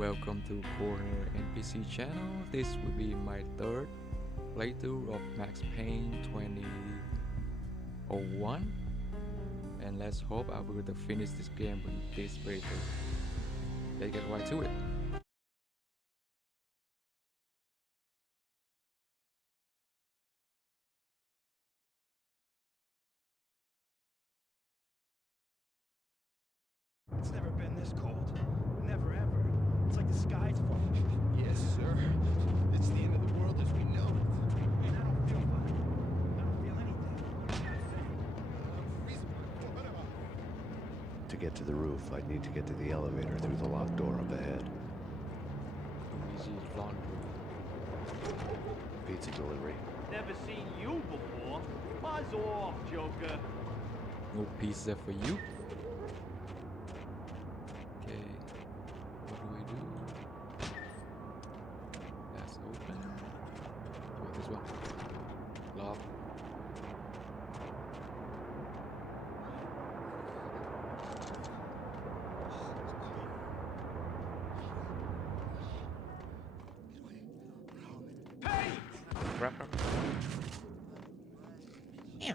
welcome to Corner NPC channel. This will be my third playthrough of Max Payne 2001, and let's hope I'll be able to finish this game with this playthrough. Let's get right to it. It's never been this cold. Never ever. It's like the sky's falling. Yes, sir. It's the end of the world as we know it. And I don't feel fine. I don't feel anything. To get to the roof, I'd need to get to the elevator through the locked door up ahead. Easy laundry. Pizza delivery. Never seen you before. Buzz off, Joker. No pizza for you. Okay, what do we do? That's open. Oh, this one. Lock. Hey! Crap. Yeah.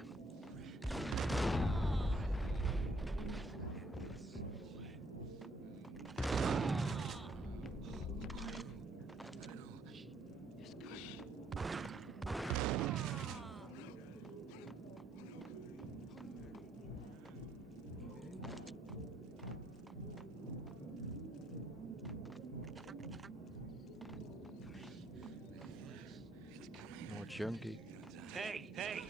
More junkie. Hey, hey!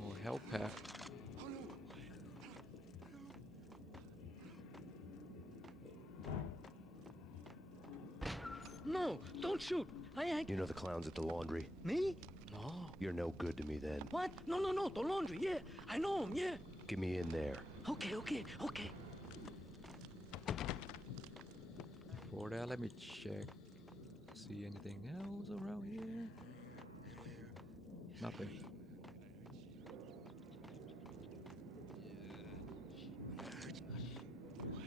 More health pack. No, don't shoot. I You know the clowns at the laundry? Me? No. You're no good to me then. What? No, the laundry, yeah. I know him, yeah. Get me in there. Okay. For that, let me check. See anything else around here? Nothing.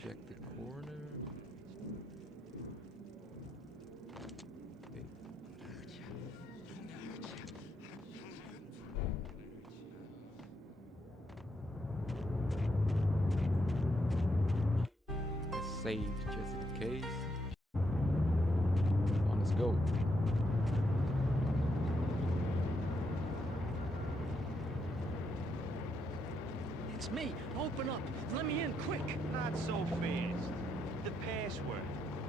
Check the corner. Okay. Let's save just in case. Come on, let's go. It's me. Open up. Let me in, quick. Not so fast. The password.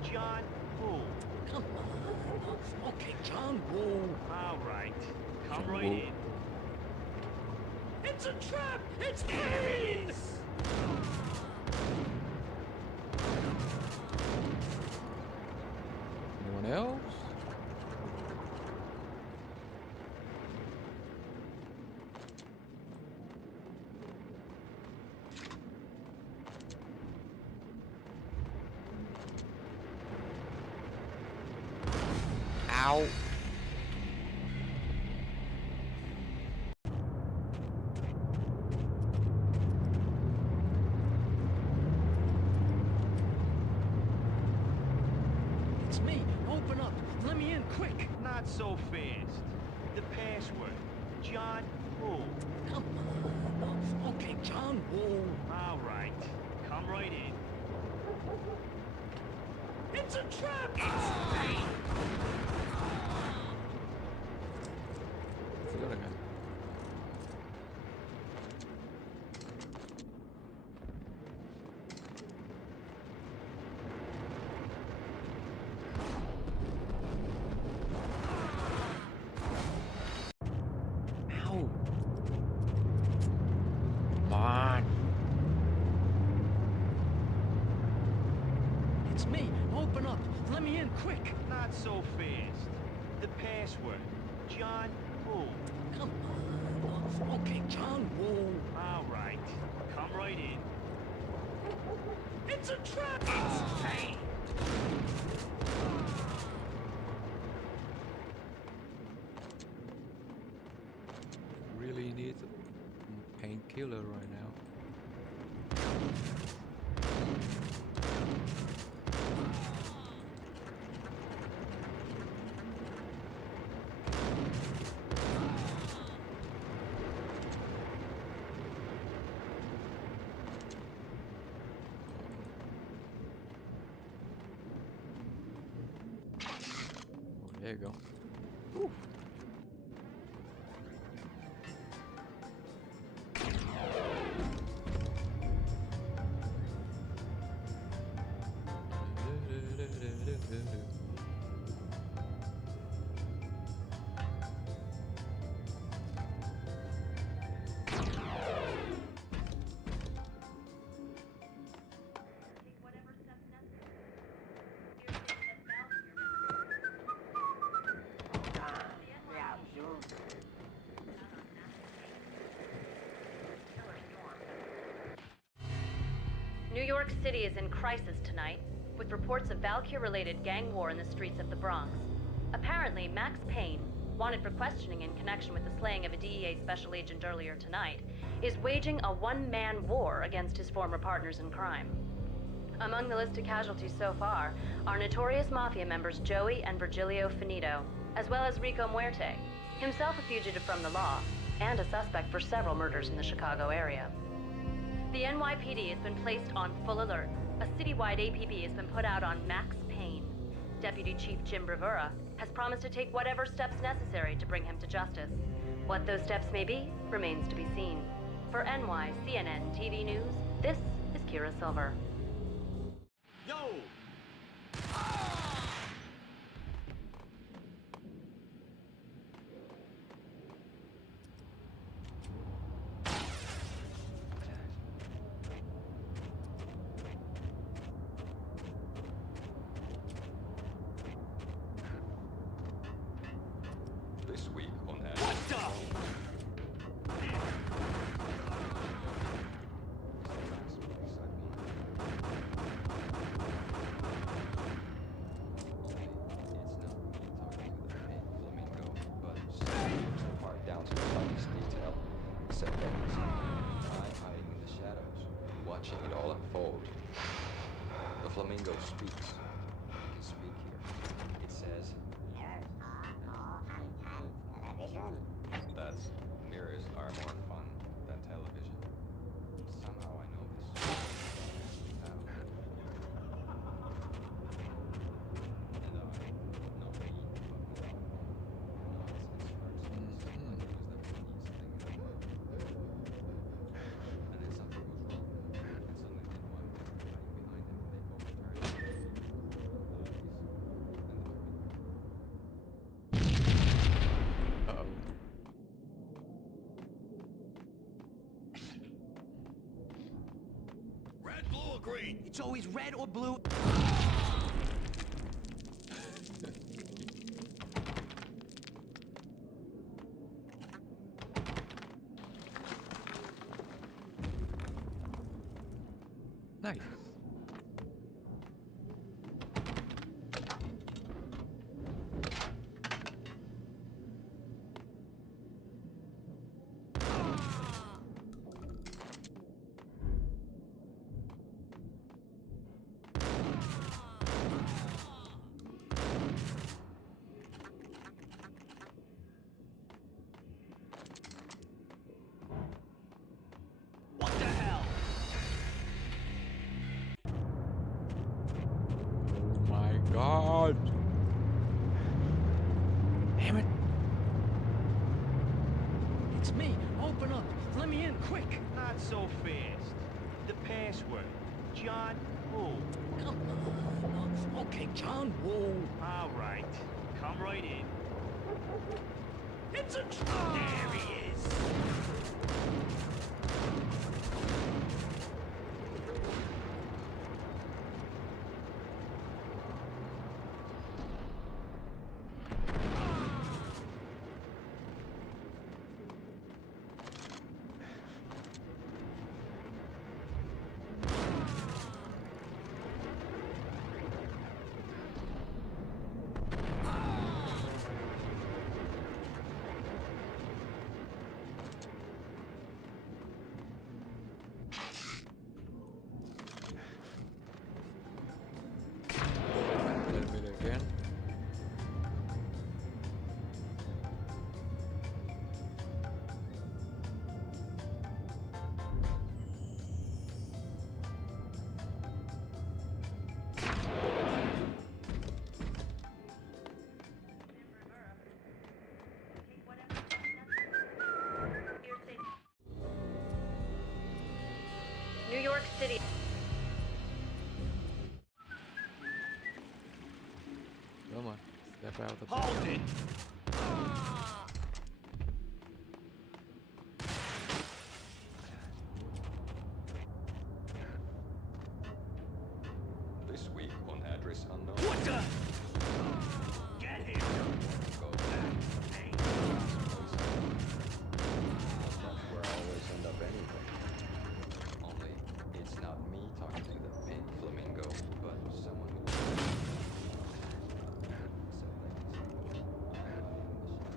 John who? Come on. Okay, John Woo. All right. Come John right Woo. in. It's a trap. It's Payne. Anyone else? Ow. It's me. Open up. Let me in, quick. Not so fast. The password. John who? Come on. Okay, John Woo. All right. Come right in. It's a trap. It's the other guy. Ow. Come on. It's me. Open up. Let me in, quick. Not so fast. The password. John who? Come on. Okay, John Woo. All right. Come right in. It's a trap. Hey! Really needs killer right now. Oh, there you go. Whew. New York City is in crisis tonight, with reports of Valkyr-related gang war in the streets of the Bronx. Apparently, Max Payne, wanted for questioning in connection with the slaying of a DEA special agent earlier tonight, is waging a one-man war against his former partners in crime. Among the list of casualties so far are notorious mafia members Joey and Virgilio Finito, as well as Rico Muerte, himself a fugitive from the law, and a suspect for several murders in the Chicago area. The NYPD has been placed on full alert. A citywide APB has been put out on Max Payne. Deputy Chief Jim Bravura has promised to take whatever steps necessary to bring him to justice. What those steps may be remains to be seen. For NYCNN TV News, this is Kira Silver. Yo! This week on Air. What the? Down to the tiniest detail, except that he's hiding in the shadows, watching it all unfold. The flamingo speaks. It can speak here. It says, that's mirrors are more fun than television. Somehow I know this. How? And I, not me, but nonsense and then something goes wrong, and suddenly they know I'm hiding behind them, and they both turn. Uh-oh. Red, blue, or green? It's always red or blue. Nice. What the hell? Oh my god! Damn it! It's me. Open up. Let me in, quick. Not so fast. The password. John who? Okay, John Woo. All right. Come right in. It's a There he is. New York City. Come on, step out of the Hold it! This week on Address Unknown. What the? Get him! Go back. Hey, That's where I always end up anyway. Only it's not me talking to the pink flamingo, but someone who.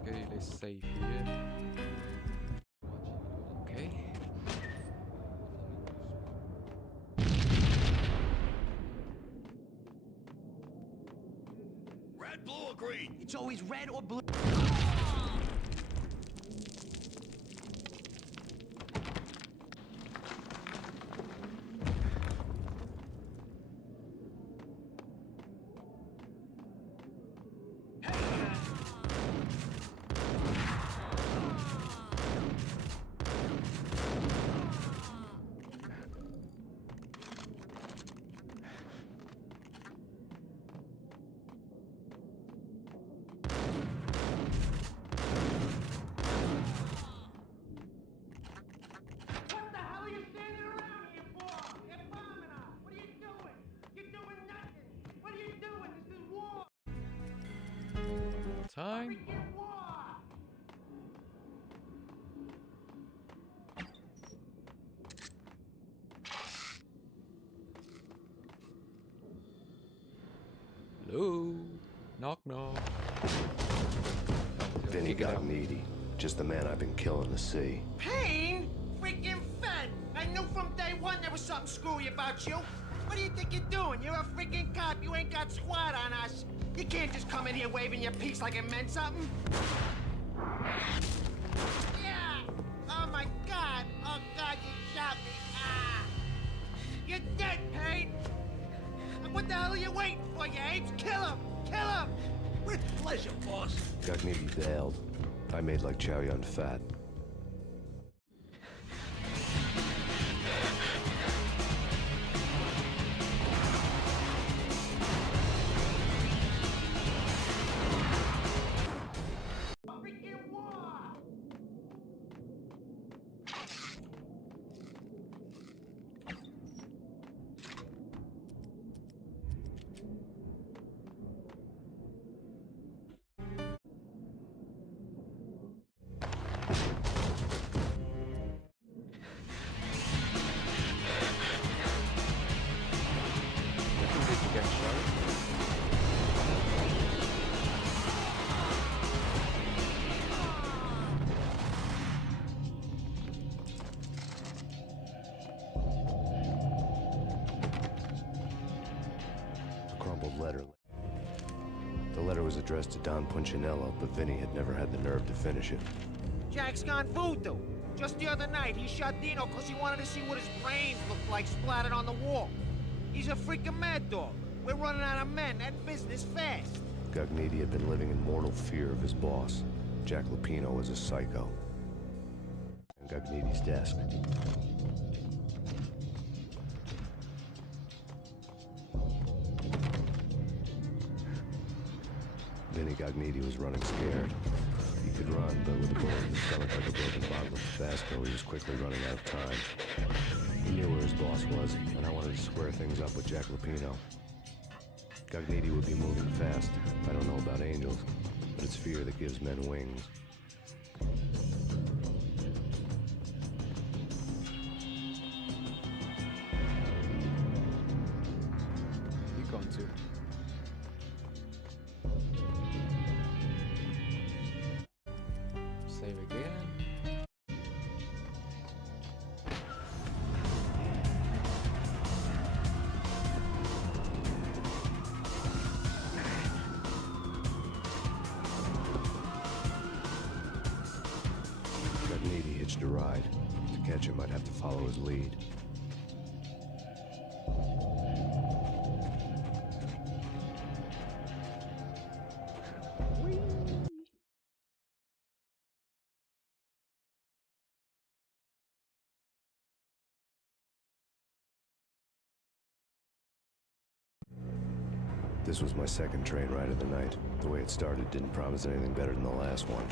Okay, let's save here. Okay. Red, blue, or green? It's always red or blue. what the hell are you standing around here for? You're bombing us! What are you doing? You're doing nothing! What are you doing? This is war! One more time. Freaking war! Hello. Knock knock. Vinny got needy. Just the man I've been killing to see. Payne? Freaking fed! I knew from day one there was something screwy about you. What do you think you're doing? You're a freaking cop. You ain't got squad on us. You can't just come in here waving your piece like it meant something. Yeah! Oh my god! Oh god, you shot me! Ah! You're dead, Payne! And what the hell are you waiting for, you apes? Kill him! Kill him! With pleasure, boss. Got needy bailed. I made like Chow Yun Fat. Freaking war! Did you get shot? A crumpled letter. The letter was addressed to Don Punchinello, but Vinny had never had the nerve to finish it. Jack's gone voodoo. Just the other night, he shot Dino because he wanted to see what his brains looked like splattered on the wall. He's a freaking mad dog. We're running out of men. That business fast. Gugneedy had been living in mortal fear of his boss. Jack Lupino was a psycho. And Gugneedy's desk. Vinny Gugneedy was running scared. He could run, but with a bullet in his stomach like a broken bottle of Tabasco, he was quickly running out of time. He knew where his boss was, and I wanted to square things up with Jack Lupino. Gugneedy would be moving fast. I don't know about angels, but it's fear that gives men wings. You gone too. Save again. Gugneedy hitched a ride. To catch him, I'd have to follow his lead. This was my second train ride of the night. The way it started didn't promise anything better than the last one.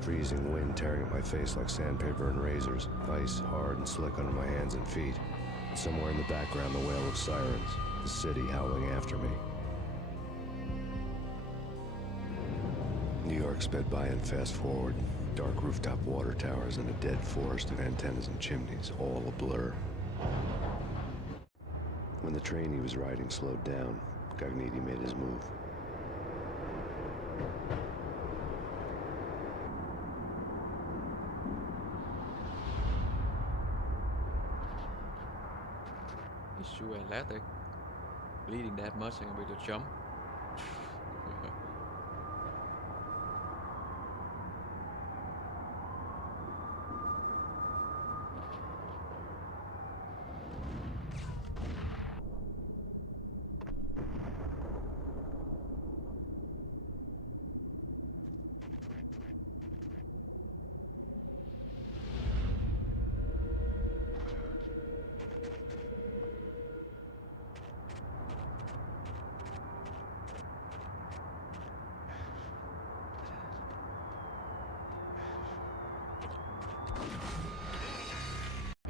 Freezing wind tearing at my face like sandpaper and razors, ice hard and slick under my hands and feet. And somewhere in the background, the wail of sirens, the city howling after me. New York sped by in fast forward. Dark rooftop water towers and a dead forest of antennas and chimneys, all a blur. When the train he was riding slowed down, Cogniti made his move. He's sure athletic. Bleeding that much and with a jump.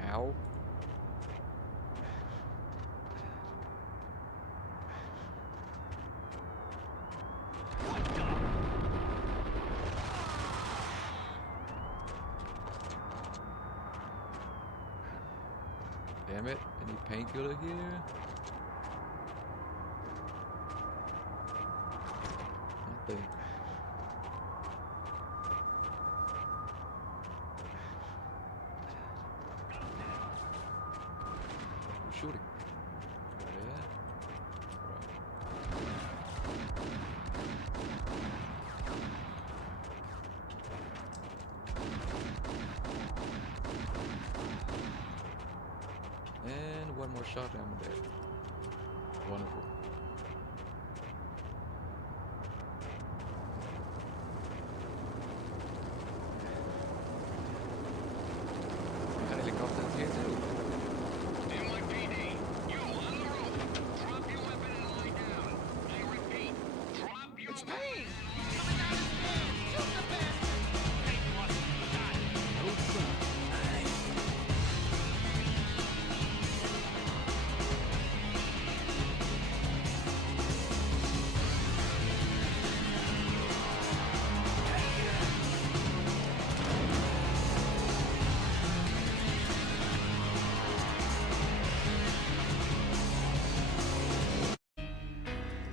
Ow. Damn it, any painkiller here? Nothing. Who's shooting? Yeah. And one more shot, I'm dead. Wonderful. Got helicopters here too. NYPD, you on the roof. Drop your weapon and lie down. I repeat, drop your weapon. Payne! Coming down the stairs! Shoot the bastard! Hey, boss, God.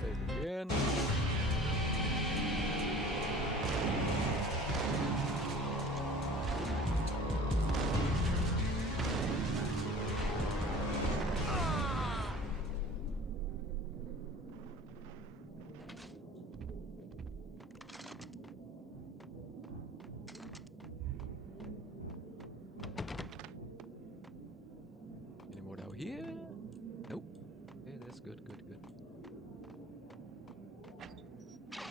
Save again. Any more down here? Nope. Okay, that's good, good, good.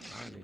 Finally.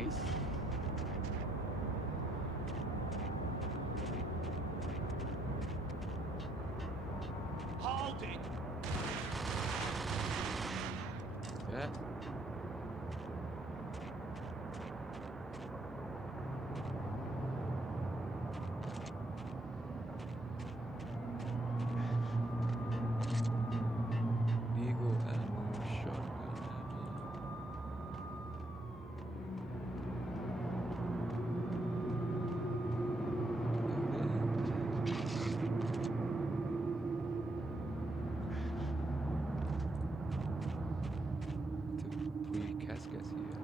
Nice. Hold it! Yeah. Eagle ammo, shotgun ammo. Three caskets here.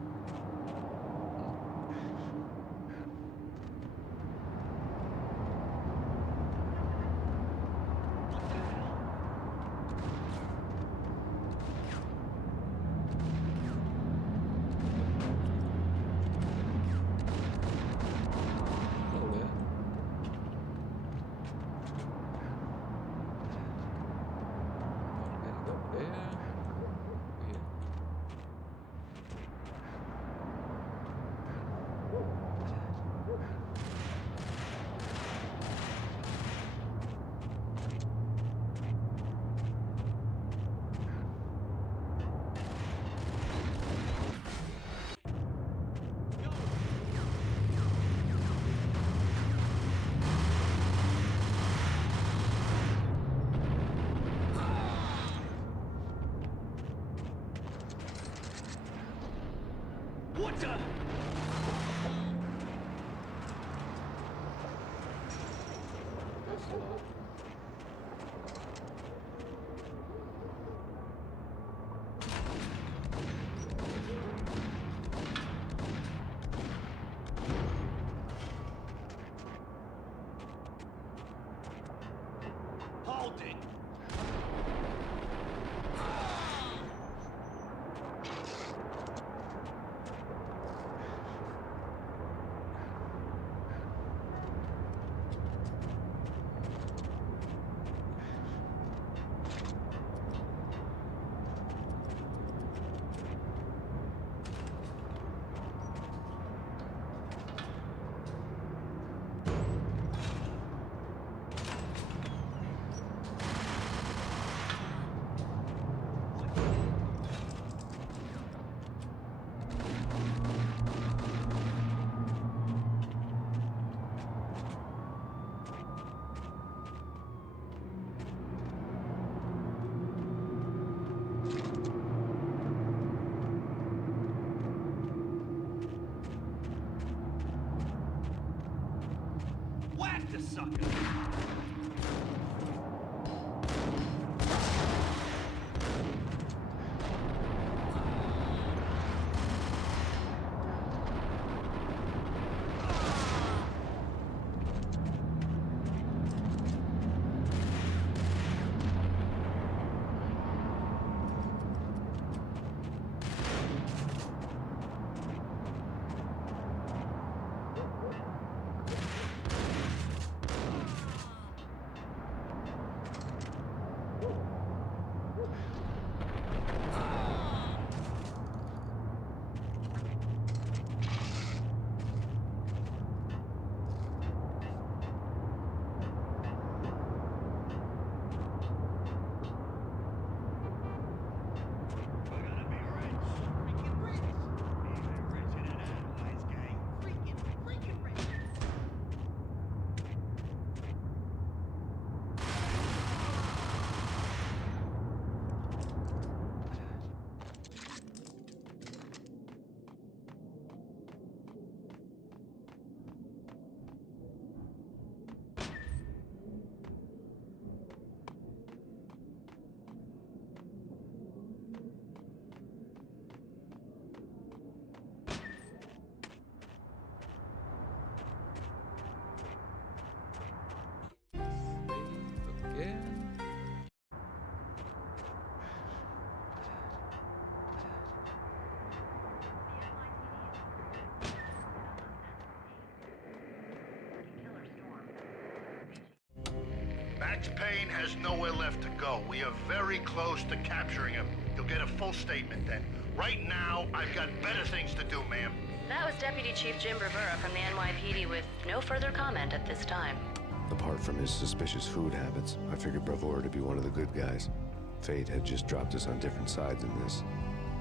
Oh yeah. Not getting up there. Here. What the? That's a lot. Hold it! Whack the sucker! Again. Max Payne has nowhere left to go. We are very close to capturing him. You'll get a full statement then. Right now, I've got better things to do, ma'am. That was Deputy Chief Jim Rivera from the NYPD with no further comment at this time. Apart from his suspicious food habits, I figured Bravura to be one of the good guys. Fate had just dropped us on different sides in this.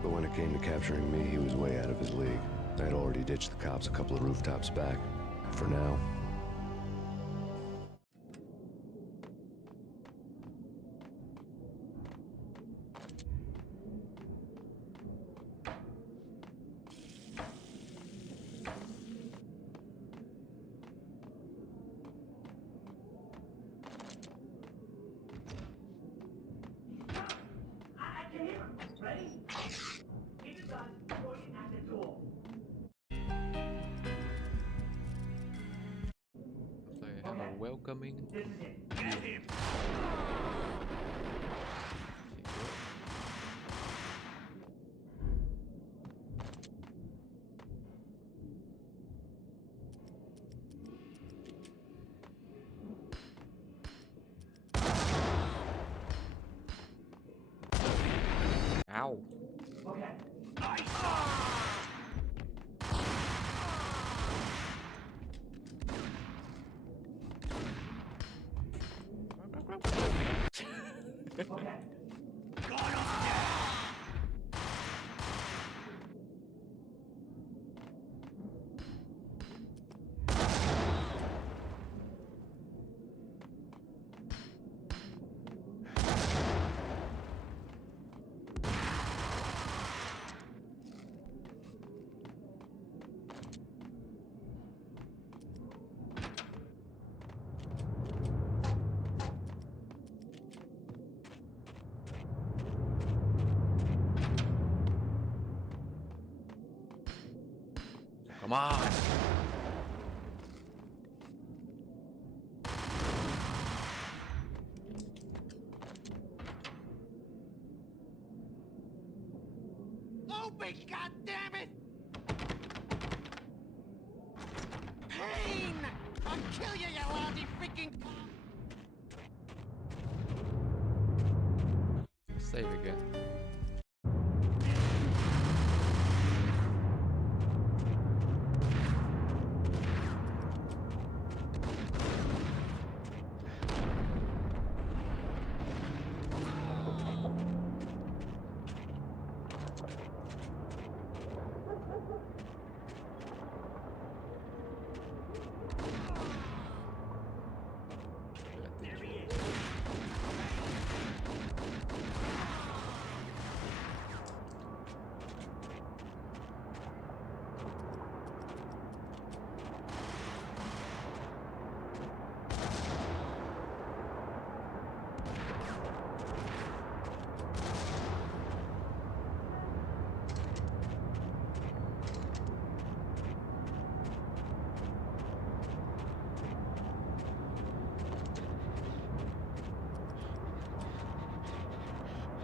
But when it came to capturing me, he was way out of his league. I had already ditched the cops a couple of rooftops back. For now. So I have a welcoming. Ow. Come on. Open, goddammit! Payne! I'll kill you, you lousy freaking cop! Save again.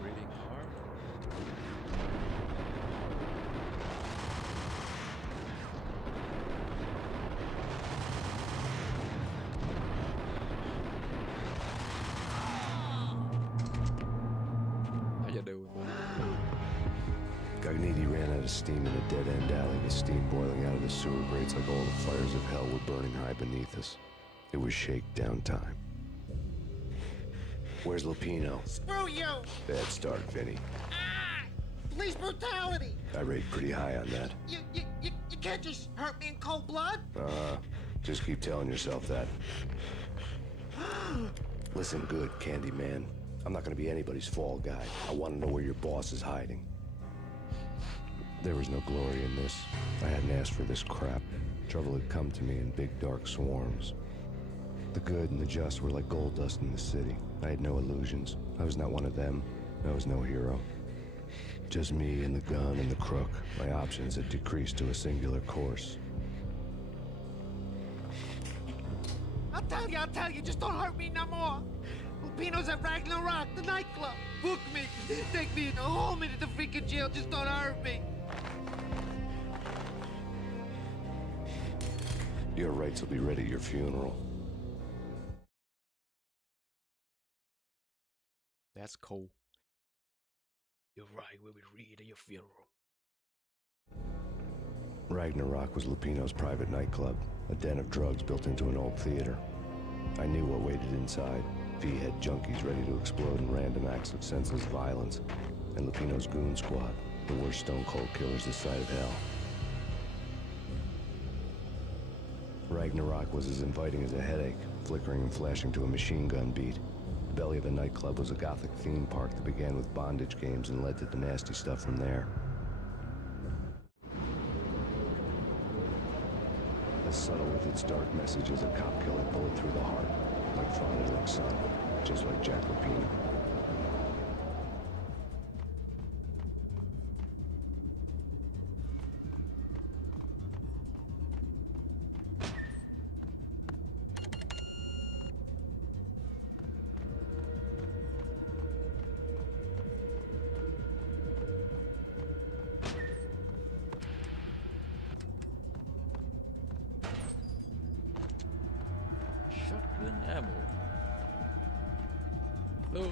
Reading hard. How you doing, man? Gagniti ran out of steam in a dead-end alley with steam boiling out of the sewer grates like all the fires of hell were burning high beneath us. It was shakedown time. Where's Lupino? Screw you! Bad start, Vinny. Ah! Police brutality! I rate pretty high on that. You can't just hurt me in cold blood! Just keep telling yourself that. Listen good, Candyman. I'm not gonna be anybody's fall guy. I want to know where your boss is hiding. There was no glory in this. I hadn't asked for this crap. Trouble had come to me in big dark swarms. The good and the just were like gold dust in the city. I had no illusions. I was not one of them. I was no hero. Just me and the gun and the crook. My options had decreased to a singular course. I'll tell you, just don't hurt me no more. Lupino's at Ragnarok, the nightclub. Book me, take me in the home into the freaking jail, just don't hurt me. Your rights will be ready at your funeral. That's cool. You're right, we'll be reading your funeral. Ragnarok was Lupino's private nightclub, a den of drugs built into an old theater. I knew what waited inside. V-head junkies ready to explode in random acts of senseless violence, and Lupino's goon squad, the worst stone-cold killers this side of hell. Ragnarok was as inviting as a headache, flickering and flashing to a machine gun beat. The belly of the nightclub was a gothic theme park that began with bondage games and led to the nasty stuff from there. As subtle with its dark message as a cop killer bullet through the heart, like father, like son, just like Jack Rapino. Shotgun ammo. Hello.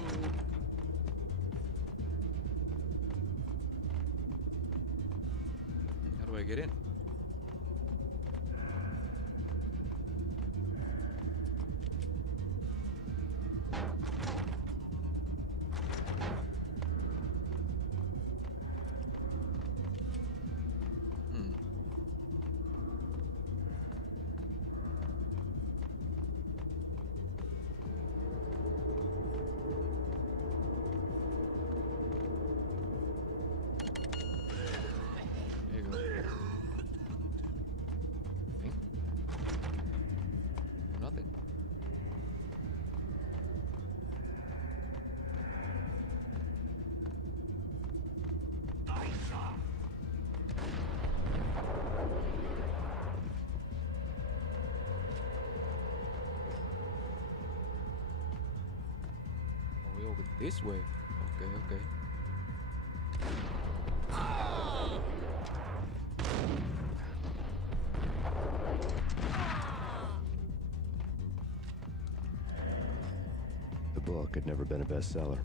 How do I get in? Nothing. Oh, we over this way. Okay, okay. The book had never been a bestseller.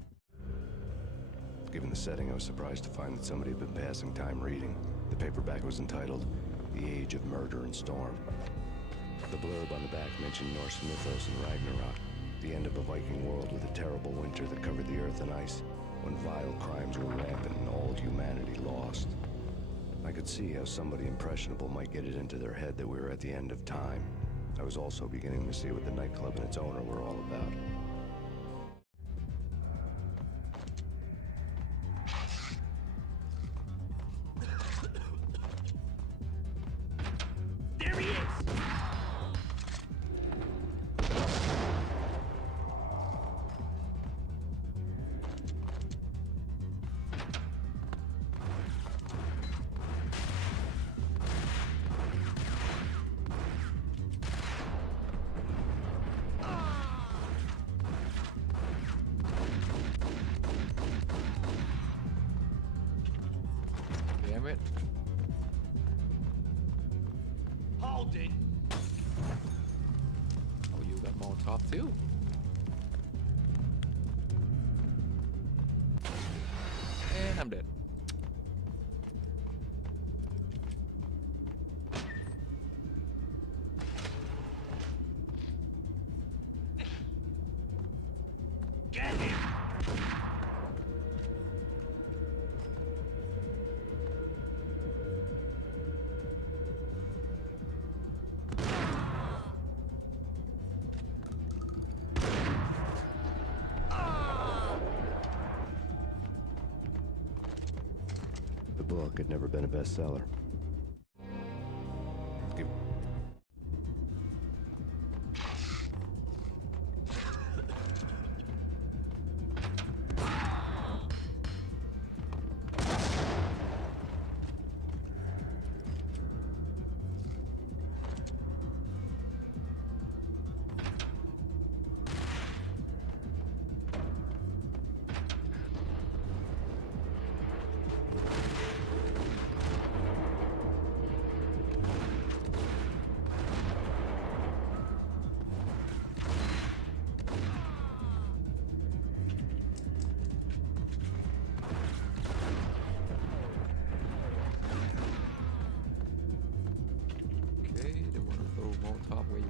Given the setting, I was surprised to find that somebody had been passing time reading. The paperback was entitled The Age of Murder and Storm. The blurb on the back mentioned Norse mythos and Ragnarok, the end of a Viking world with a terrible winter that covered the earth in ice, when vile crimes were rampant and all humanity lost. I could see how somebody impressionable might get it into their head that we were at the end of time. I was also beginning to see what the nightclub and its owner were all about. There he is! Damn it. Hold it! Oh, you got Molotov too? And I'm dead. Get him! The book had never been a bestseller. Give-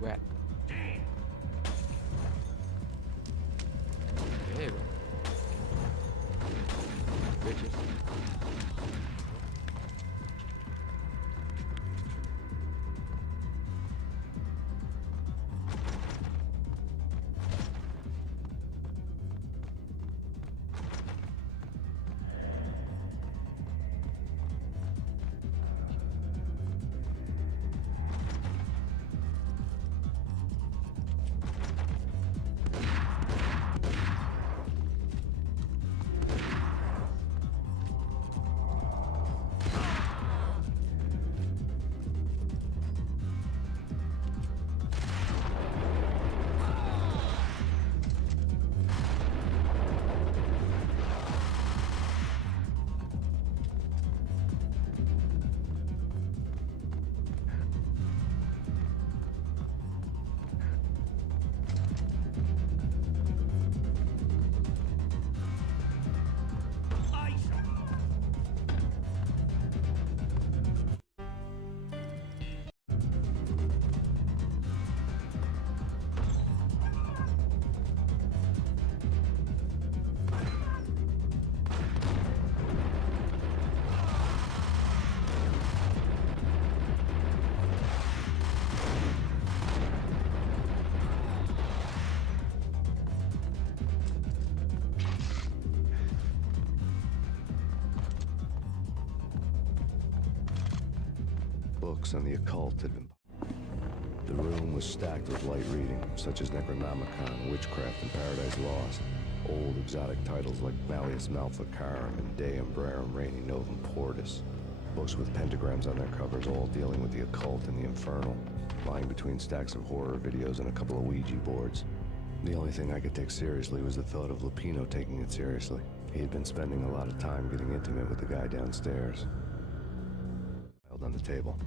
wet. There you go. Bitches. Books on the occult had been... The room was stacked with light reading, such as Necronomicon, Witchcraft, and Paradise Lost. Old exotic titles like Malleus Maleficarum and De Umbrarum Reini Novum Portus. Books with pentagrams on their covers, all dealing with the occult and the infernal, lying between stacks of horror videos and a couple of Ouija boards. The only thing I could take seriously was the thought of Lupino taking it seriously. He had been spending a lot of time getting intimate with the guy downstairs. Held on the table.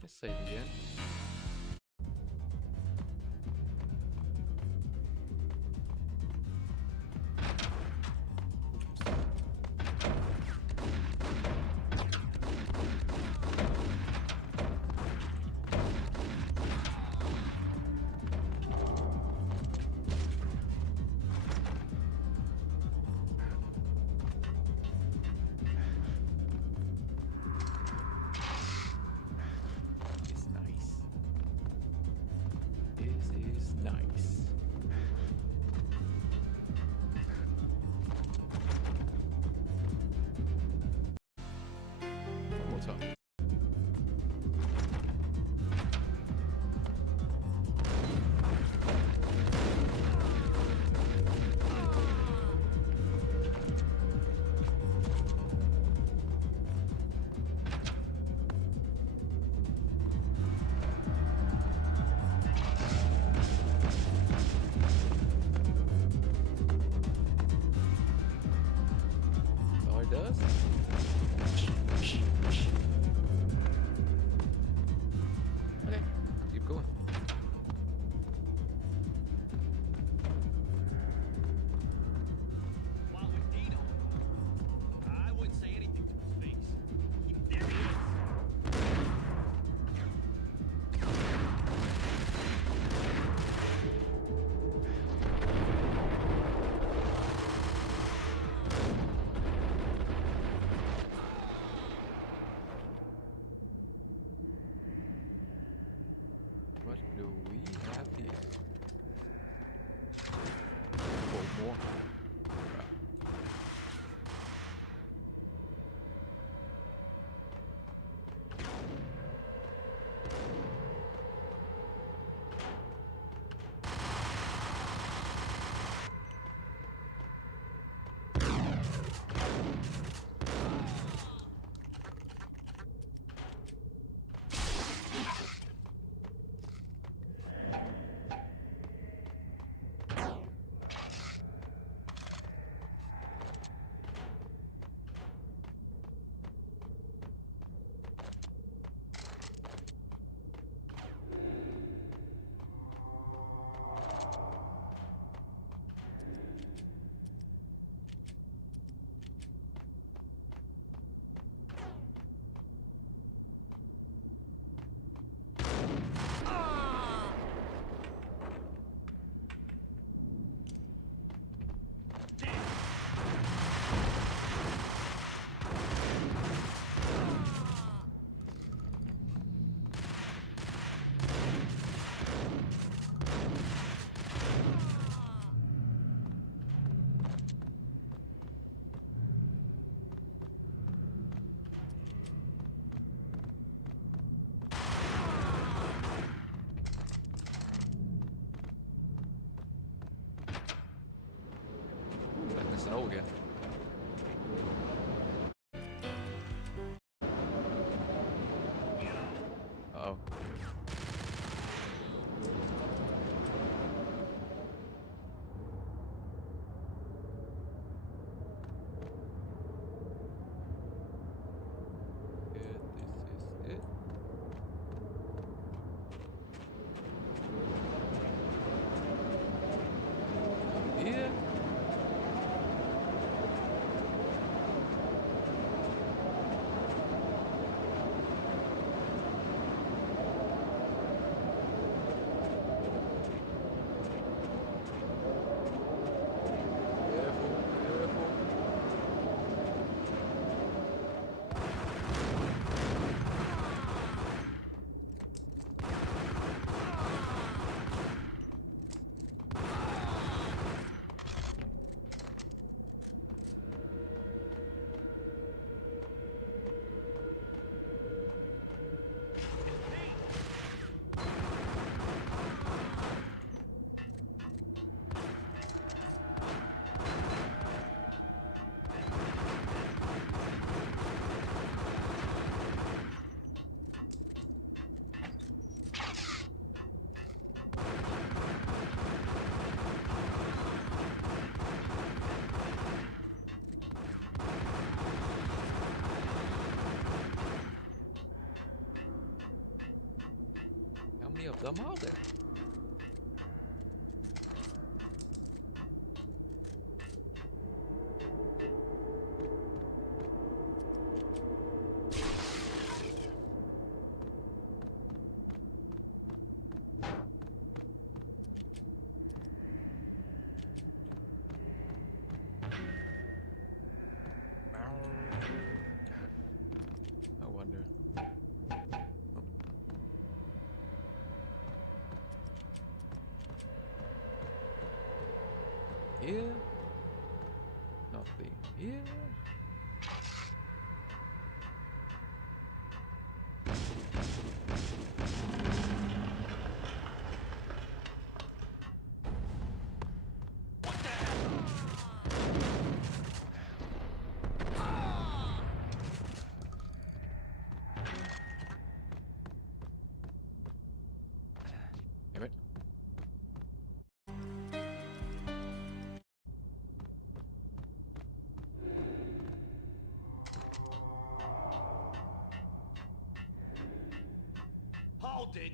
Let's save again. Does? Okay, keep going. Wow, with Dino, I wouldn't say anything to his face. There he is. What low again. Uh-oh. This is it. Here. Careful, careful. How many of them are there? I wonder. Oh. Here? Nothing here. Damn it. Hold it.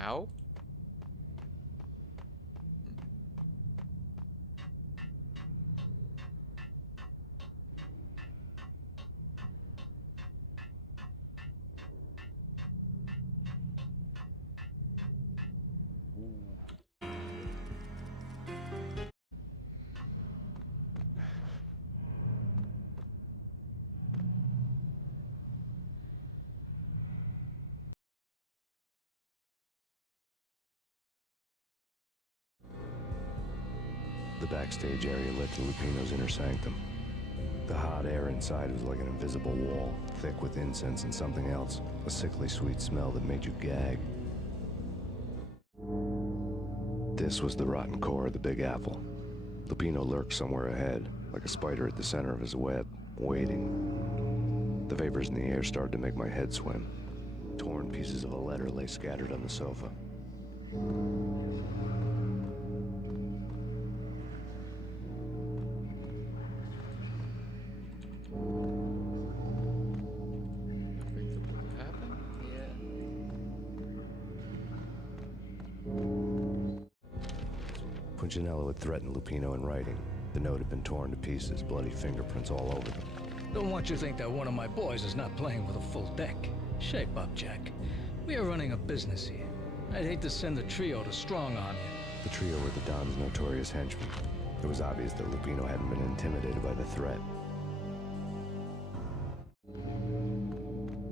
Ow. The backstage area led to Lupino's inner sanctum. The hot air inside was like an invisible wall, thick with incense and something else, a sickly sweet smell that made you gag. This was the rotten core of the Big Apple. Lupino lurked somewhere ahead, like a spider at the center of his web, waiting. The vapors in the air started to make my head swim. Torn pieces of a letter lay scattered on the sofa. Nothing supposed to happen? Punchinello had threatened Lupino in writing. The note had been torn to pieces, bloody fingerprints all over them. Don't want you to think that one of my boys is not playing with a full deck. Shape up, Jack. We are running a business here. I'd hate to send the trio to strong on you. The trio were the Don's notorious henchmen. It was obvious that Lupino hadn't been intimidated by the threat.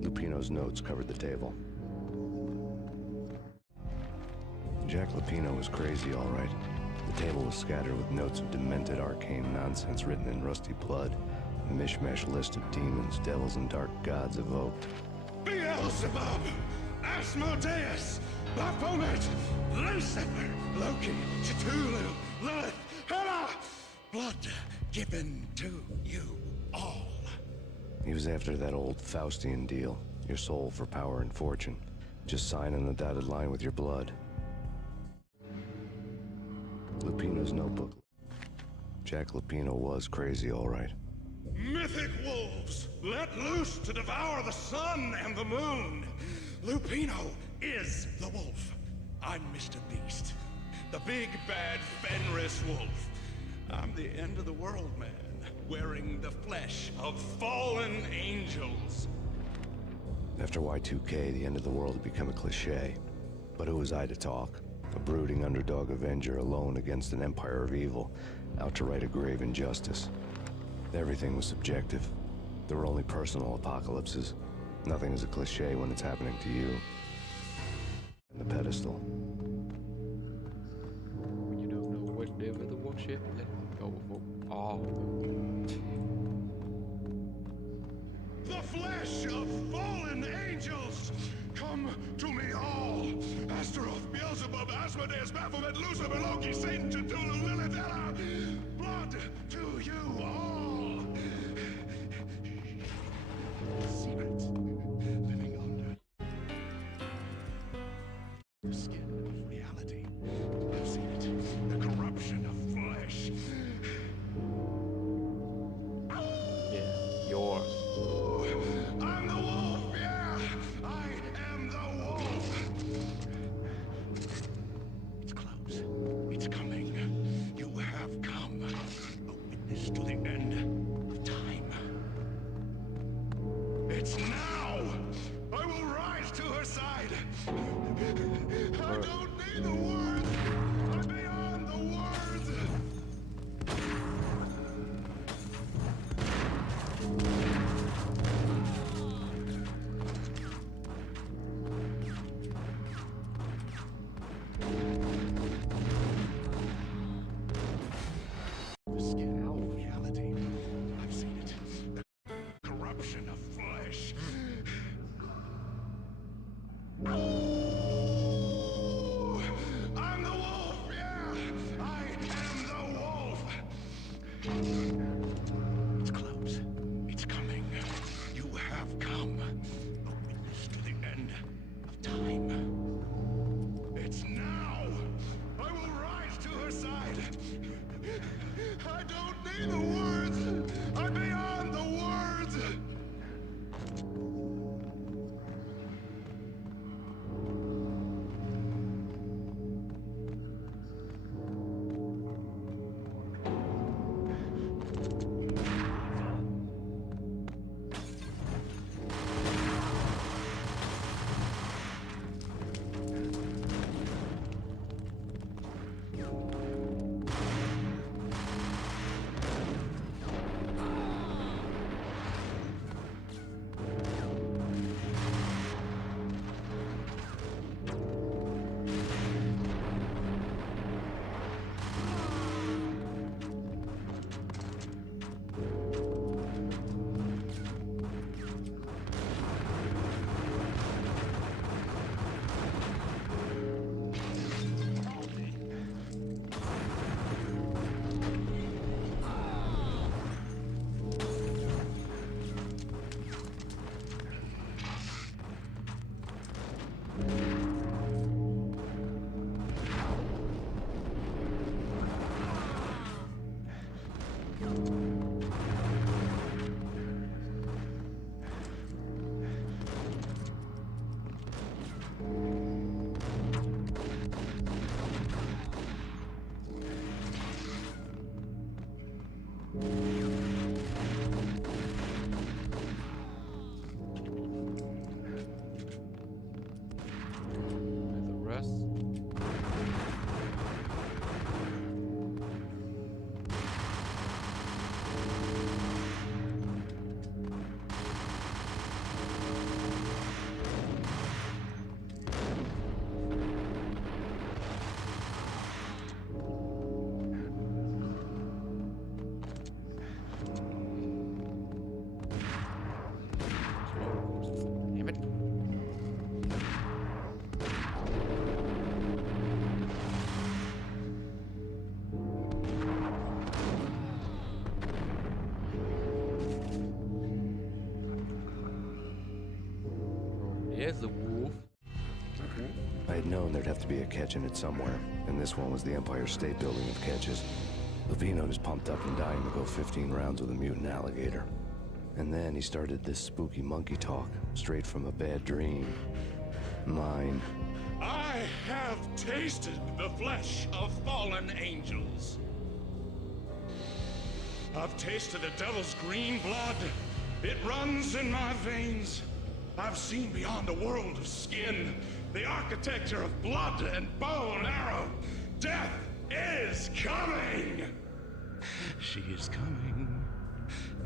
Lupino's notes covered the table. Jack Lupino was crazy, all right. The table was scattered with notes of demented arcane nonsense written in rusty blood. A mishmash list of demons, devils, and dark gods evoked. Beelzebub, Asmodeus, Baphomet, Lucifer, Loki, Cthulhu, Lilith, Hela! Blood given to you all. He was after that old Faustian deal. Your soul for power and fortune. Just sign on the dotted line with your blood. Lupino's notebook. Jack Lupino was crazy, all right. Mythic wolves, let loose to devour the sun and the moon. Lupino is the wolf. I'm Mr. Beast, the big bad Fenris wolf. I'm the end of the world man, wearing the flesh of fallen angels. After Y2K, the end of the world had become a cliche. But who was I to talk? A brooding underdog avenger alone against an empire of evil, out to right a grave injustice. Everything was subjective. There were only personal apocalypses. Nothing is a cliche when it's happening to you. And the pedestal. When you don't know whatever the worship, let go of all. The flesh of fallen angels! Come to me all! Astaroth, Beelzebub, Asmodeus, Baphomet, Lucifer, Loki, Satan, Cthulhu, Lilith, Hela! Blood to you all! Secrets living under the skin of reality. I've seen it. The corruption of flesh. Yeah, yours. I'm the wolf, yeah! I am the wolf! It's close. It's coming. You have come. A witness to the end of time. It's now! I will rise to her side! I don't need the words! I'm beyond the words! The skin of reality. I've seen it. The corruption of flesh. Oh, I'm the wolf! Here's the wolf. I had known there'd have to be a catch in it somewhere, and this one was the Empire State Building of catches. Lupino was pumped up and dying to go 15 rounds with a mutant alligator. And then he started this spooky monkey talk, straight from a bad dream. Mine. I have tasted the flesh of fallen angels. I've tasted the devil's green blood. It runs in my veins. I've seen beyond a world of skin, the architecture of blood and bow and arrow. Death is coming! She is coming,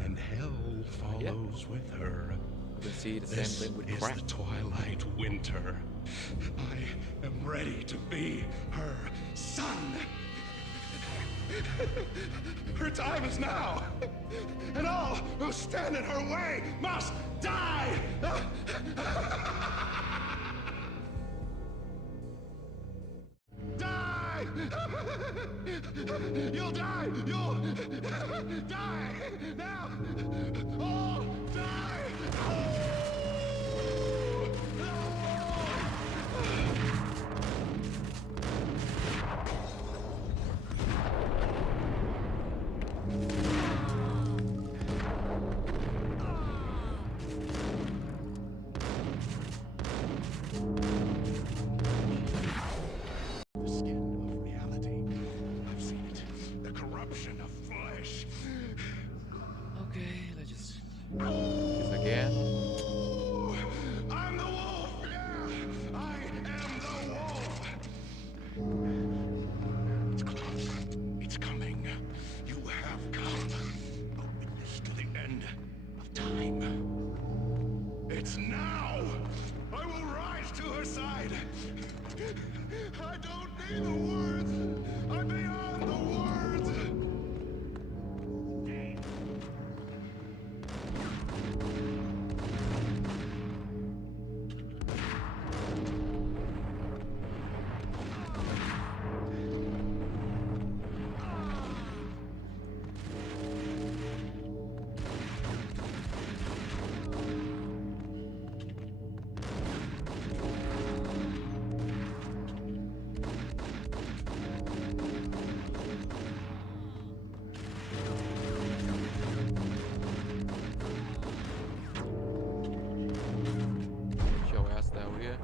and hell follows with her. You can see the same This thing with is crack. the twilight winter. I am ready to be her son. Her time is now, and all who stand in her way must die! Die! You'll die! You'll die! Now! All die! The skin of reality. I've seen it. The corruption of flesh. Okay, let's just this again. I'm the wolf! Yeah! I am the wolf! It's close. It's coming. You have come. A witness to the end of time. It's now! I will rise to her side! I don't need the words! I'm beyond the words! Show ass down here.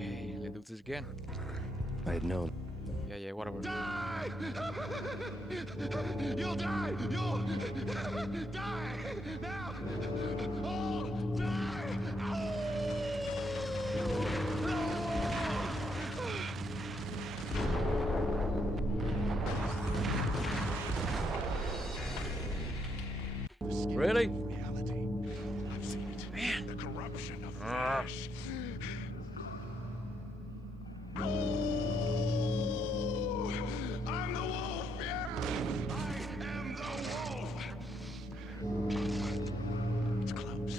Okay, let's do this again. I had known. Yeah, whatever. Die! You'll die! You'll die! Now! All die! Really? Reality. I've seen it. Man. The corruption of flesh. I'm the wolf, yeah! I am the wolf! It's close.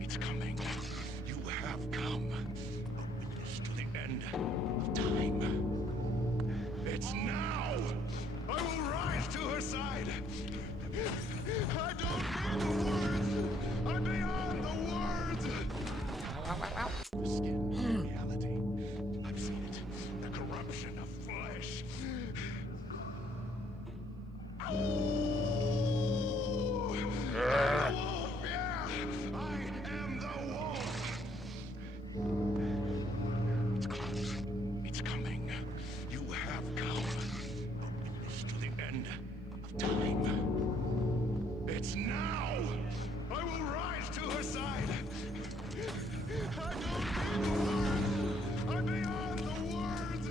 It's coming. You have come. A witness to the end of time. It's now! I will rise to her side! I don't need the I don't need words! I'm beyond the words!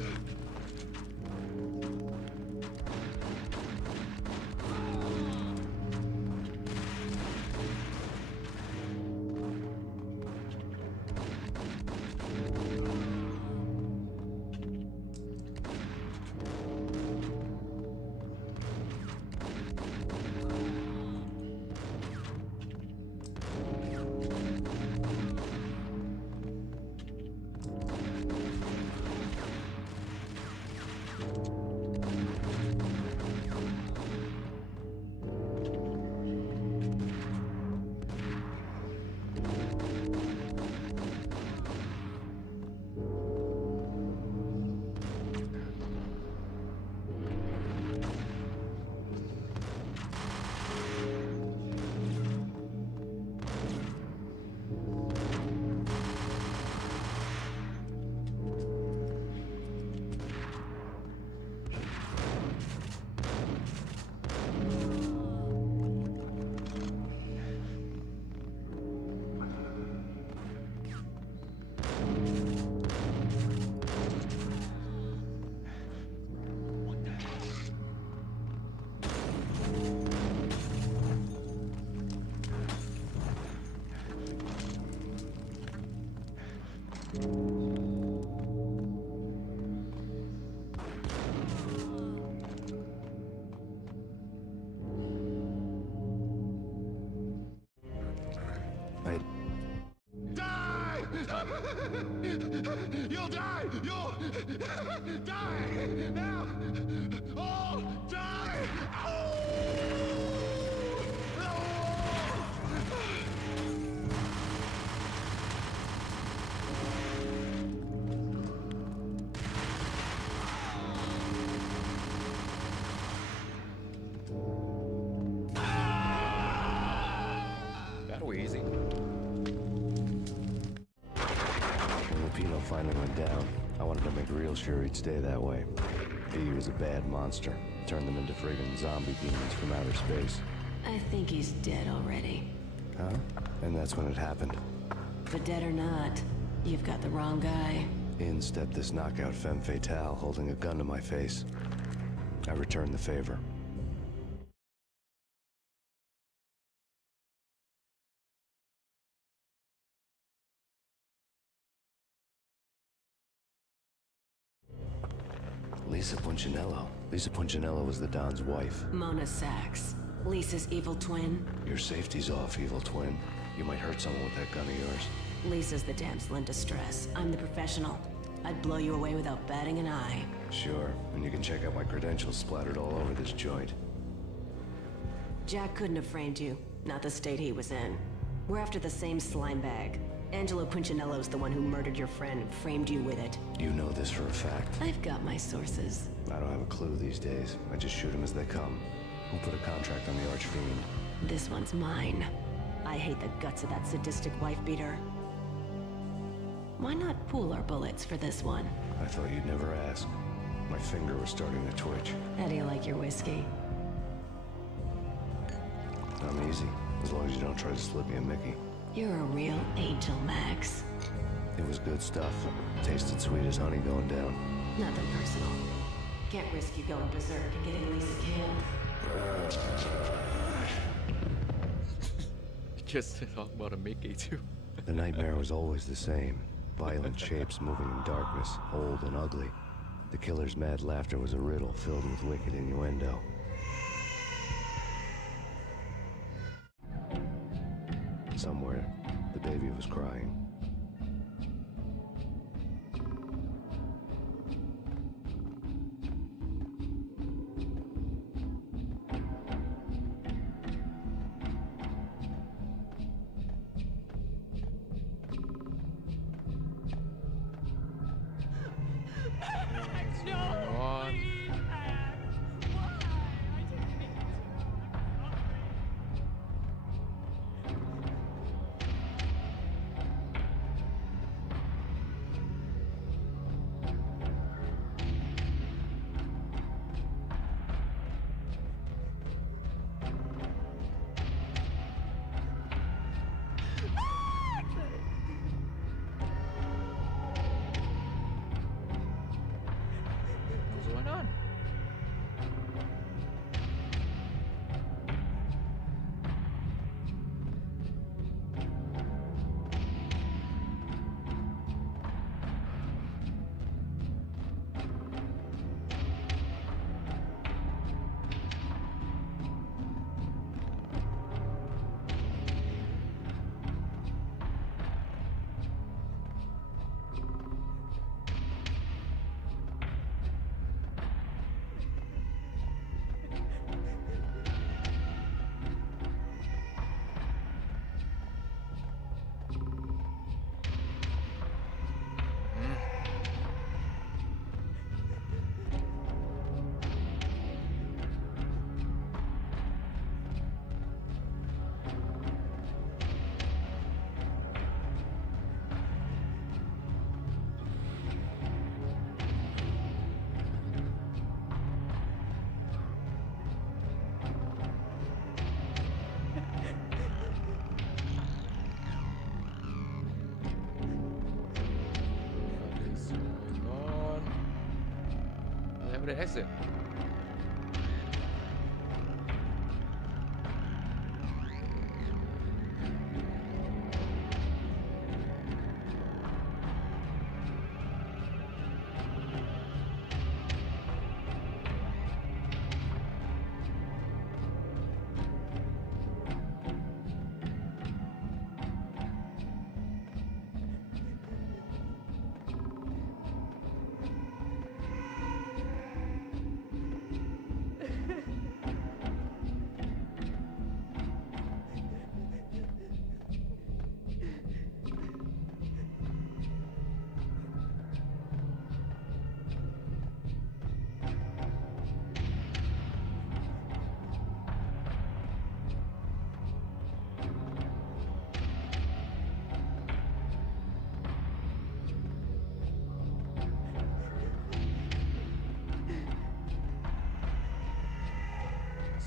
Die! You'll die! You'll die! Now! All die! That was easy. When Lupino finally went down, I wanted to make real sure he'd stay that way. He was a bad monster. Turned them into friggin' zombie demons from outer space. I think he's dead already. Huh? And that's when it happened. But dead or not, you've got the wrong guy. In stepped this knockout femme fatale, holding a gun to my face. I returned the favor. Lisa Punchinello. Lisa Punchinello was the Don's wife. Mona Sachs. Lisa's evil twin. Your safety's off, evil twin. You might hurt someone with that gun of yours. Lisa's the damsel in distress. I'm the professional. I'd blow you away without batting an eye. Sure, and you can check out my credentials splattered all over this joint. Jack couldn't have framed you. Not the state he was in. We're after the same slime bag. Angelo Punchinello's the one who murdered your friend and framed you with it. You know this for a fact. I've got my sources. I don't have a clue these days. I just shoot them as they come. Who put a contract on the Archfiend? This one's mine. I hate the guts of that sadistic wife-beater. Why not pool our bullets for this one? I thought you'd never ask. My finger was starting to twitch. How do you like your whiskey? I'm easy, as long as you don't try to slip me a Mickey. You're a real angel, Max. It was good stuff. Tasted sweet as honey going down. Nothing personal. Can't risk you going berserk and getting Lisa killed. Just talk about a Mickey too. The nightmare was always the same. Violent shapes moving in darkness, old and ugly. The killer's mad laughter was a riddle filled with wicked innuendo. Somewhere, the baby was crying. On. for the exit.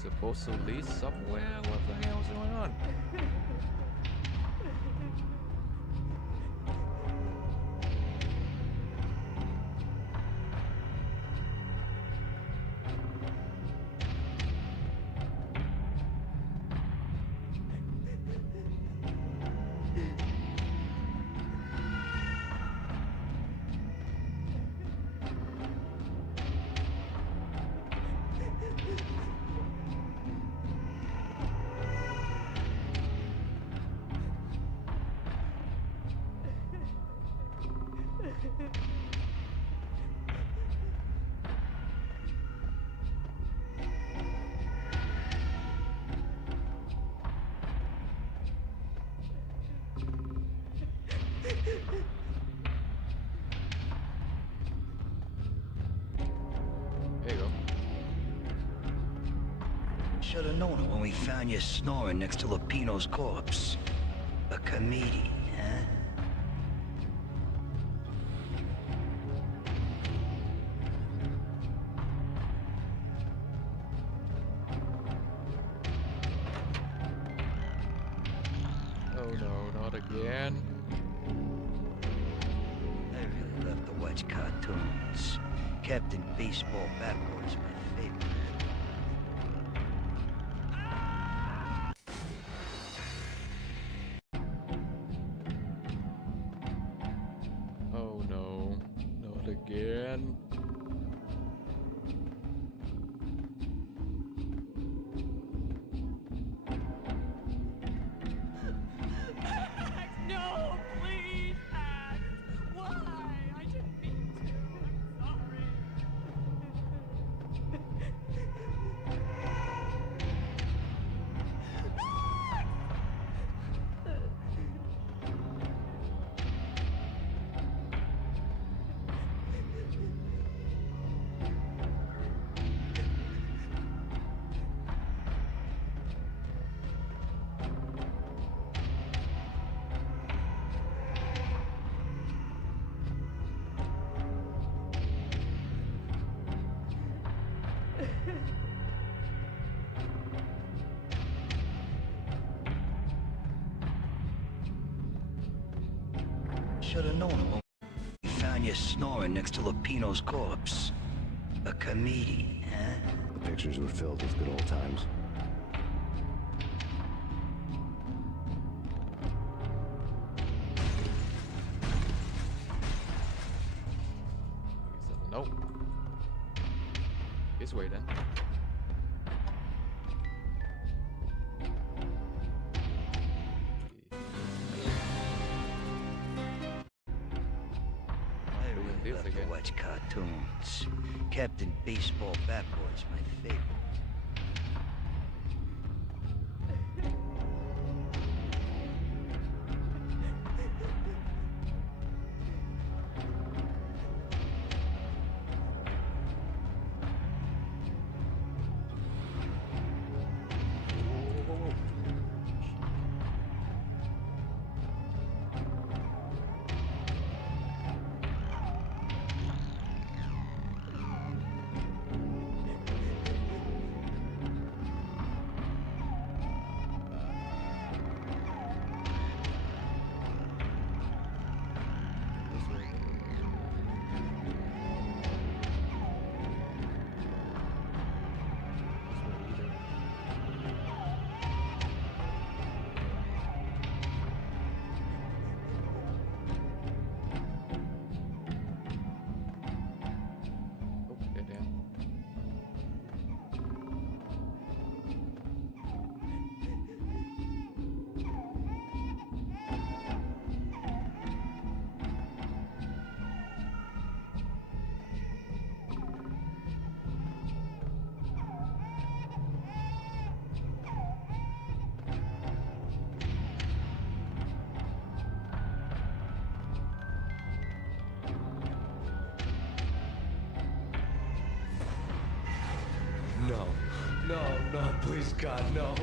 Supposed to lead somewhere? What the hell is going on? There you go. Should have known it when we found you snoring next to Lupino's corpse. A comedian, huh? Oh no, not again. I really love to watch cartoons. Captain Baseball Backwards, my favorite. Oh no, not again. No, please, Max. Why? I didn't mean to. I'm sorry. Should have known it when we found you snoring next to Lupino's corpse. A comedian, huh? The pictures were filled with good old times. Nope. This way then. I really love to watch cartoons. Captain Baseball Backwards, my favorite. Please, God, no.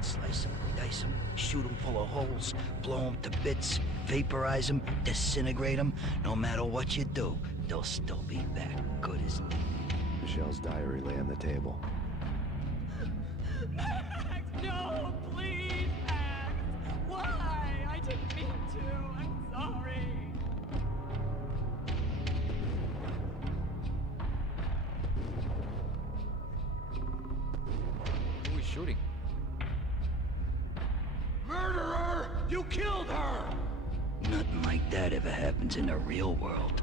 Slice them, dice them, shoot them full of holes, blow them to bits, vaporize them, disintegrate them. No matter what you do, they'll still be back good as new. Michelle's diary lay on the table. Max, no, please, Max. Why? I didn't mean to. I'm sorry. Who is shooting? Murderer! You killed her! Nothing like that ever happens in the real world.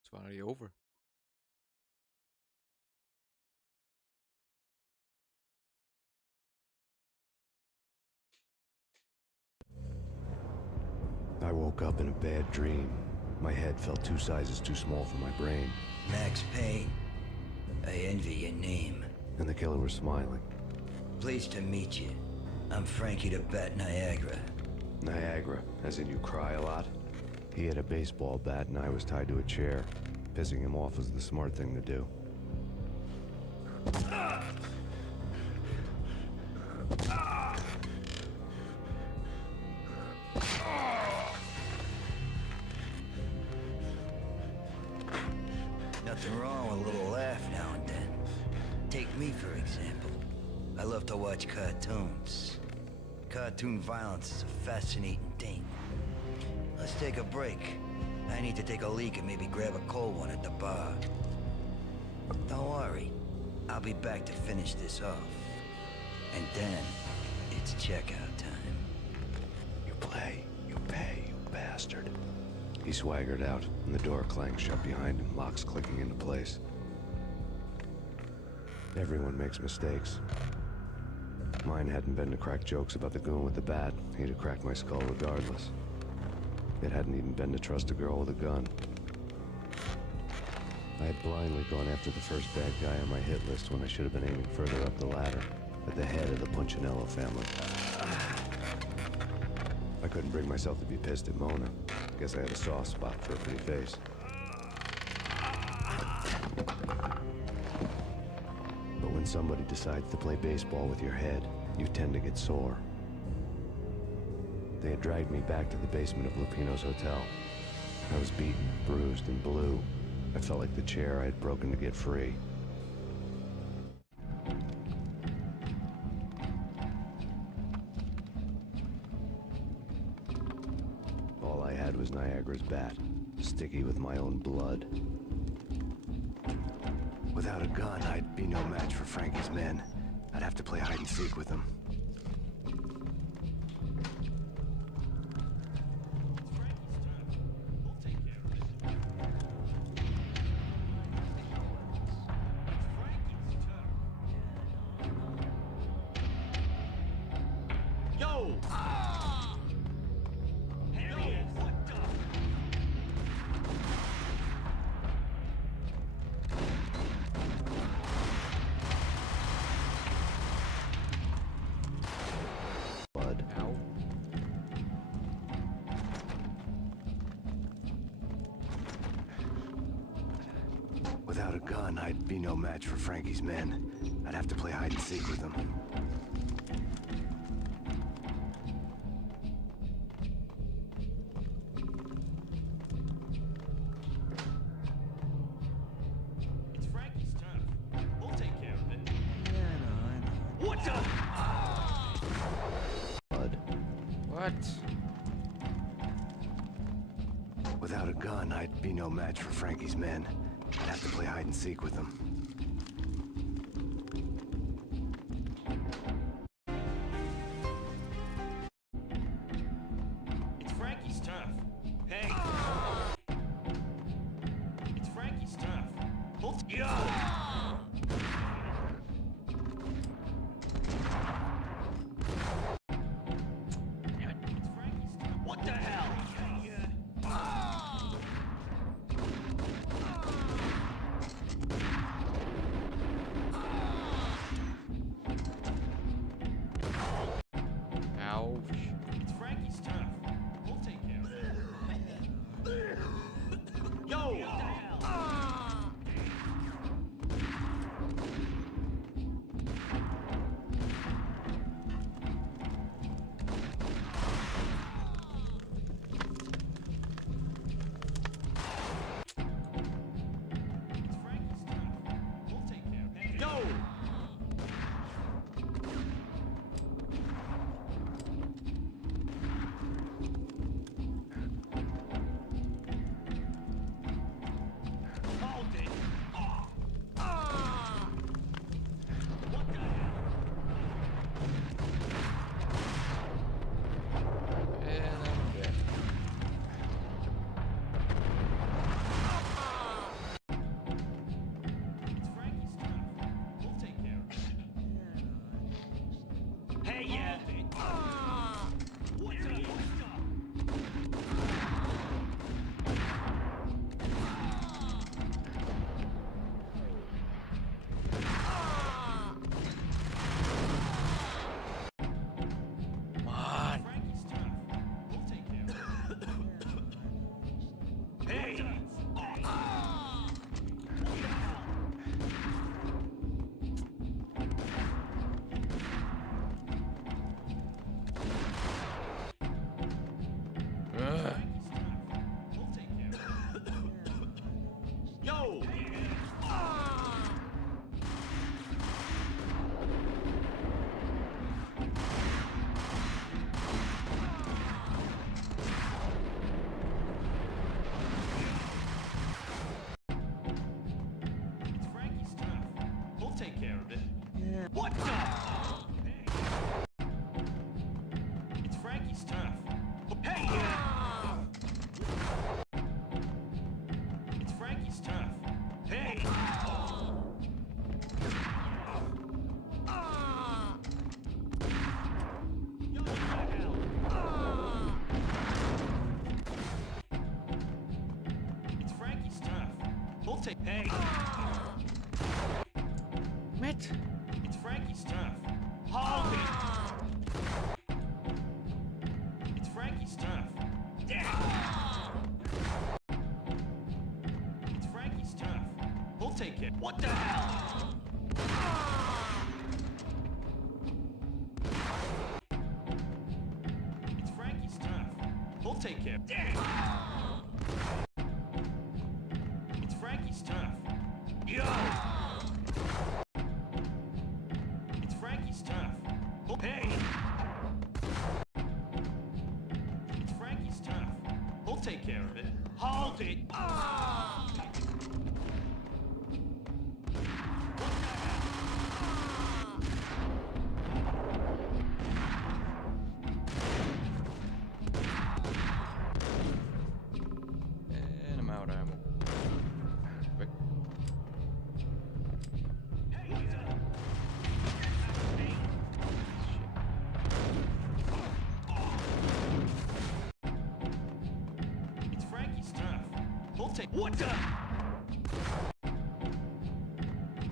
It's finally over. I woke up in a bad dream. My head felt 2 sizes too small for my brain. Max Payne, I envy your name. And the killer was smiling. Pleased to meet you. I'm Frankie the Bat Niagara. Niagara, as in you cry a lot? He had a baseball bat and I was tied to a chair. Pissing him off was the smart thing to do. Nothing wrong with a little laugh now and then. Take me, for example. I love to watch cartoons. Cartoon violence is a fascinating thing. Let's take a break. I need to take a leak and maybe grab a cold one at the bar. Don't worry. I'll be back to finish this off. And then, it's checkout time. You play, you pay, you bastard. He swaggered out, and the door clanged shut behind him, locks clicking into place. Everyone makes mistakes. Mine hadn't been to crack jokes about the goon with the bat. He'd have cracked my skull regardless. It hadn't even been to trust a girl with a gun. I had blindly gone after the first bad guy on my hit list when I should have been aiming further up the ladder, at the head of the Punchinello family. I couldn't bring myself to be pissed at Mona. Guess I had a soft spot for her pretty face. But when somebody decides to play baseball with your head, you tend to get sore. They had dragged me back to the basement of Lupino's hotel. I was beaten, bruised, and blue. I felt like the chair I had broken to get free. All I had was Niagara's bat, sticky with my own blood. Without a gun, I'd be no match for Frankie's men. I'd have to play hide and seek with them. Without a gun, I'd be no match for Frankie's men. I'd have to play hide and seek with them. It's Frankie's turn. We'll take care of it. Yeah, I know. What the? Blood. What? Without a gun, I'd be no match for Frankie's men. I'd have to play hide and seek with them. It's Frankie's turn. Hey. It's Frankie's turn. We'll What the hell? Yo! Hold it! What the hell? And I'm dead. Frankie's turn. We'll take care of it. Hey, yeah! What the? Come on. Frankie's turn. We'll take care of it. Hey! Ugh. We'll take care of it. Yo! It's Frankie's turn. We'll take care of it. What the? It's Frankie's turn. Hey! It's Frankie's turn. Hey! Yo, what the hell? It's Frankie's turn. We'll take. Hey! Matt. It's Frankie's turn. Hold it! It's Frankie's turn. It's Frankie's turn. We'll take it. What the hell? It's Frankie's turn. We'll take care. It's Frankie's turn. Yo! It's Frankie's turn. Oh, hey! It's Frankie's turn. We'll take care of it. Hold it! What the hell? And I'm out of ammo. Quick. Hey, what's up? Hey. It's Frankie's turn. We'll take. What the?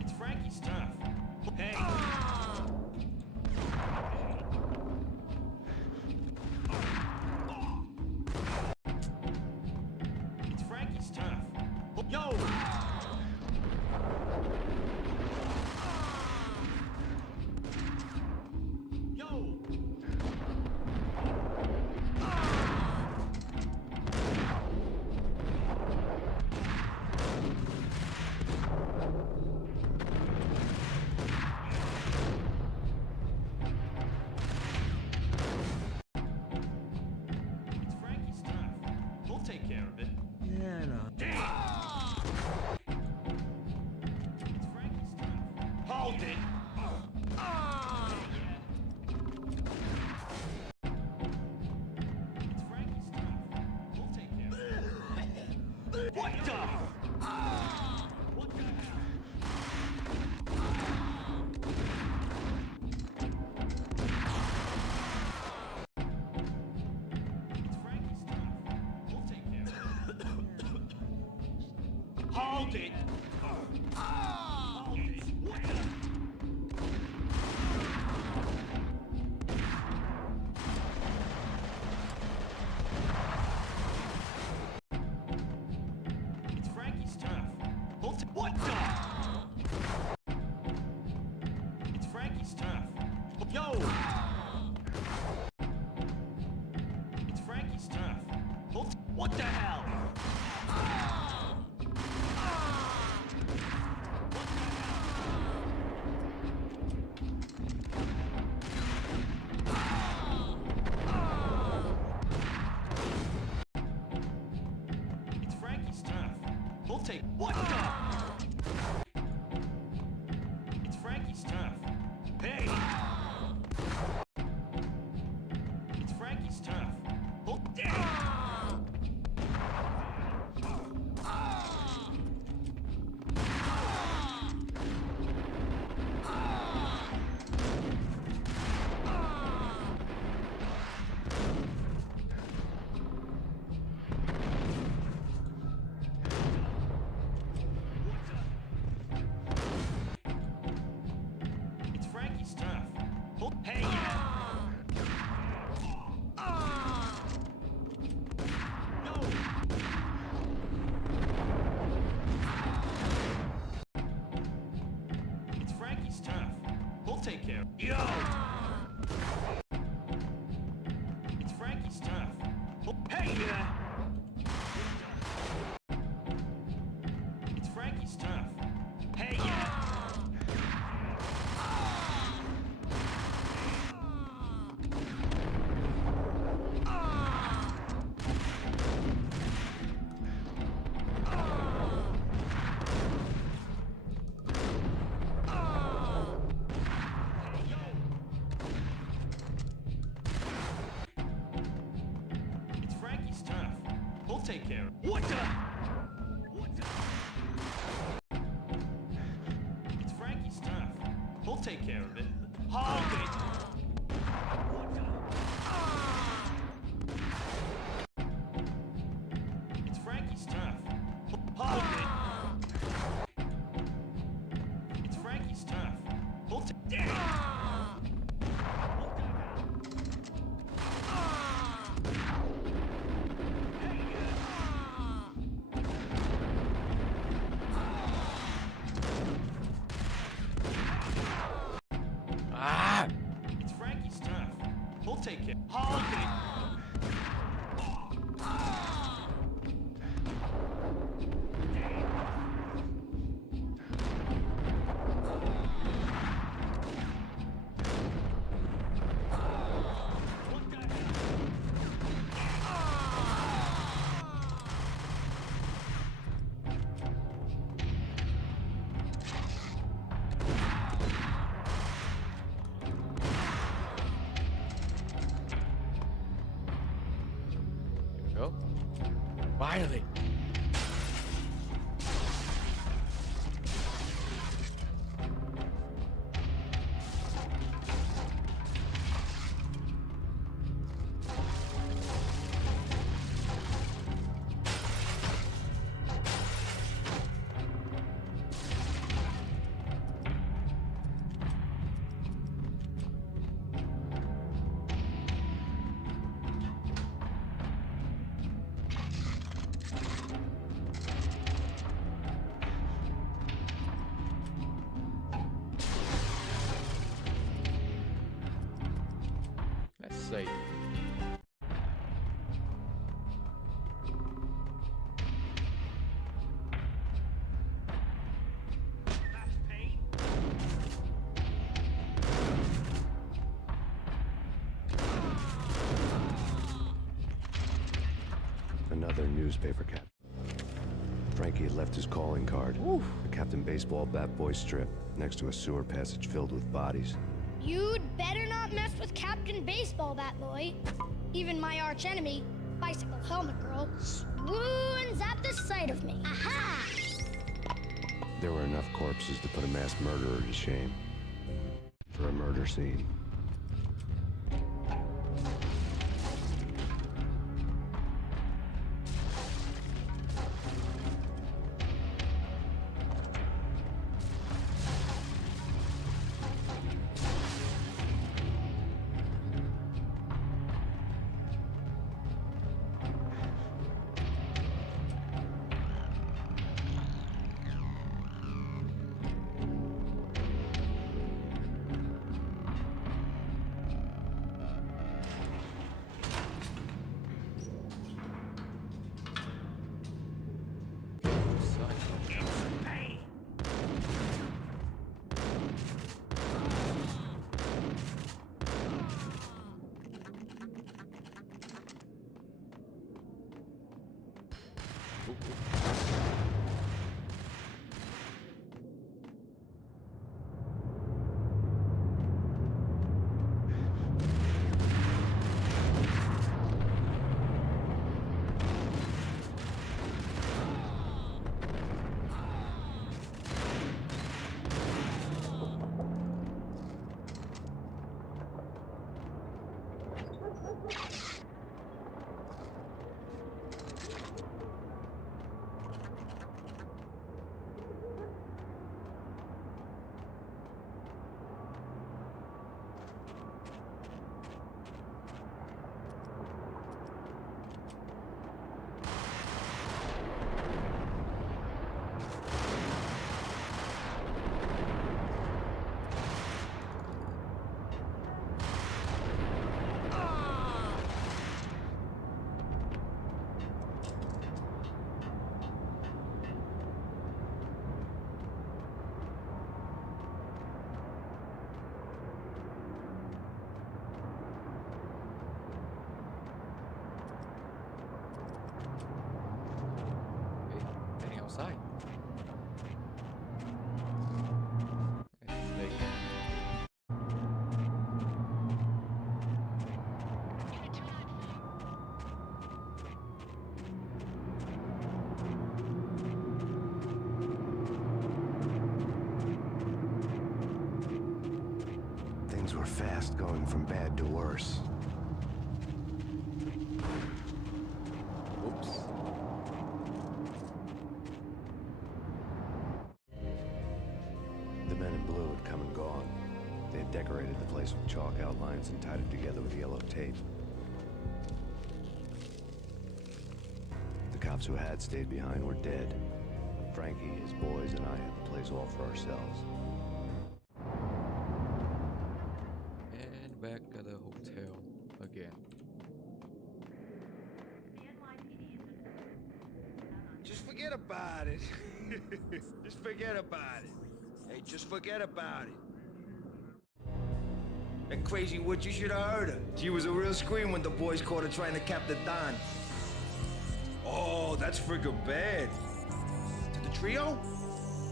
It's Frankie's turn. Hey. It's Frankie's turn. Yo! Yo! It's Frankie's turn. We'll take care of it. Yeah, no. It's Frankie's turn. Hold it! It's Frankie's turn. We'll take care of it. What the? What the hell? It's Frankie's turn. We'll take care of it. Hold it! Hold it! What the? It's Frankie's turn. What the? It's Frankie's turn. Yo! It's Frankie's turn. What the hell? What the hell? Hey! It's Frankie's turn. Oh, damn! It's Frankie's turn. Oh, hey, yeah! No! It's Frankie's turn. We'll take care of Yo! It's Frankie's turn. Oh, hey, yeah! It's Frankie's turn. Hey, yeah! It's Frankie's turn. We'll take care of What the? What the? It's Frankie's turn. We'll take care of it. Hold it! What the? It's Frankie's turn. Hold it! It's Frankie's turn. We'll take Ah! It's Frankie's turn. We'll take it. Hold it! What the hell? Go. Finally. Let's see. That's Payne. Another newspaper cap. Frankie had left his calling card. A Captain Baseball bat boy strip next to a sewer passage filled with bodies. You'd better not mess with Captain Baseball Bat Boy. Even my arch enemy, Bicycle Helmet Girl, swoons at the sight of me. Aha! There were enough corpses to put a mass murderer to shame. For a murder scene. Heading outside. It's late. Things were fast going from bad to worse. Oops. The men in blue had come and gone. They had decorated the place with chalk outlines and tied it together with yellow tape. The cops who had stayed behind were dead. Frankie, his boys, and I had the place all for ourselves. And back at the hotel again. Just forget about it. Just forget about it. Hey, just forget about it. That crazy witch, you should have heard her. She was a real scream when the boys caught her trying to cap the Don. Oh, that's friggin' bad. To the trio?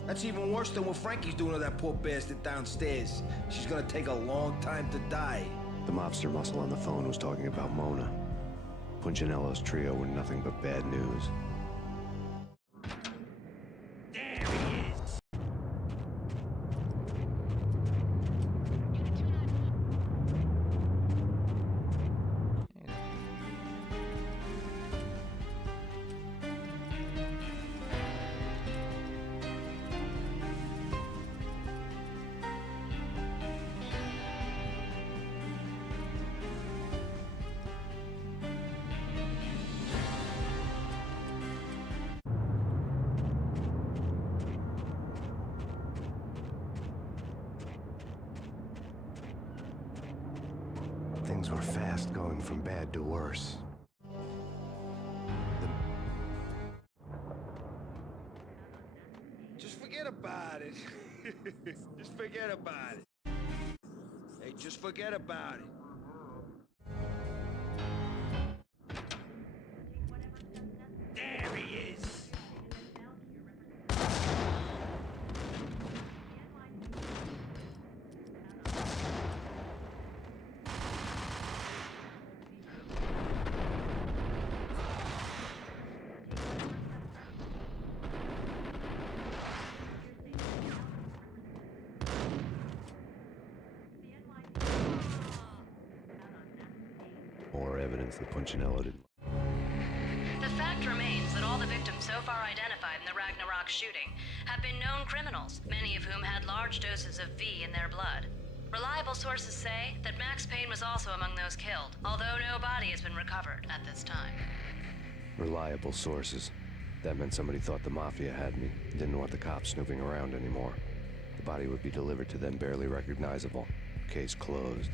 That's even worse than what Frankie's doing to that poor bastard downstairs. She's gonna take a long time to die. The mobster muscle on the phone was talking about Mona. Punchinello's trio were nothing but bad news. There he is! Things were fast going from bad to worse. Just forget about it. Just forget about it. Hey, just forget about it. There he is! More evidence that Punchinello didn't. The fact remains that all the victims so far identified in the Ragnarok shooting have been known criminals, many of whom had large doses of V in their blood. Reliable sources say that Max Payne was also among those killed, although no body has been recovered at this time. Reliable sources. That meant somebody thought the Mafia had me, didn't want the cops snooping around anymore. The body would be delivered to them barely recognizable. Case closed.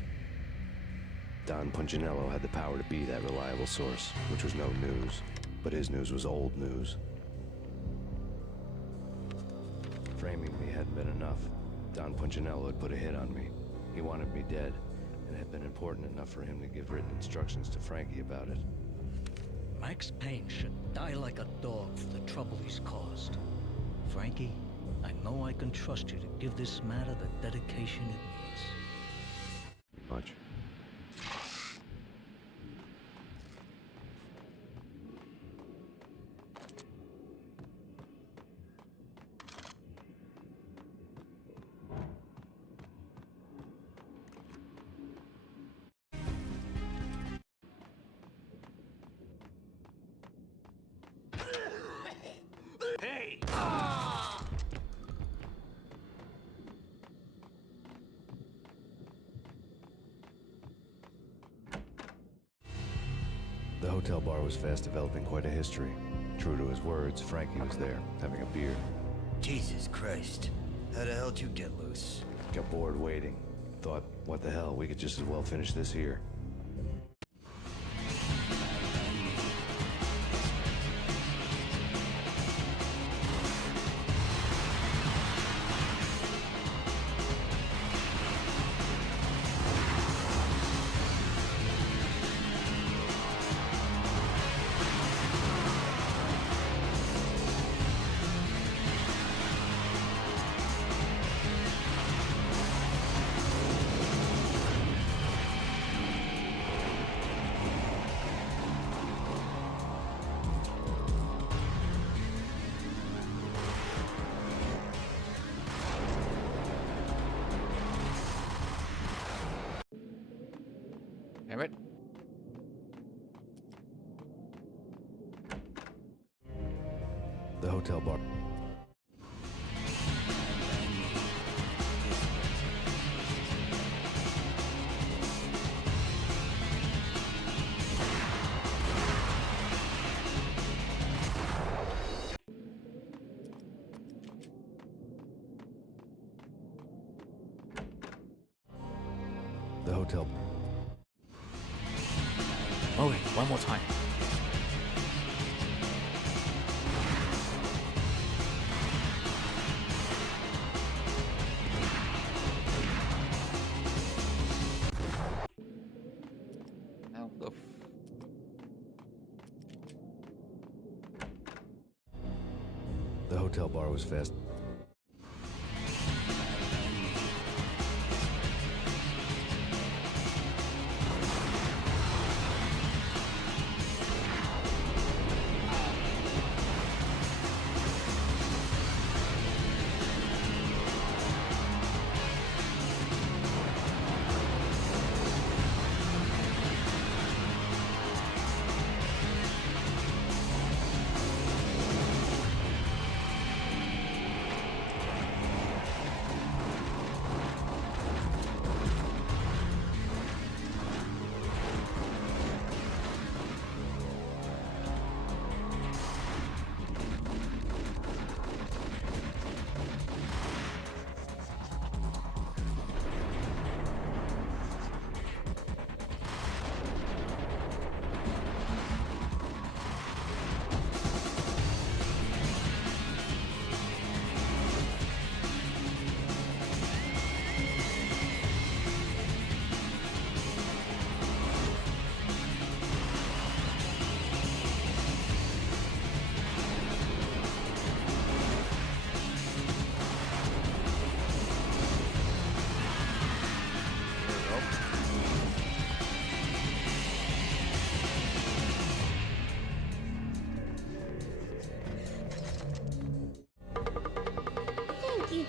Don Punchinello had the power to be that reliable source, which was no news. But his news was old news. Framing me hadn't been enough. Don Punchinello had put a hit on me. He wanted me dead, and it had been important enough for him to give written instructions to Frankie about it. Max Payne should die like a dog for the trouble he's caused. Frankie, I know I can trust you to give this matter the dedication it needs. Much. way! The hotel bar was fast developing quite a history. True to his words, Frankie was there, having a beer. Jesus Christ. How the hell did you get loose? Got bored waiting. Thought, what the hell, we could just as well finish this here. Damn it. The hotel bar. The hotel. Okay, one more time. Now the The hotel bar was fast.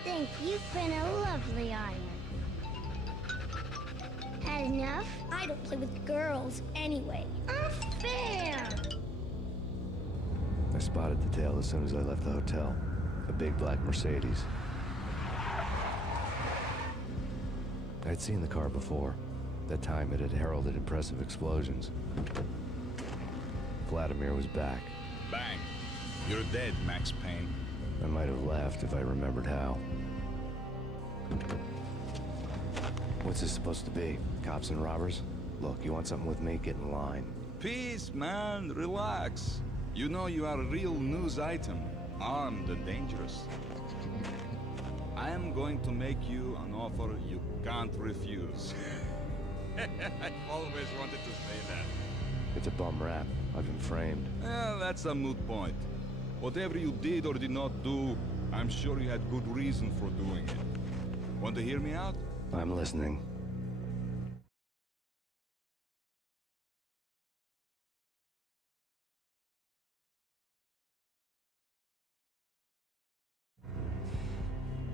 Thank you. You've been a lovely audience. Had enough? I don't play with girls anyway. Unfair! I spotted the tail as soon as I left the hotel. A big black Mercedes. I'd seen the car before. That time it had heralded impressive explosions. Vladimir was back. Bang. You're dead, Max Payne. I might have laughed if I remembered how. What's this supposed to be? Cops and robbers? Look, you want something with me? Get in line. Peace, man. Relax. You know you are a real news item. Armed and dangerous. I am going to make you an offer you can't refuse. I've always wanted to say that. It's a bum rap. I've been framed. Well, that's a moot point. Whatever you did or did not do, I'm sure you had good reason for doing it. Want to hear me out? I'm listening.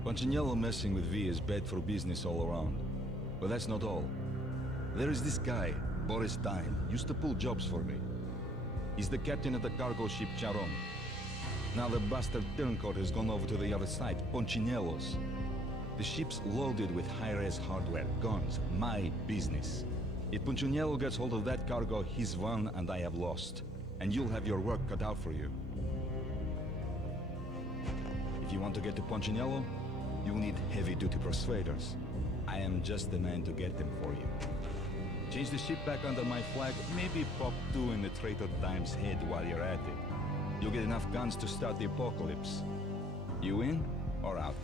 Punchinello messing with V is bad for business all around. But that's not all. There is this guy, Boris Stein, used to pull jobs for me. He's the captain of the cargo ship Charon. Now the bastard turncoat has gone over to the other side, Punchinello's. The ship's loaded with high-res hardware, guns, my business. If Punchinello gets hold of that cargo, he's won and I have lost. And you'll have your work cut out for you. If you want to get to Punchinello, you'll need heavy-duty persuaders. I am just the man to get them for you. Change the ship back under my flag, maybe pop 2 in the Traitor Time's head while you're at it. You'll get enough guns to start the apocalypse. You in or out?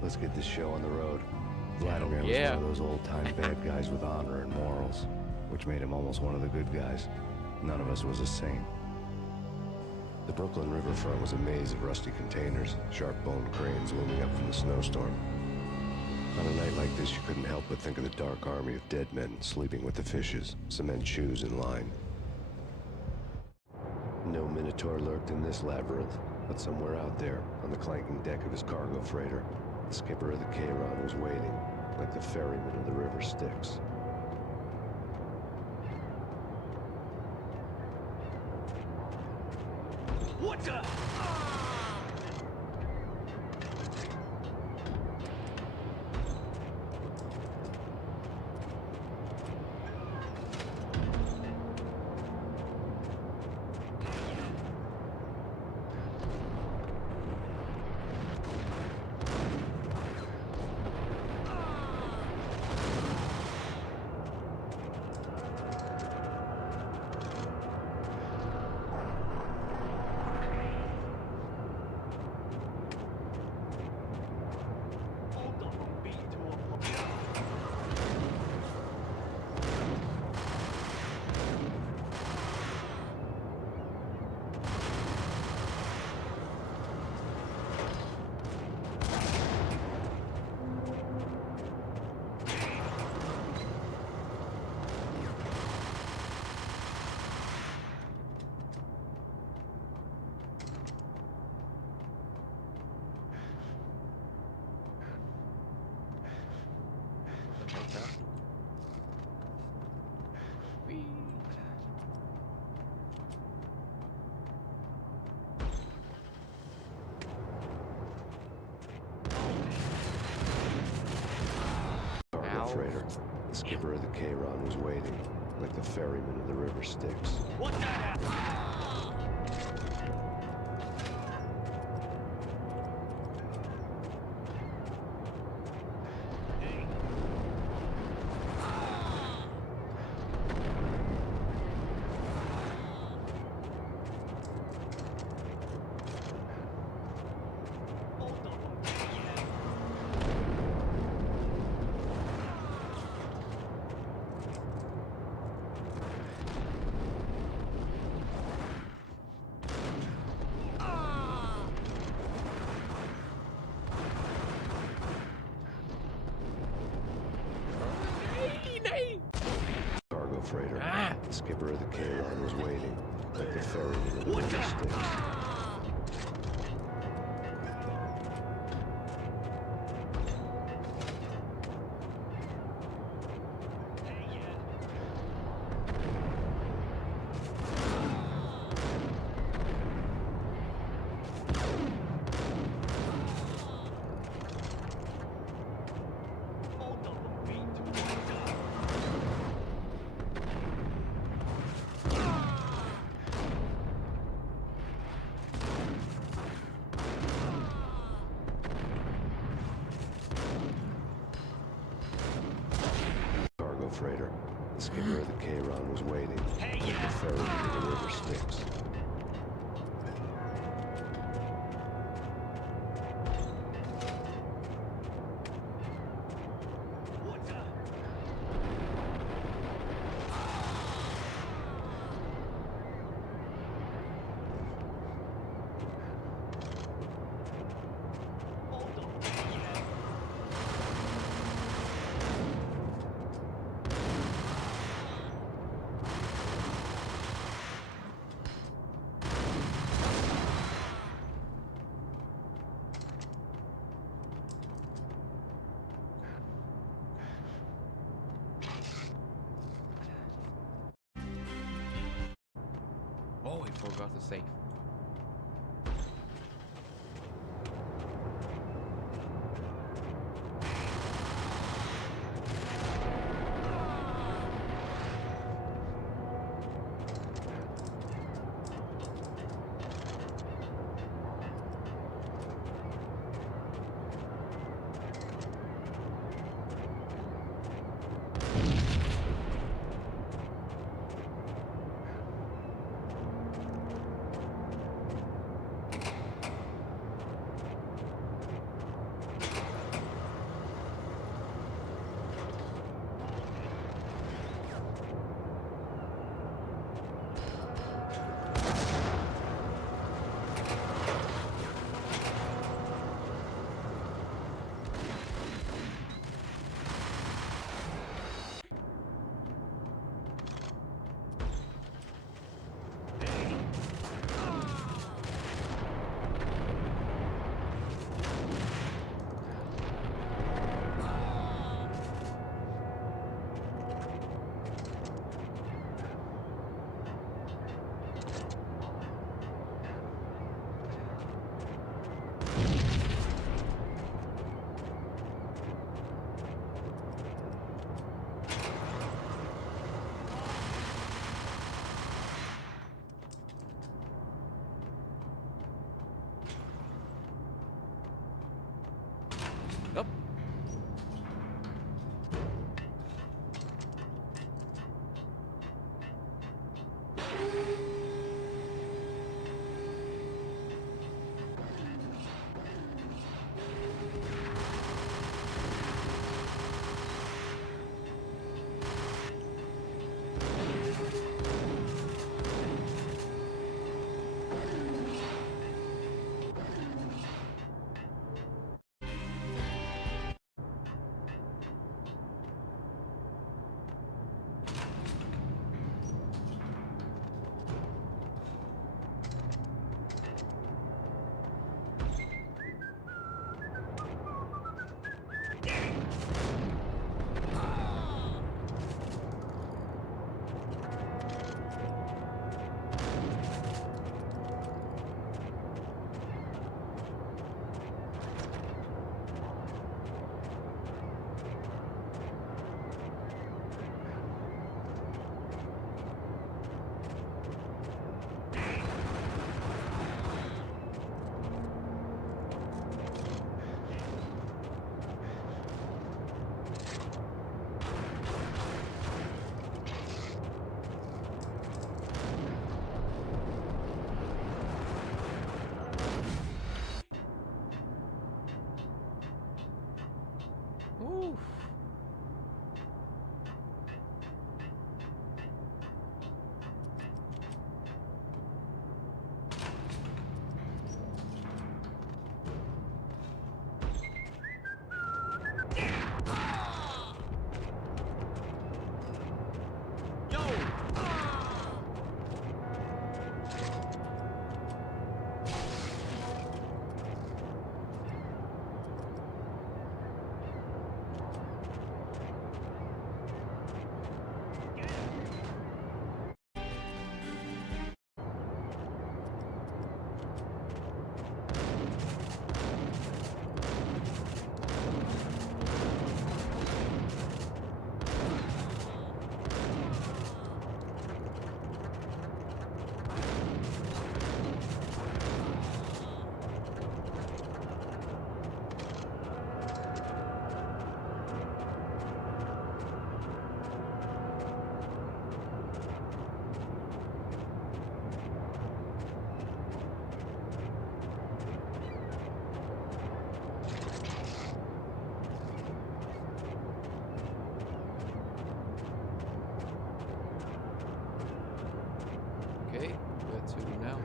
Let's get this show on the road. Vladimir was one of those old-time bad guys with honor and morals, which made him almost one of the good guys. None of us was a saint. The Brooklyn riverfront was a maze of rusty containers, sharp-boned cranes looming up from the snowstorm. On a night like this, you couldn't help but think of the dark army of dead men sleeping with the fishes, cement shoes in line. No Minotaur lurked in this labyrinth, but somewhere out there, on the clanking deck of his cargo freighter, the skipper of the K-Ron was waiting, like the ferryman of the river Styx. What the? Freighter. The skipper of the K-Ron was waiting, like the ferryman of the river Styx. What the hell? Freighter. The skipper of the K-Ron was waiting, like the ferryman of the river Styx. Freighter. The skipper of the K-Ron was waiting, like the ferryman of the river Styx. Oh, I forgot to save. Oof. Okay, where to now?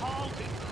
Hold it!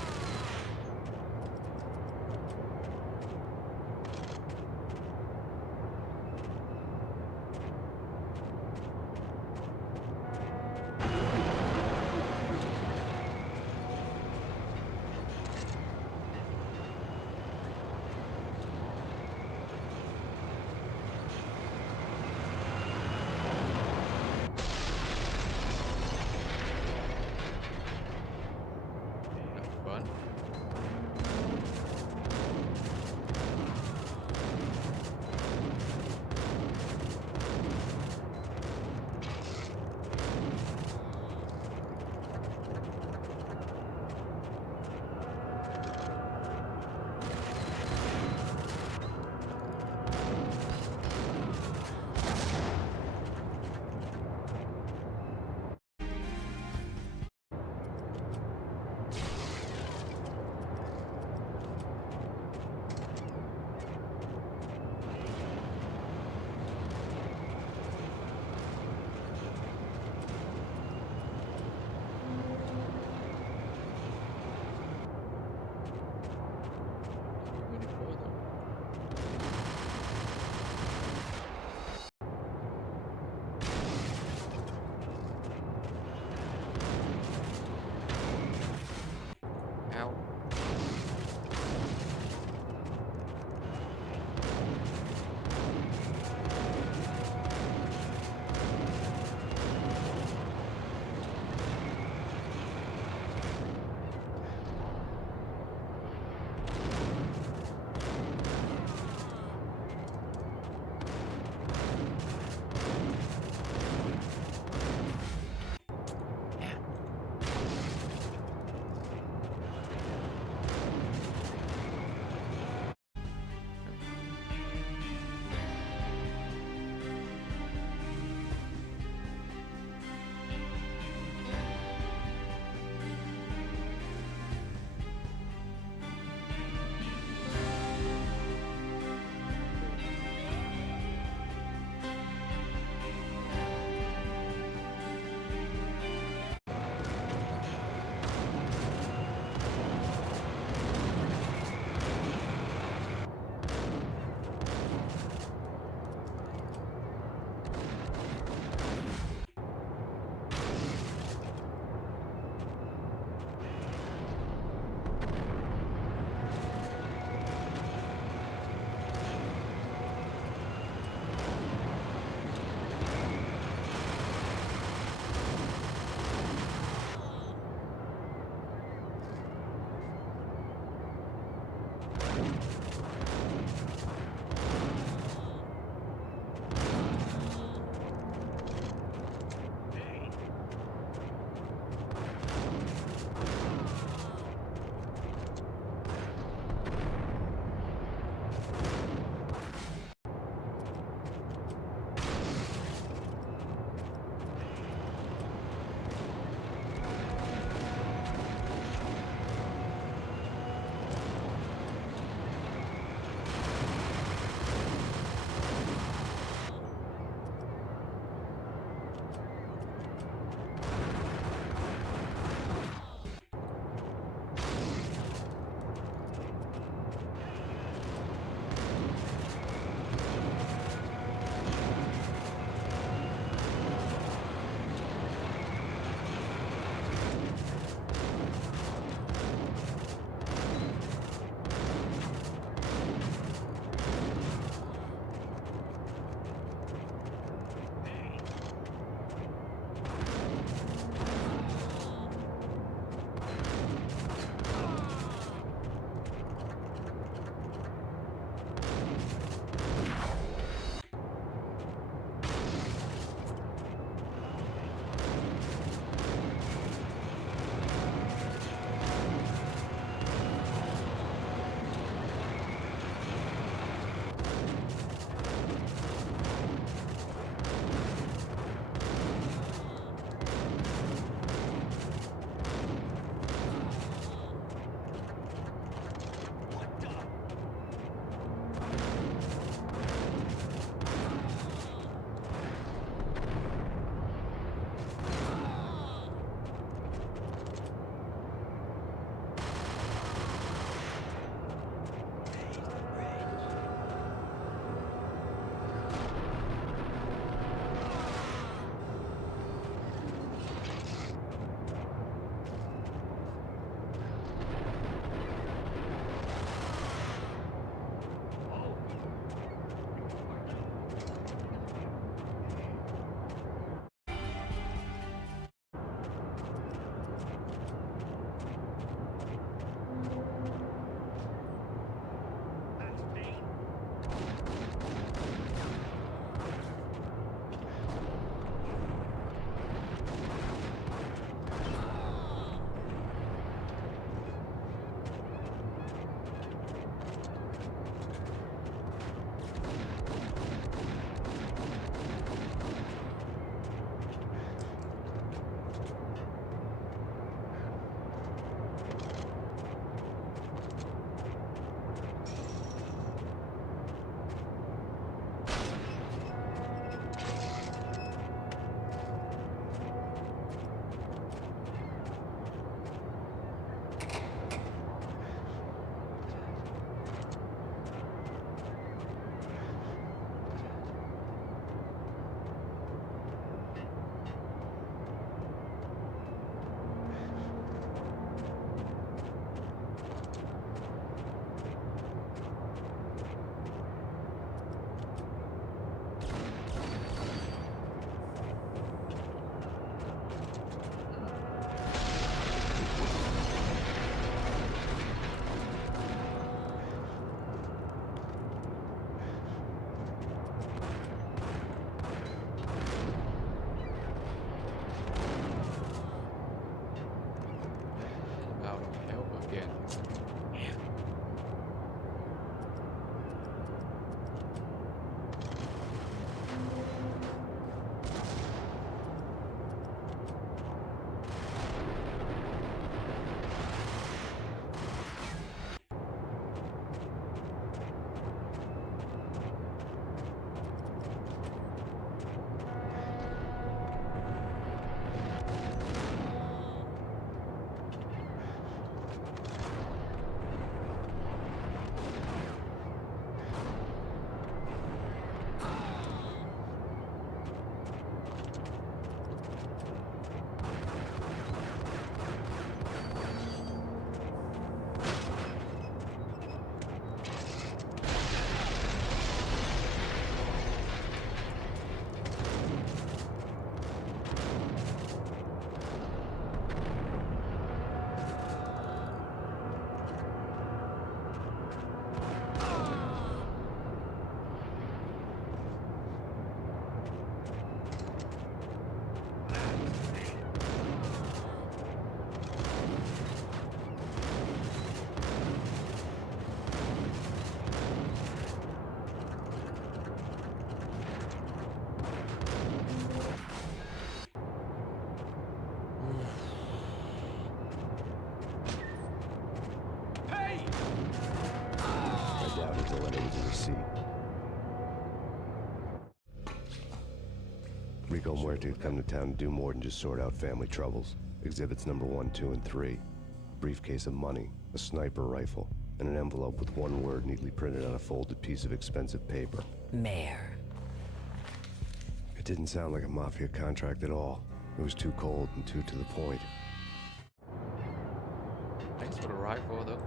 Rico Muerte had come to town to do more than just sort out family troubles. Exhibits number 1, 2, and 3. Briefcase of money, a sniper rifle, and an envelope with one word neatly printed on a folded piece of expensive paper. Mayor. It didn't sound like a mafia contract at all. It was too cold and too to the point. Thanks for the rifle, though.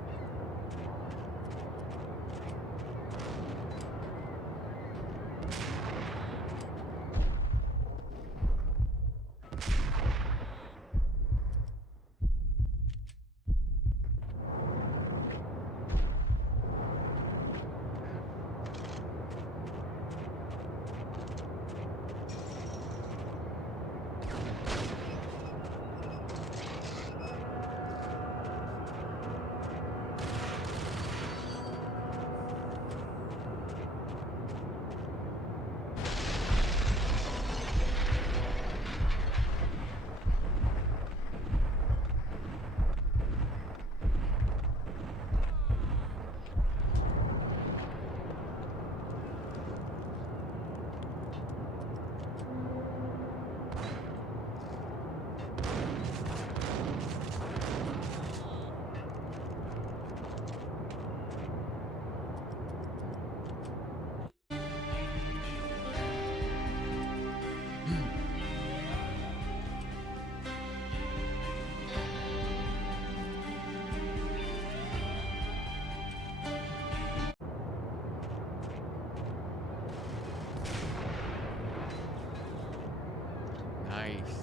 Nice.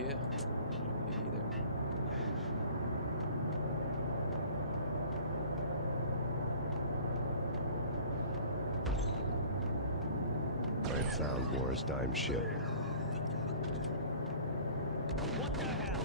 Yeah. Me either. I had found Boris Dime's ship. What the hell?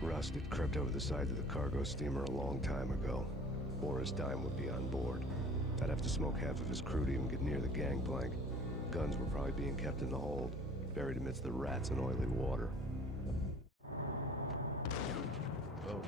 Rust had crept over the sides of the cargo steamer a long time ago. Boris Dime would be on board. I'd have to smoke half of his crew to even get near the gangplank. Guns were probably being kept in the hold, buried amidst the rats and oily water. Oh.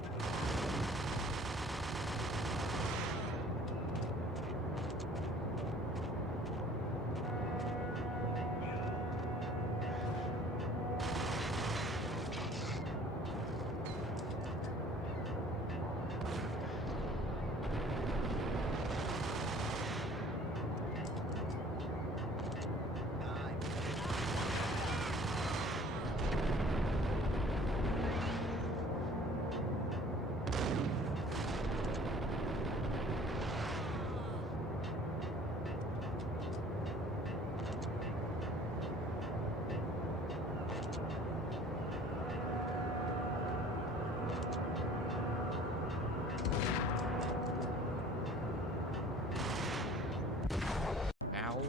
Ow.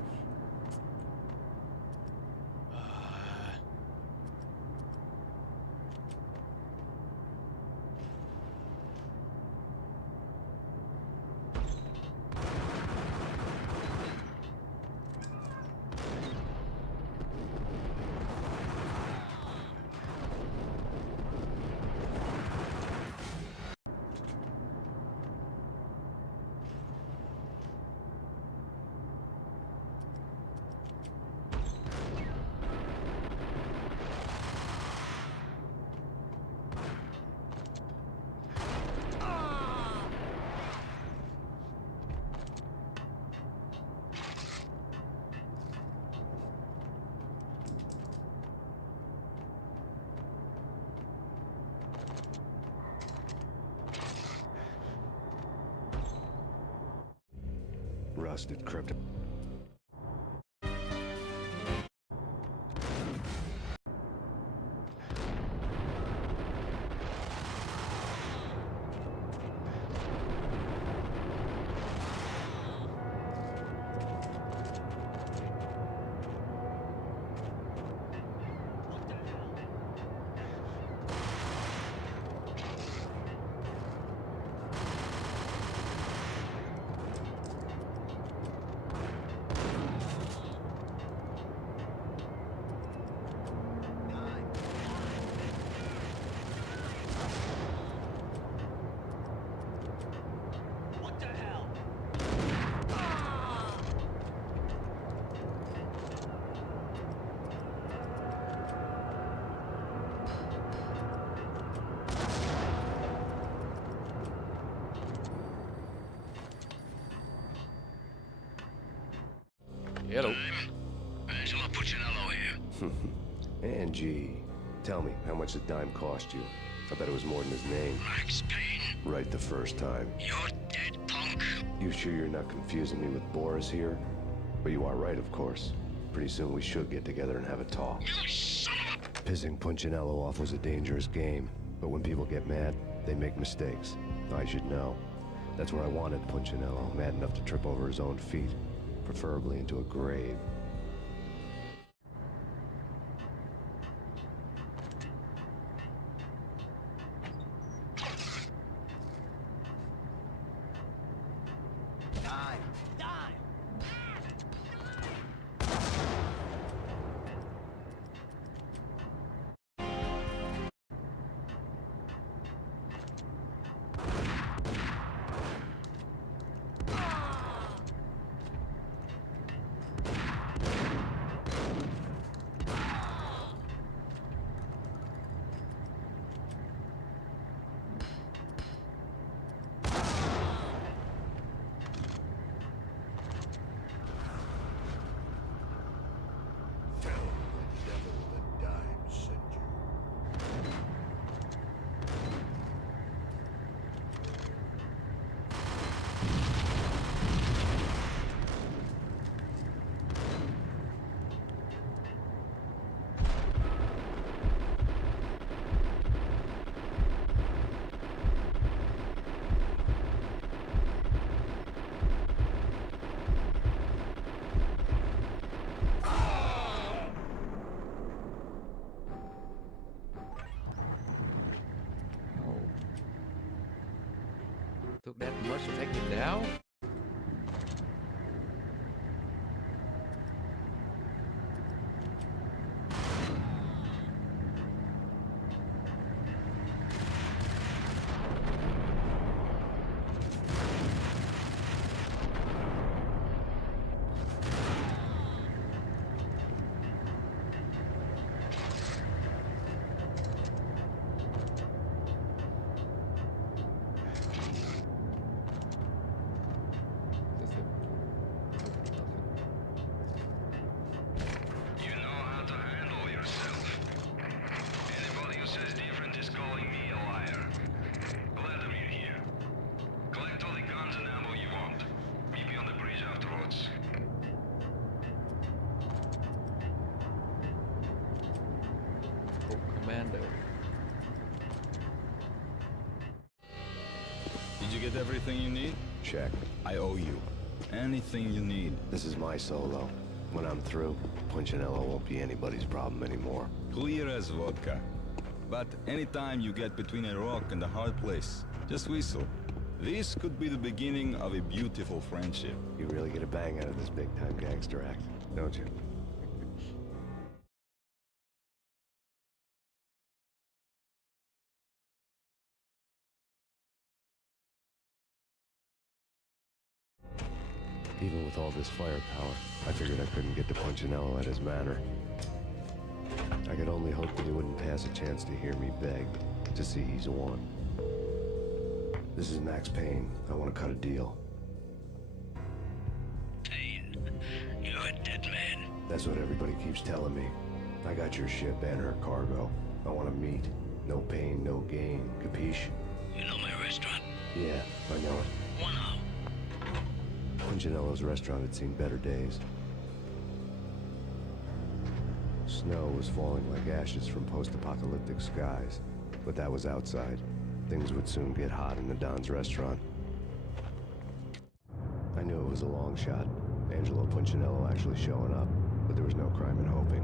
Rust had crept... What the hell? Hello. Angelo Puccinello here. Angie, tell me, how much did Dime cost you? I bet it was more than his name. Max Payne, Right the first time. you're dead, punk. You sure you're not confusing me with Boris here? But you are right, of course. Pretty soon we should get together and have a talk. You son of a... Pissing Punchinello off was a dangerous game, but when people get mad, they make mistakes. I should know. That's where I wanted Punchinello, mad enough to trip over his own feet, preferably into a grave. Dime! Dime! took that much to take it down? You know how to handle yourself. Anybody who says different is calling me a liar. Vladimir here. Collect all the guns and ammo you want. Meet me on the bridge afterwards. Oh, Commando. Did you get everything you need? Check. I owe you. Anything you need. This is my solo. When I'm through, Punchinello won't be anybody's problem anymore. Clear as vodka. But anytime you get between a rock and a hard place, just whistle. This could be the beginning of a beautiful friendship. You really get a bang out of this big-time gangster act, don't you? Even with all this firepower, I figured I couldn't get to Punchinello at his manor. I could only hope that he wouldn't pass a chance to hear me beg, to see he's won. This is Max Payne. I want to cut a deal. Payne, you're a dead man. That's what everybody keeps telling me. I got your ship and her cargo. I want to meet. No pain, no gain. Capiche? You know my restaurant? Yeah, I know it. One out. Punchinello's restaurant had seen better days. Snow was falling like ashes from post-apocalyptic skies, but that was outside. Things would soon get hot in the Don's restaurant. I knew it was a long shot, Angelo Punchinello actually showing up, but there was no crime in hoping.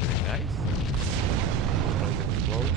Very nice. Like it explode.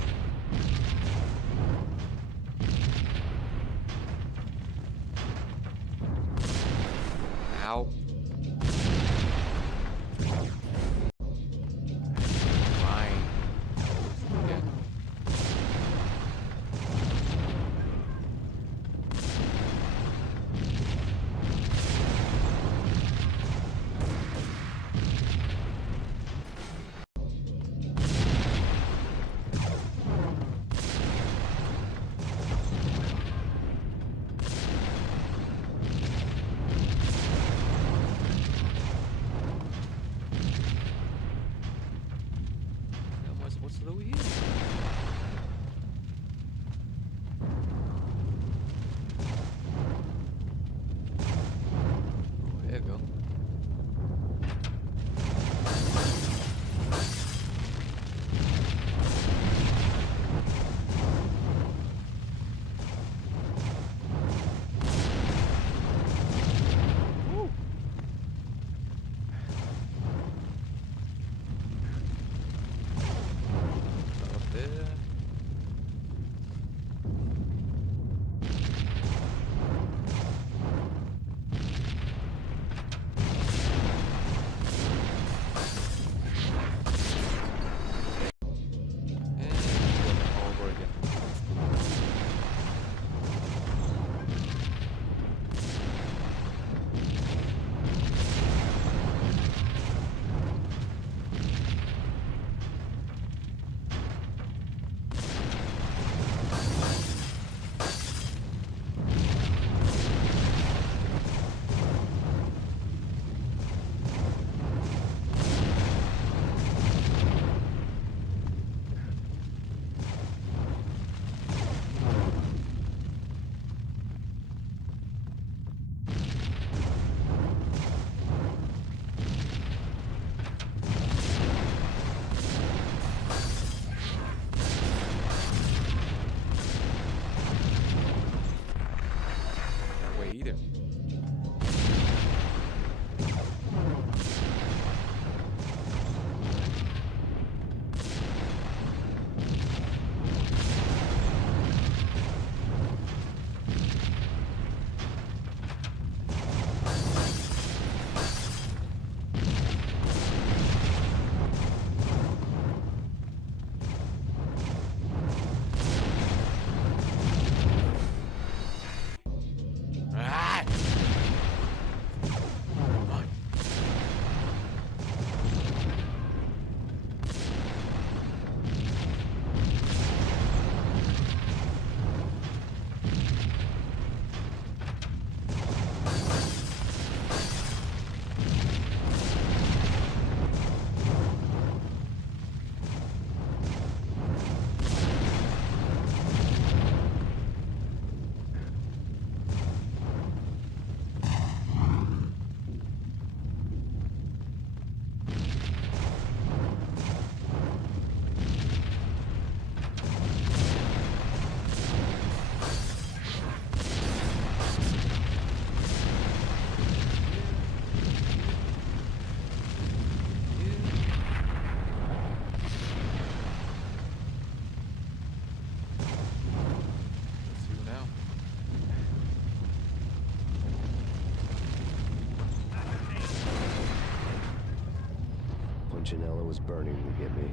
Punchinello was burning to get me.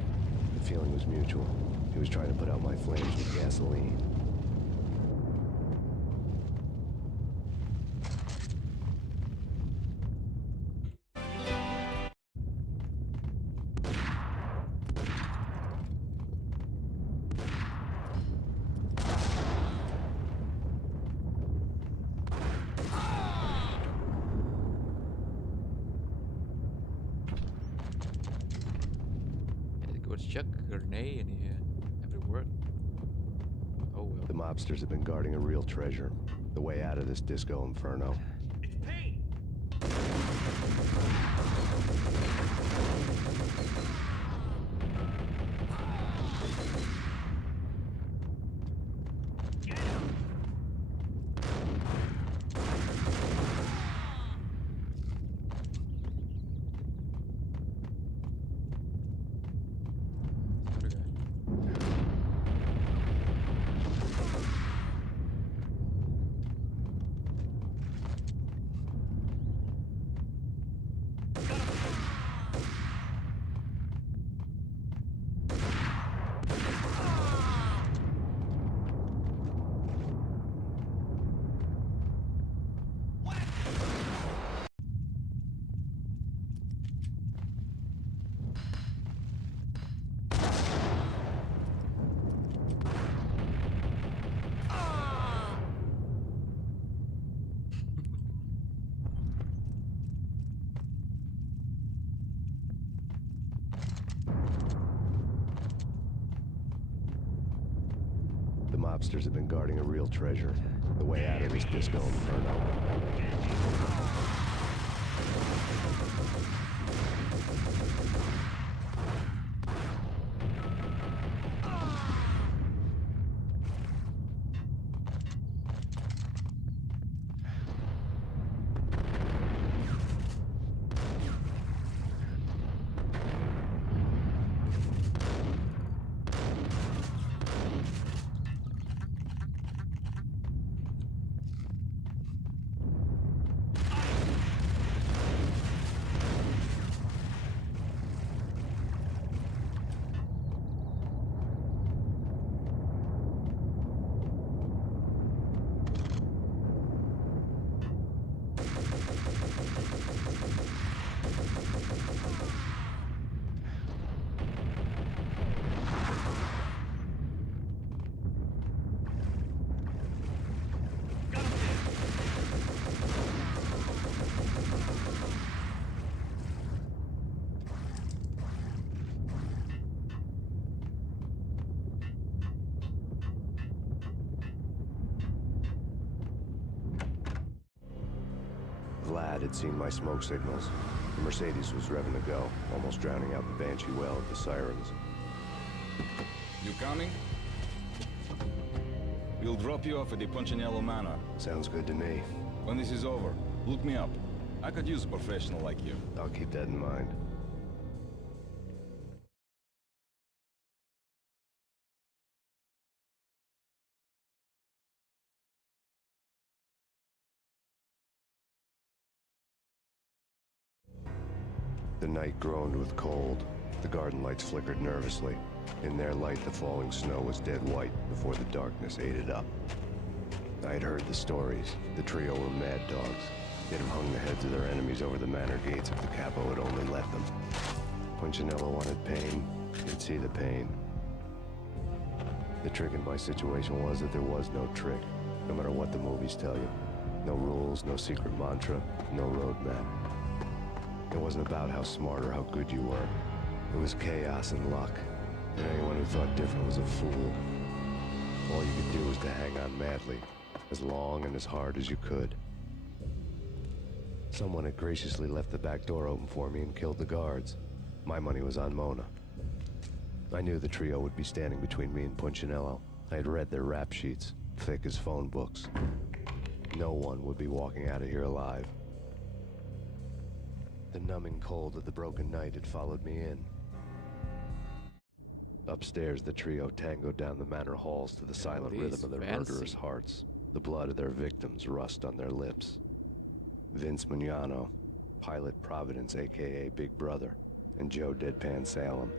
The feeling was mutual. He was trying to put out my flames with gasoline. It was chuck a grenade in here. Every word. Oh well. The mobsters have been guarding a real treasure. The way out of this disco inferno. It's Payne! Get him! Other guy. The mobsters have been guarding a real treasure. The way out of this disco inferno. Vlad had seen my smoke signals. The Mercedes was revving to go, almost drowning out the Banshee well of the sirens. You coming? We'll drop you off at the Punchinello Manor. Sounds good to me. When this is over, look me up. I could use a professional like you. I'll keep that in mind. The night groaned with cold. The garden lights flickered nervously. In their light, the falling snow was dead white before the darkness ate it up. I had heard the stories. The trio were mad dogs. They'd have hung the heads of their enemies over the manor gates if the capo had only let them. Punchinello wanted Payne. He'd see the pain. The trick in my situation was that there was no trick, no matter what the movies tell you. No rules, no secret mantra, no roadmap. It wasn't about how smart or how good you were. It was chaos and luck. And anyone who thought different was a fool. All you could do was to hang on madly, as long and as hard as you could. Someone had graciously left the back door open for me and killed the guards. My money was on Mona. I knew the trio would be standing between me and Punchinello. I had read their rap sheets, thick as phone books. No one would be walking out of here alive. The numbing cold of the broken night had followed me in. Upstairs, the trio tangoed down the manor halls to the silent rhythm of their murderous hearts. The blood of their victims rust on their lips. Vince Mignano, Pilot Providence, a.k.a. Big Brother, and Joe deadpan Salem.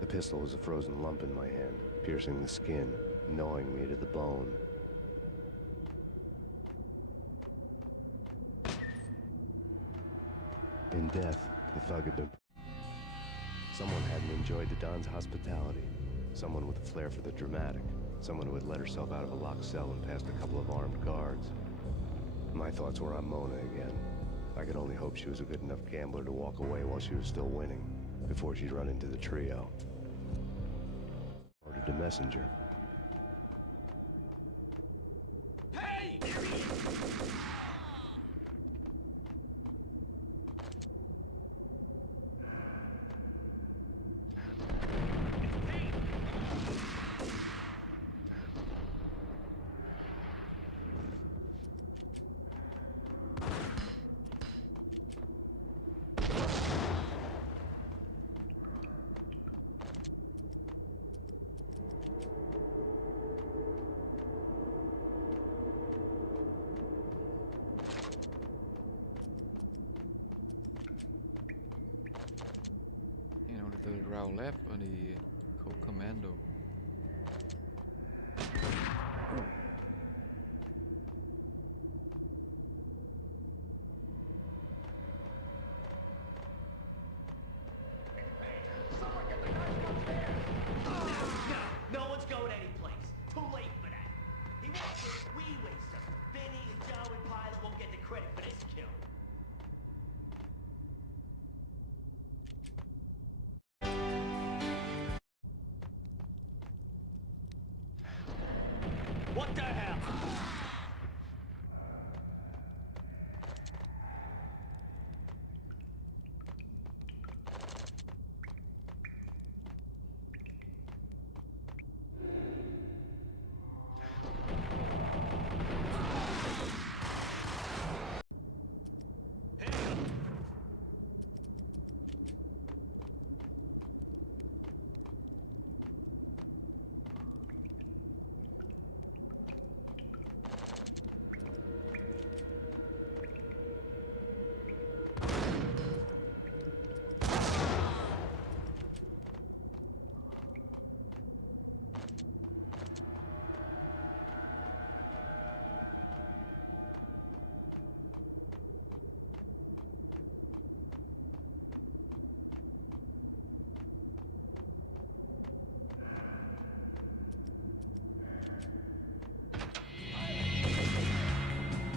The pistol was a frozen lump in my hand, piercing the skin, gnawing me to the bone. In death, the thug had been... Someone hadn't enjoyed the Don's hospitality. Someone with a flair for the dramatic. Someone who had let herself out of a locked cell and passed a couple of armed guards. My thoughts were on Mona again. I could only hope she was a good enough gambler to walk away while she was still winning, before she'd run into the trio. Ordered a messenger. Hey! The route left on the co-commando. No one's going anyplace. Too late for that. He wants it, we waste him. Vinny and Joe and Pilot won't get the credit for this kill. What the hell?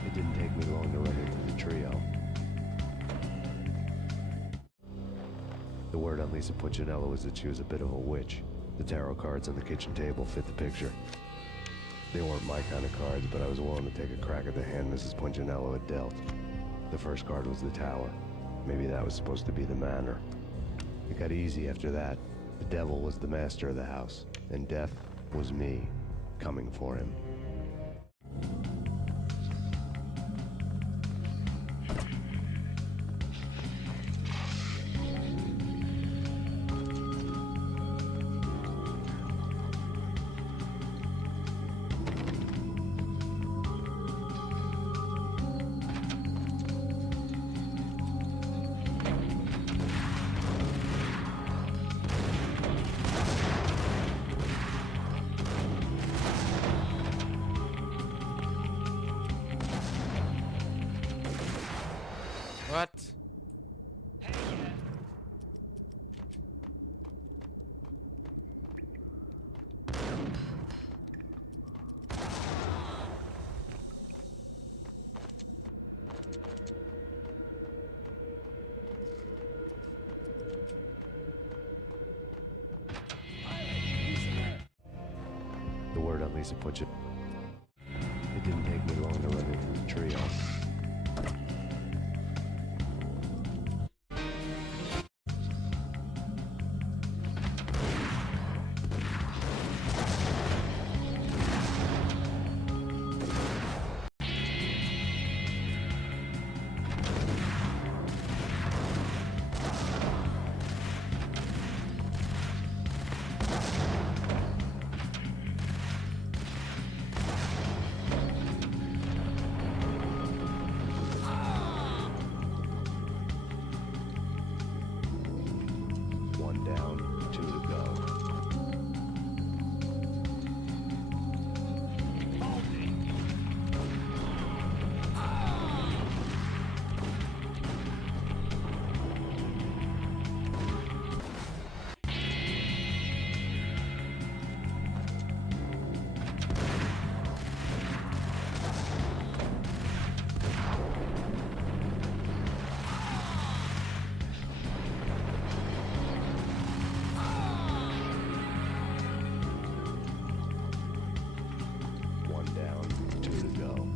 It didn't take me long to run into the trio. The word on Lisa Puccinello was that she was a bit of a witch. The tarot cards on the kitchen table fit the picture. They weren't my kind of cards, but I was willing to take a crack at the hand Mrs. Puccinello had dealt. The first card was the Tower. Maybe that was supposed to be the Manor. It got easy after that. The devil was the master of the house, and death was me, coming for him. What? The word on Lisa Puccinello. It didn't take me long to run into the trio. down, 2 to go. One down, 2 to go.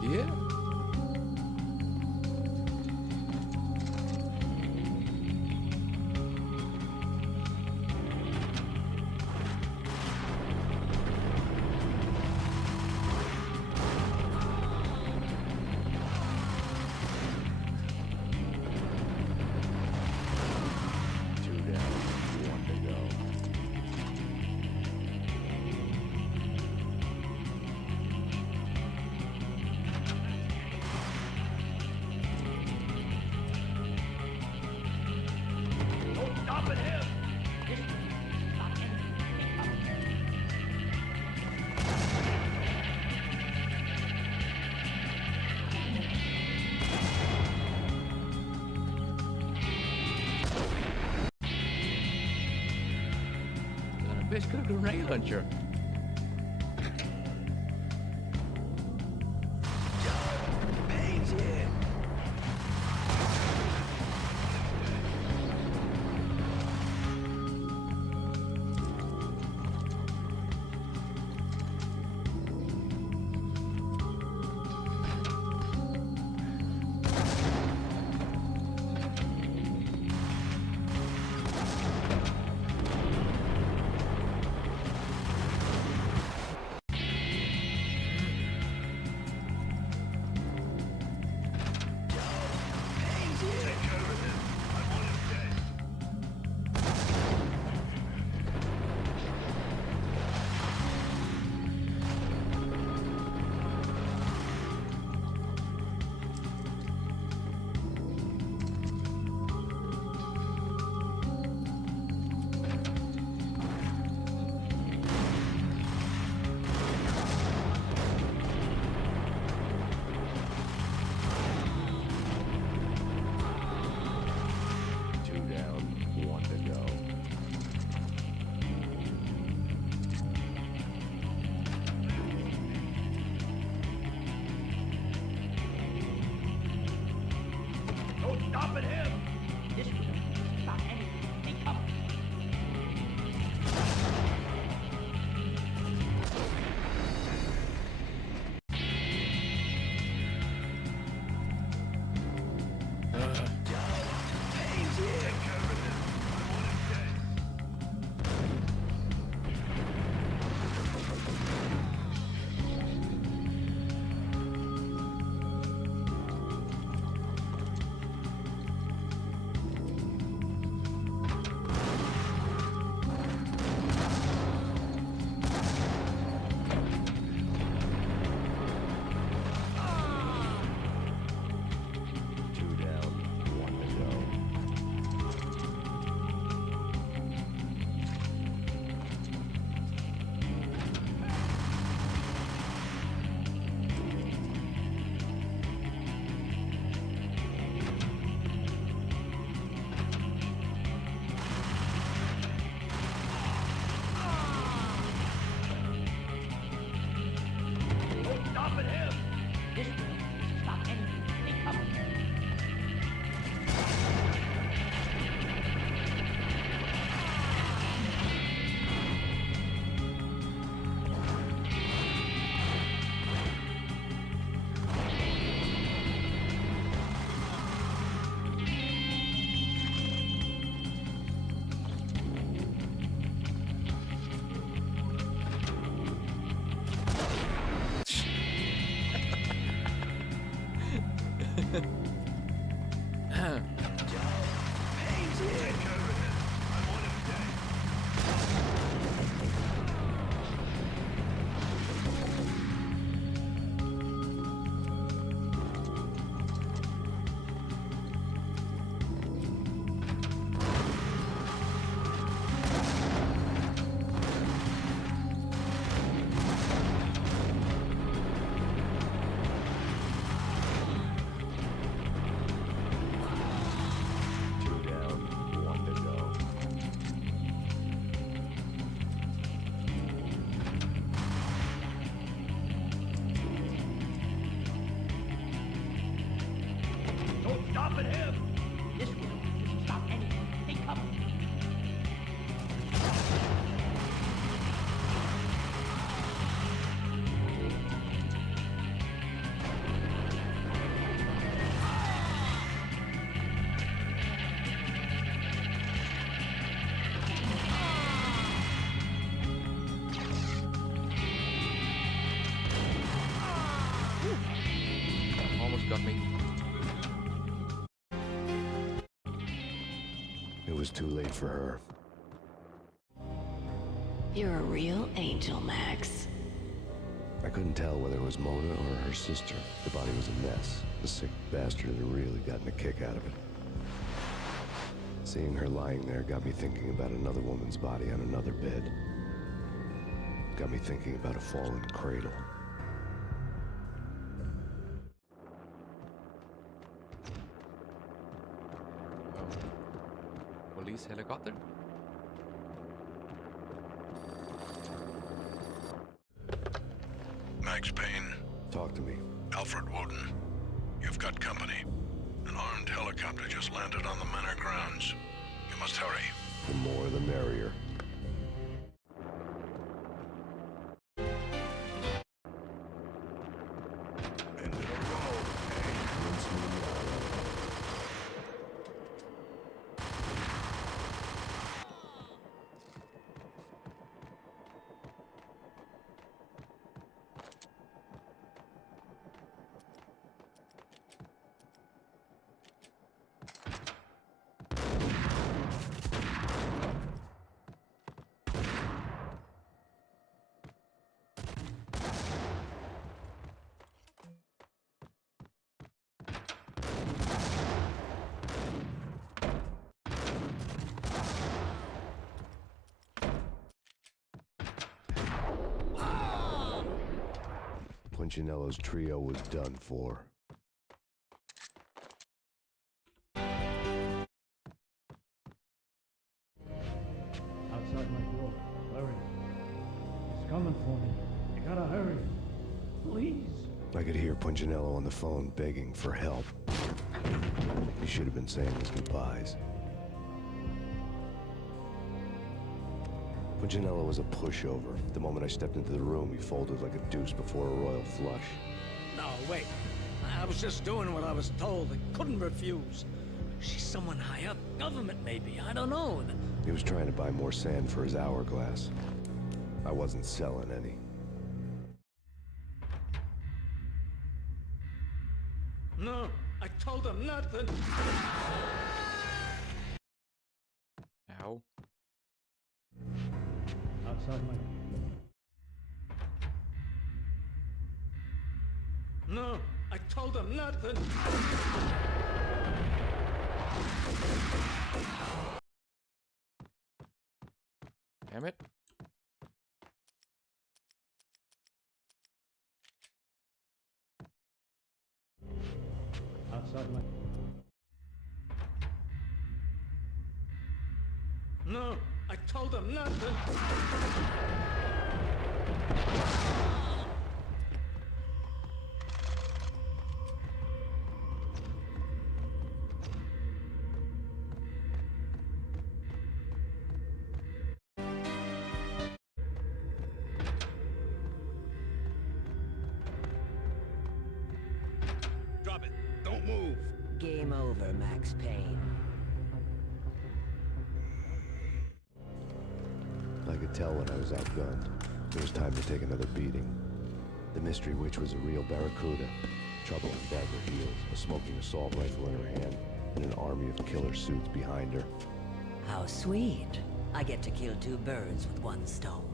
Yeah. Two down, 1 to go. Don't stop at him! Son of a bitch, got a grenade launcher. Payne's here. Two down, one to go. Don't stop at him! This will stop anything. Take cover. Almost got me. It was too late for her. You're a real angel, Max. I couldn't tell whether it was Mona or her sister. The body was a mess. The sick bastard had really gotten a kick out of it. Seeing her lying there got me thinking about another woman's body on another bed. Got me thinking about a fallen cradle. Police helicopter? Max Payne, Talk to me. Alfred Woden. You've got company. An armed helicopter just landed on the manor grounds. You must hurry. The more the merrier. End in a row, eh? Punchinello's trio was done for. Outside my door. Hurry. He's coming for me. You gotta hurry. Please. I could hear Punchinello on the phone begging for help. He should have been saying his goodbyes. Punchinello was a pushover. The moment I stepped into the room, he folded like a deuce before a royal flush. No, wait. I was just doing what I was told. I couldn't refuse. She's someone high up. Government, maybe. I don't know. He was trying to buy more sand for his hourglass. I wasn't selling any. No, I told him nothing. Ow. Outside my... No, I told him nothing. Damn it. Outside my... No, I told him nothing. Drop it. Don't move. Game over, Max Payne. I could tell when I was outgunned. It was time to take another beating. The mystery witch was a real barracuda. trouble in bed at her heels, a smoking assault rifle in her hand, and an army of killer suits behind her. How sweet. I get to kill two birds with one stone.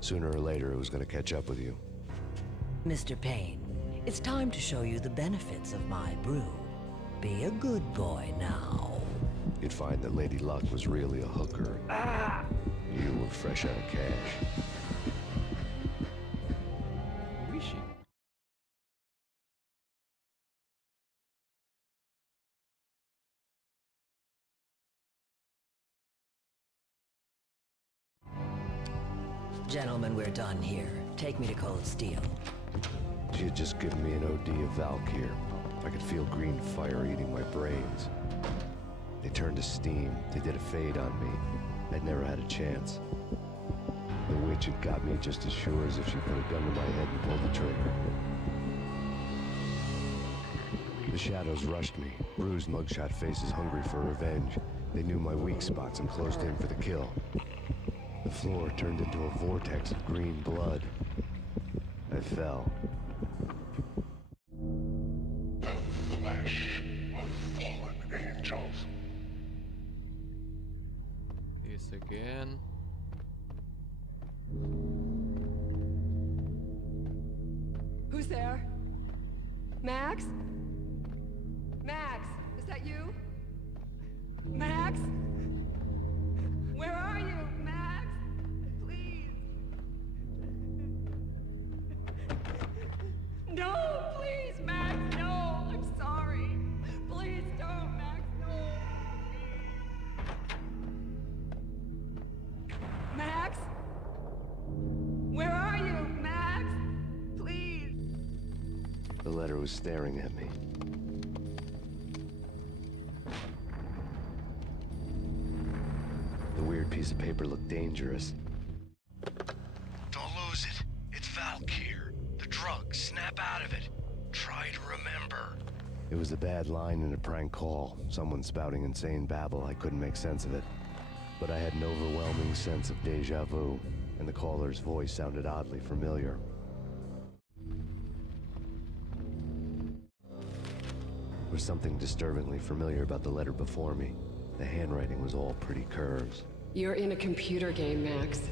Sooner or later, it was gonna catch up with you. Mr. Payne, it's time to show you the benefits of my brew. Be a good boy now. You'd find that Lady Luck was really a hooker. You were fresh out of cash. Who is she? Gentlemen, we're done here. Take me to Cold Steel. She had just given me an OD of Valkyr. I could feel green fire eating my brains. They turned to steam. They did a fade on me. I'd never had a chance. The witch had got me just as sure as if she put a gun to my head and pulled the trigger. The shadows rushed me, bruised mugshot faces hungry for revenge. They knew my weak spots and closed in for the kill. The floor turned into a vortex of green blood. I fell. The flesh of fallen angels. This again. Who's there? Max? Max, is that you? Max? Where are you, Max? Please. No, please, Max, no. I'm sorry. Please don't, Max, no. Max? Where are you, Max? Please. The letter was staring at me. The weird piece of paper looked dangerous. Don't lose it. It's Valkyr. The drug. Snap out of it. Try to remember. It was a bad line in a prank call. Someone spouting insane babble. I couldn't make sense of it. But I had an overwhelming sense of deja vu, and the caller's voice sounded oddly familiar. There was something disturbingly familiar about the letter before me. The handwriting was all pretty curves. You're in a computer game, Max.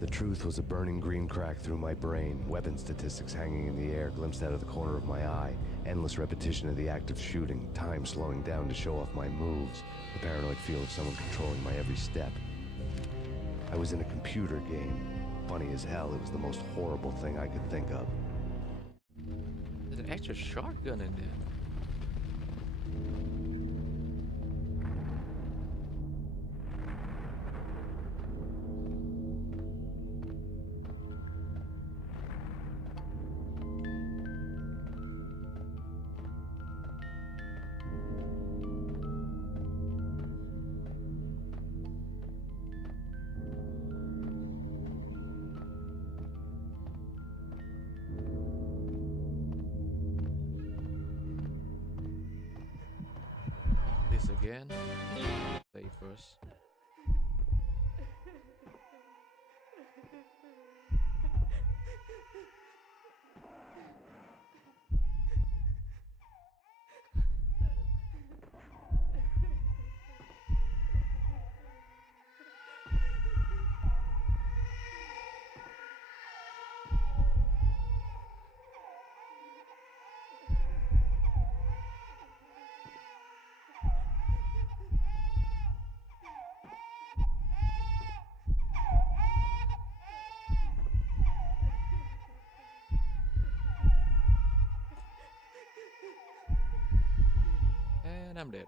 The truth was a burning green crack through my brain, weapon statistics hanging in the air, glimpsed out of the corner of my eye, endless repetition of the act of shooting, time slowing down to show off my moves, the paranoid feel of someone controlling my every step. I was in a computer game. Funny as hell, it was the most horrible thing I could think of. There's an extra shotgun in there. This again. Save first. And I'm dead.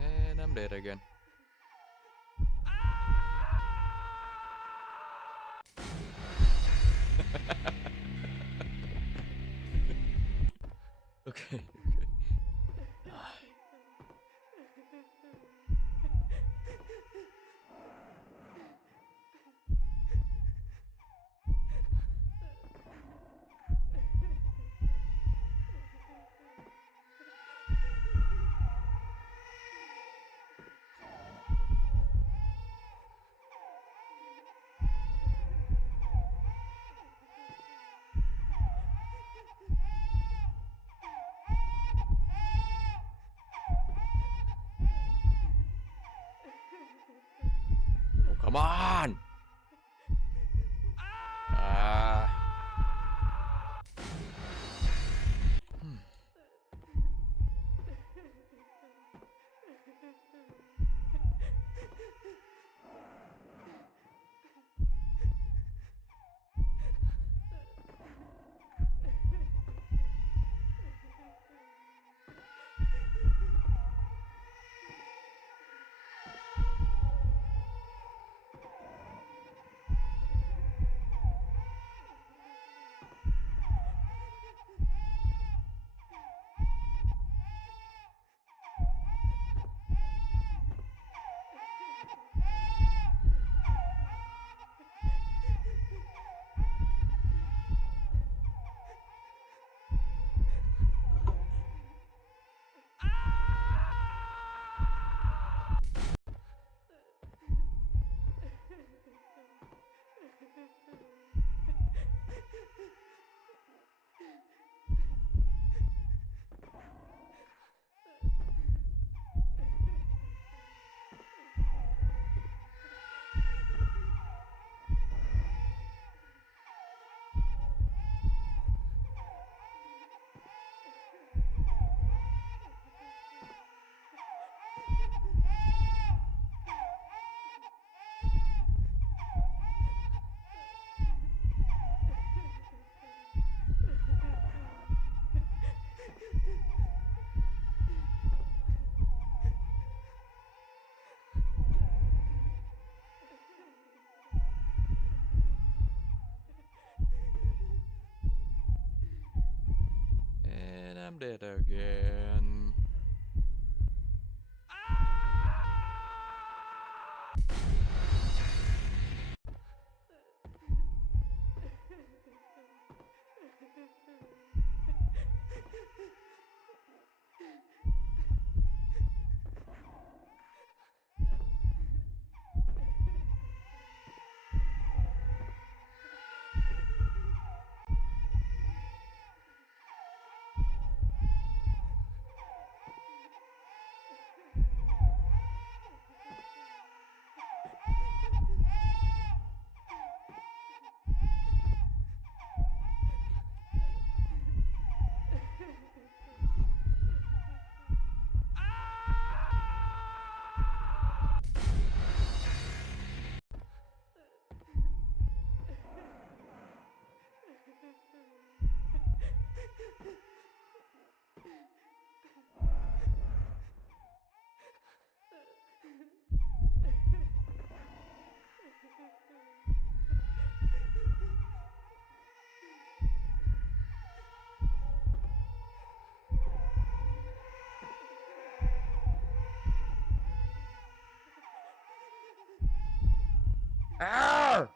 And I'm dead again. Okay. Come on! Ah. And I'm dead again. Ah!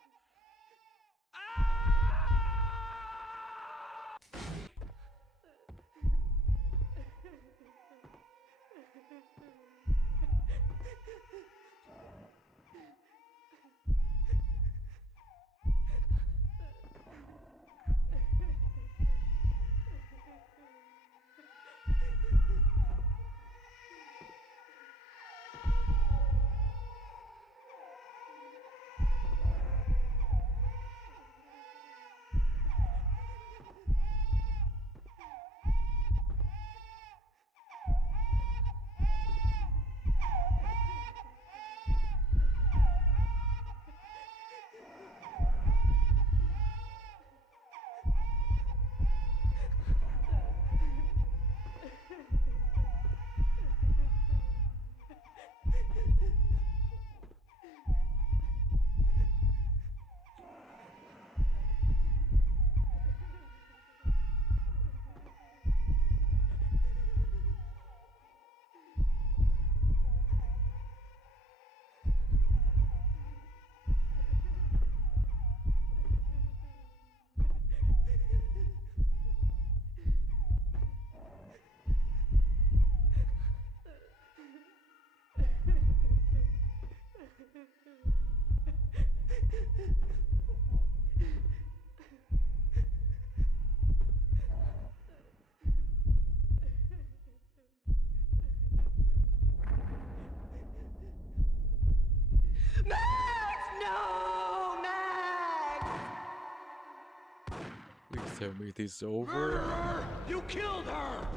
tell me this is over. You killed her!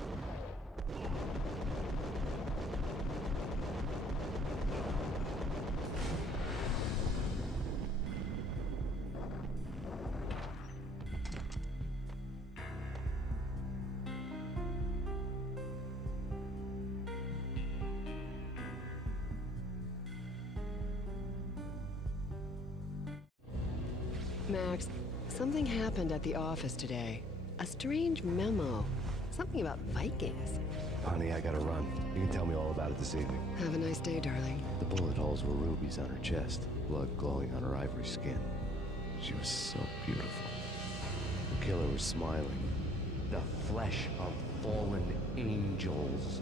Max, something happened at the office today. A strange memo. Something about Vikings. Honey, I gotta run. You can tell me all about it this evening. Have a nice day, darling. The bullet holes were rubies on her chest, blood glowing on her ivory skin. She was so beautiful. The killer was smiling. The flesh of fallen angels.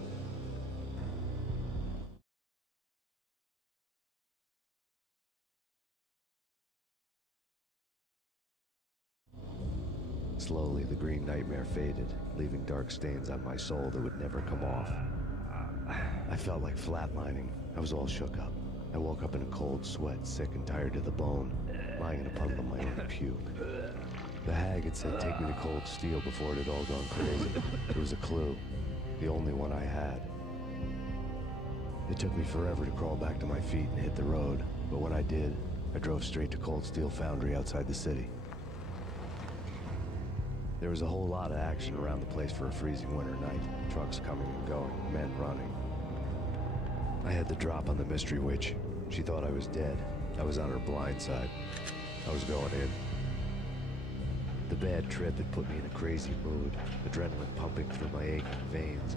Slowly, the green nightmare faded, leaving dark stains on my soul that would never come off. I felt like flatlining. I was all shook up. I woke up in a cold sweat, sick and tired to the bone, lying in a puddle of my own puke. The hag had said take me to Cold Steel before it had all gone crazy. It was a clue, the only one I had. It took me forever to crawl back to my feet and hit the road, but when I did, I drove straight to Cold Steel Foundry outside the city. There was a whole lot of action around the place for a freezing winter night. Trucks coming and going, men running. I had the drop on the mystery witch. She thought I was dead. I was on her blind side. I was going in. The bad trip had put me in a crazy mood, adrenaline pumping through my aching veins.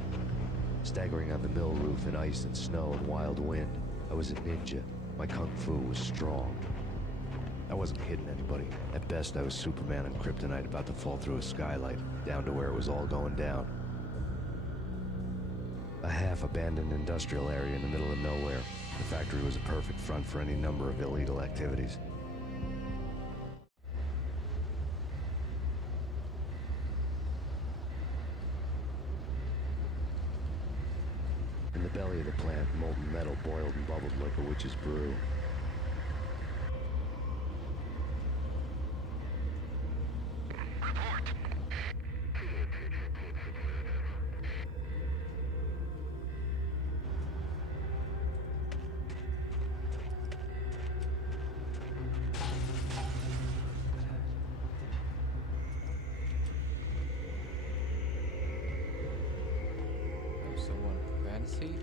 Staggering on the mill roof in ice and snow and wild wind, I was a ninja. My kung fu was strong. I wasn't kidding anybody. At best, I was Superman on kryptonite about to fall through a skylight, down to where it was all going down. A half-abandoned industrial area in the middle of nowhere. The factory was a perfect front for any number of illegal activities. In the belly of the plant, molten metal boiled and bubbled like a witch's brew. Someone fancy?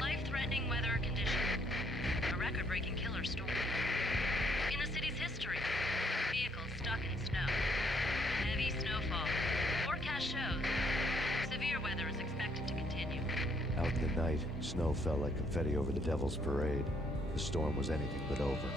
Life-threatening weather conditions. A record-breaking killer storm. In the city's history, vehicles stuck in snow. Heavy snowfall. Forecast shows severe weather is expected to continue. Out in the night, snow fell like confetti over the Devil's Parade. The storm was anything but over.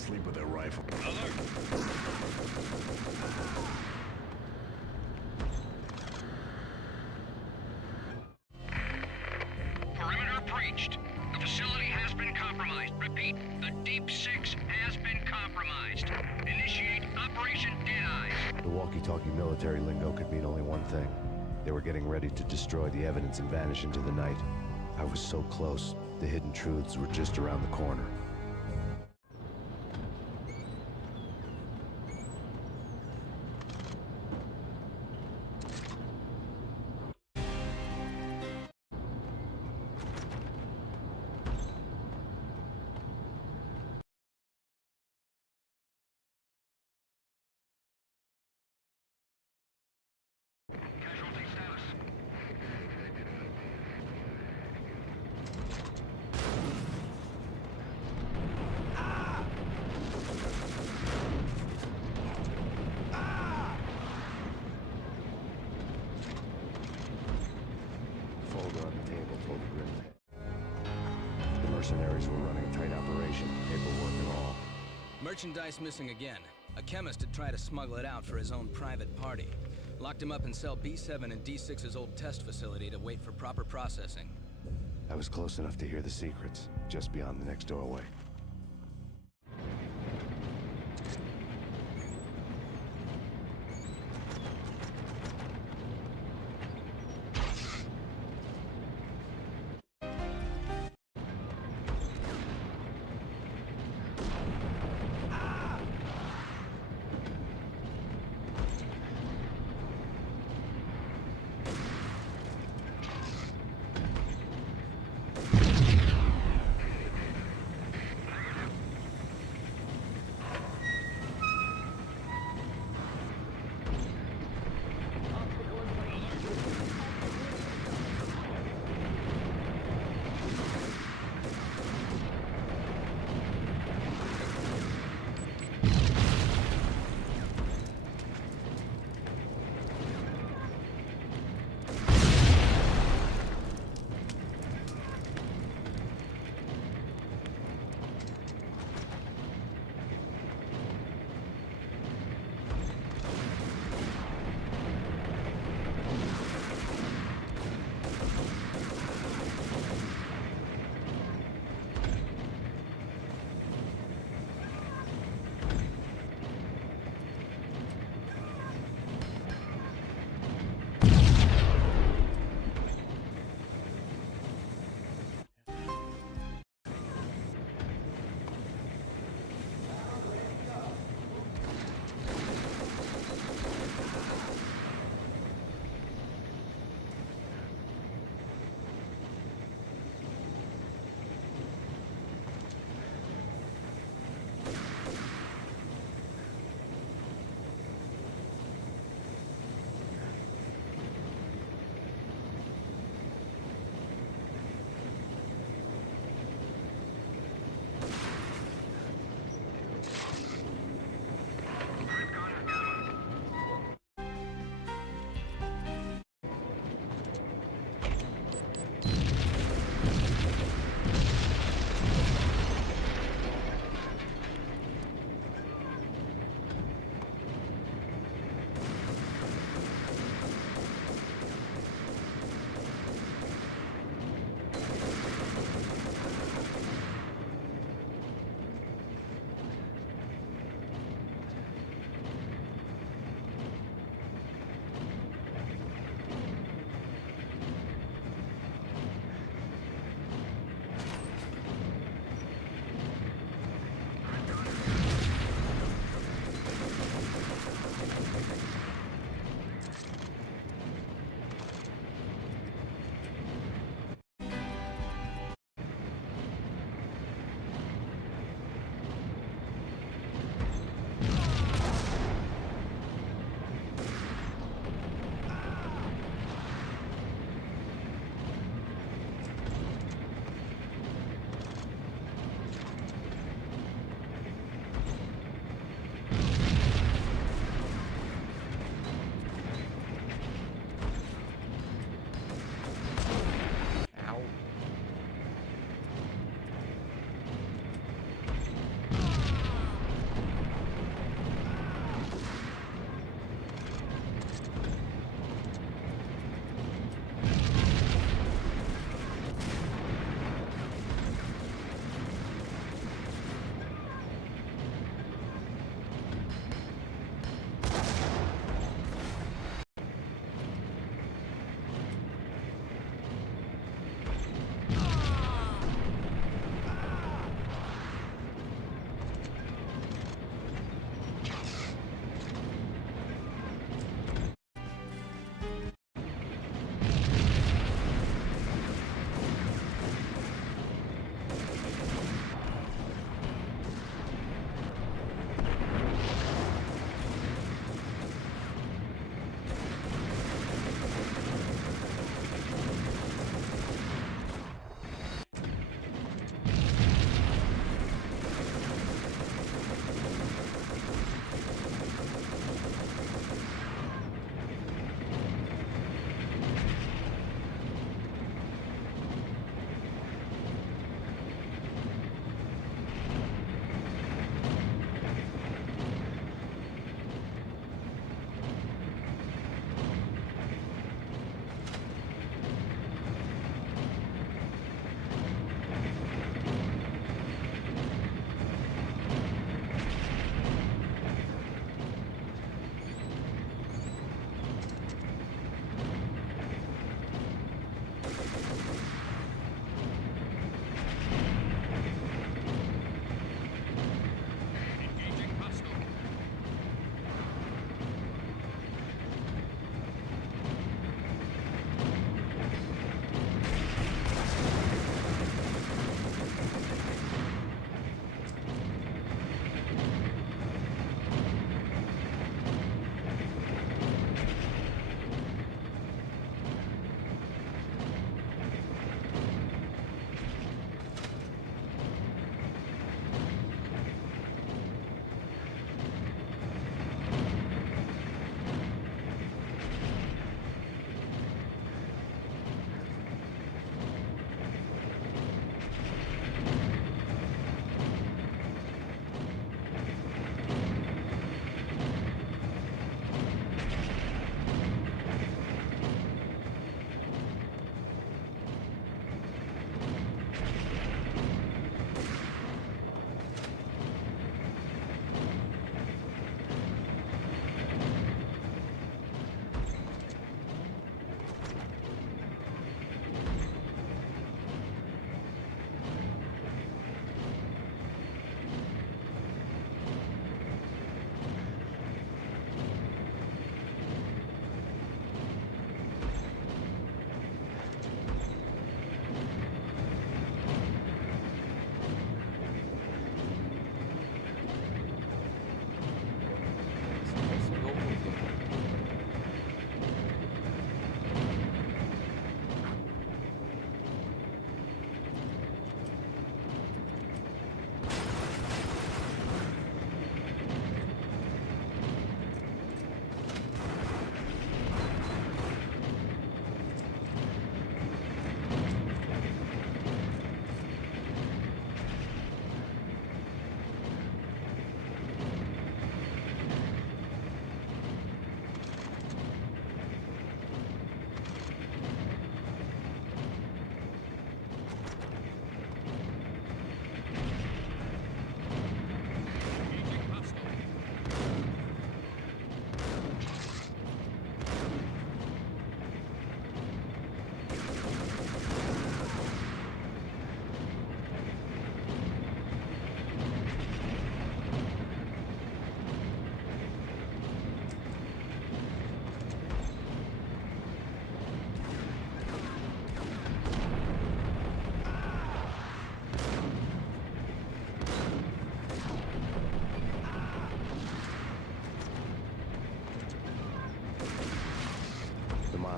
sleep with their rifle. Perimeter breached. The facility has been compromised. Repeat, the Deep Six has been compromised. Initiate Operation Deadeye. The walkie-talkie military lingo could mean only one thing. They were getting ready to destroy the evidence and vanish into the night. I was so close. The hidden truths were just around the corner. Folder on the table told the grim. The mercenaries were running a tight operation, paperwork and all. Merchandise missing again. A chemist had tried to smuggle it out for his own private party. Locked him up in cell B7 in D6's old test facility to wait for proper processing. I was close enough to hear the secrets, just beyond the next doorway.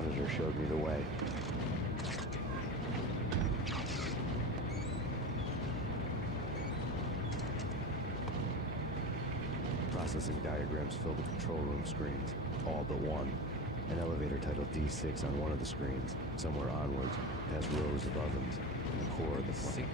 monitor showed me the way. Processing diagrams filled the control room screens, all but one. An elevator titled D6 on one of the screens, somewhere onwards, past rows of ovens, in the core of the plant.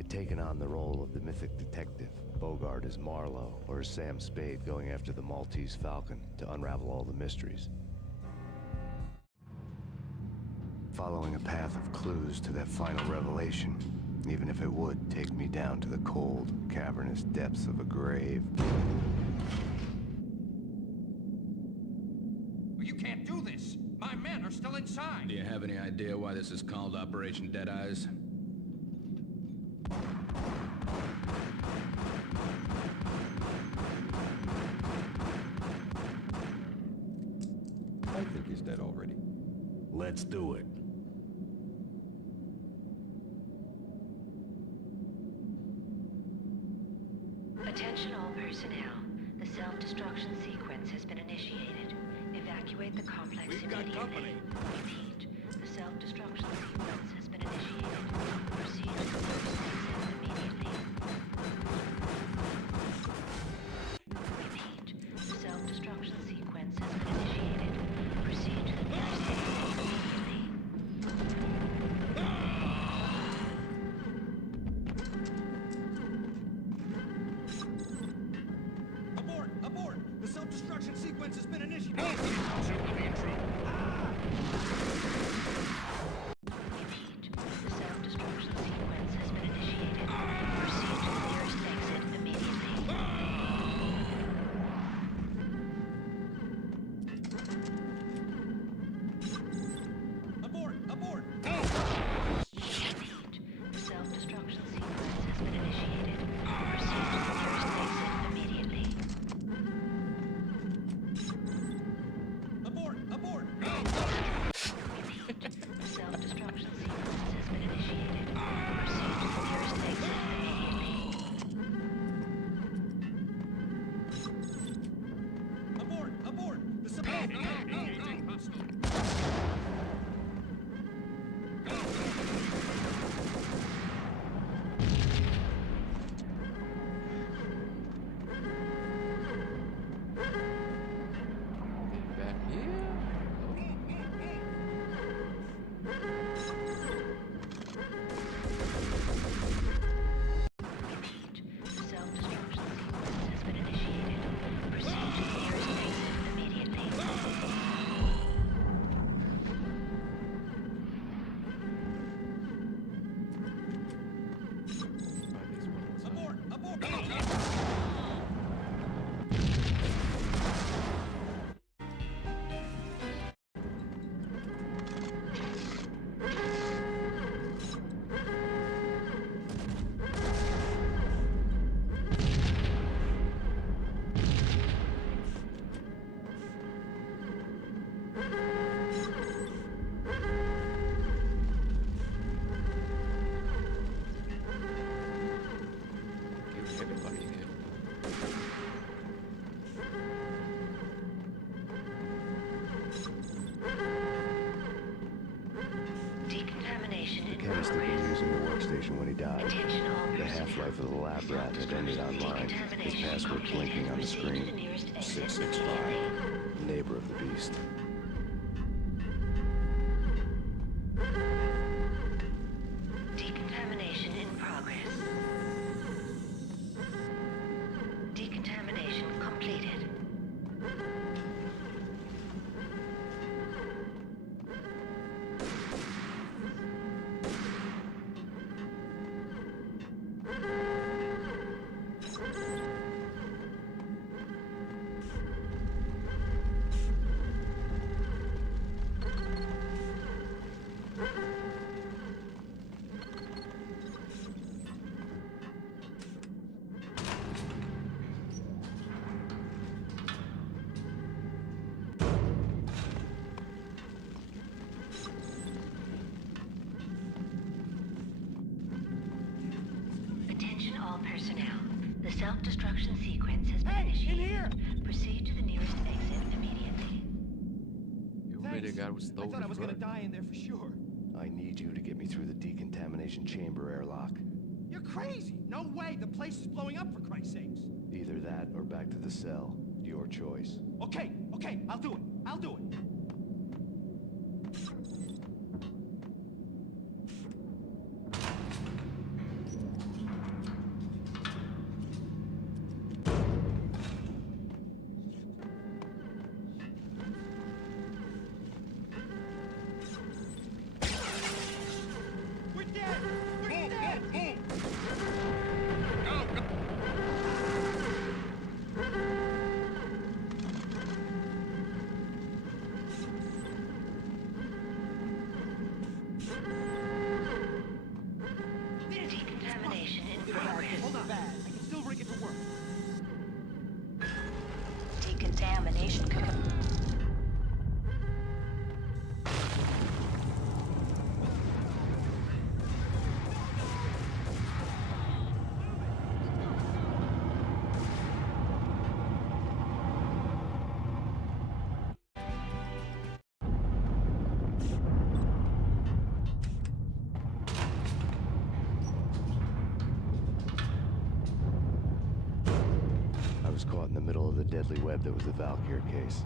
had taken on the role of the mythic detective, Bogart as Marlowe, or as Sam Spade going after the Maltese Falcon to unravel all the mysteries. Following a path of clues to that final revelation, even if it would take me down to the cold, cavernous depths of a grave. You can't do this! My men are still inside! Do you have any idea why this is called Operation Dead Eyes? I think he's dead already. Let's do it. Attention all personnel. The self-destruction sequence has been initiated. Evacuate the complex immediately. Company. Repeat. The self-destruction sequence has been initiated. Proceed to the nearest exit immediately. Repeat. The self-destruction sequence has been initiated. Proceed to the nearest exit immediately. Abort! Abort! The self-destruction sequence has been initiated! Repeat. The self-destruction sequence has been initiated. Proceed to the nearest exit immediately. Abort! Abort! Repeat. The self-destruction sequence has been initiated. Proceed to the nearest exit immediately. Abort! Abort! Repeat. The self-destruction sequence has been initiated. Proceed to the nearest exit immediately. Abort! Abort! The engaging hostile. Back here? Repeat. The self-destruction sequence has been initiated. Proceed to the nearest exit immediately. Abort! Abort! Kill everybody here. Decontamination The in chemist had been progress. using the workstation when he died. Attention all The personnel. half-life of the lab rat had ended online. His password blinking on the screen. 665. Neighbor of the beast. Decontamination in progress. Decontamination completed. Attention all personnel. The self-destruction sequence has been initiated. Proceed to the nearest exit immediately. You really got I stole thought I was gonna first. die in there for sure. I need you to get me through the decontamination chamber airlock. You're crazy! No way! The place is blowing up, for Christ's sakes! Either that or back to the cell. Your choice. Okay, okay, I'll do it. I'll do it. dead! We're dead! Decontamination in progress. Hold on. I can still rig it to work. Decontamination. I was caught in the middle of the deadly web that was the Valkyr case.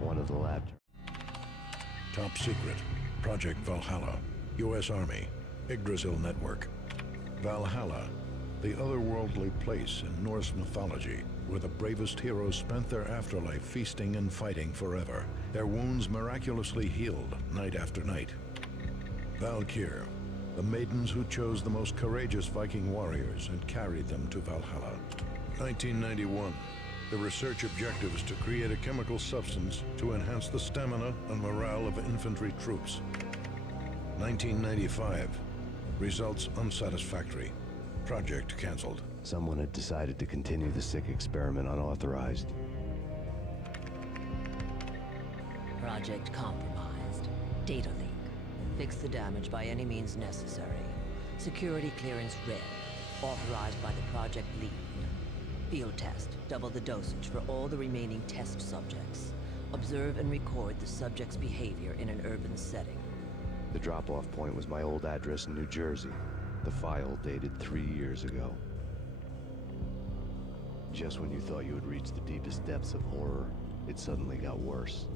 One of the lab... Top secret. Project Valhalla. U.S. Army. Yggdrasil Network. Valhalla. The otherworldly place in Norse mythology where the bravest heroes spent their afterlife feasting and fighting forever, their wounds miraculously healed night after night. Valkyr, the maidens who chose the most courageous Viking warriors and carried them to Valhalla. 1991. The research objective is to create a chemical substance to enhance the stamina and morale of infantry troops. 1995. Results unsatisfactory. Project canceled. Someone had decided to continue the sick experiment unauthorized. Project compromised. Data leak. Fix the damage by any means necessary. Security clearance red. Authorized by the project lead. Field test. Double the dosage for all the remaining test subjects. Observe and record the subject's behavior in an urban setting. The drop-off point was my old address in New Jersey. The file dated 3 years ago. Just when you thought you had reached the deepest depths of horror, it suddenly got worse.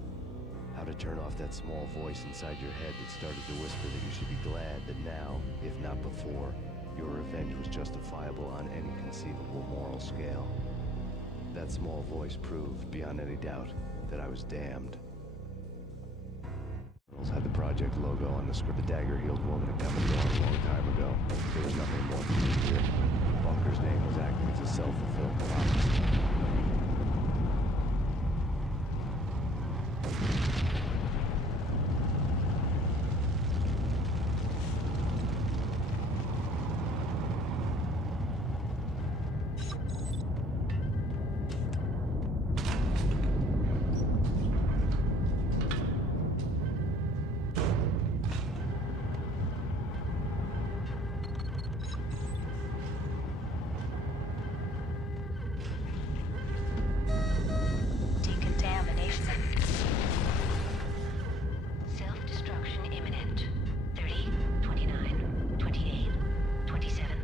How to turn off that small voice inside your head that started to whisper that you should be glad that now, if not before, your revenge was justifiable on any conceivable moral scale. That small voice proved, beyond any doubt, that I was damned. Had the project logo on the script. The dagger-heeled woman had come and gone a long time ago. There was nothing more for me here. Bunker's name was acting as a self-fulfilling prophecy. Self-destruction imminent. 30, 29, 28, 27,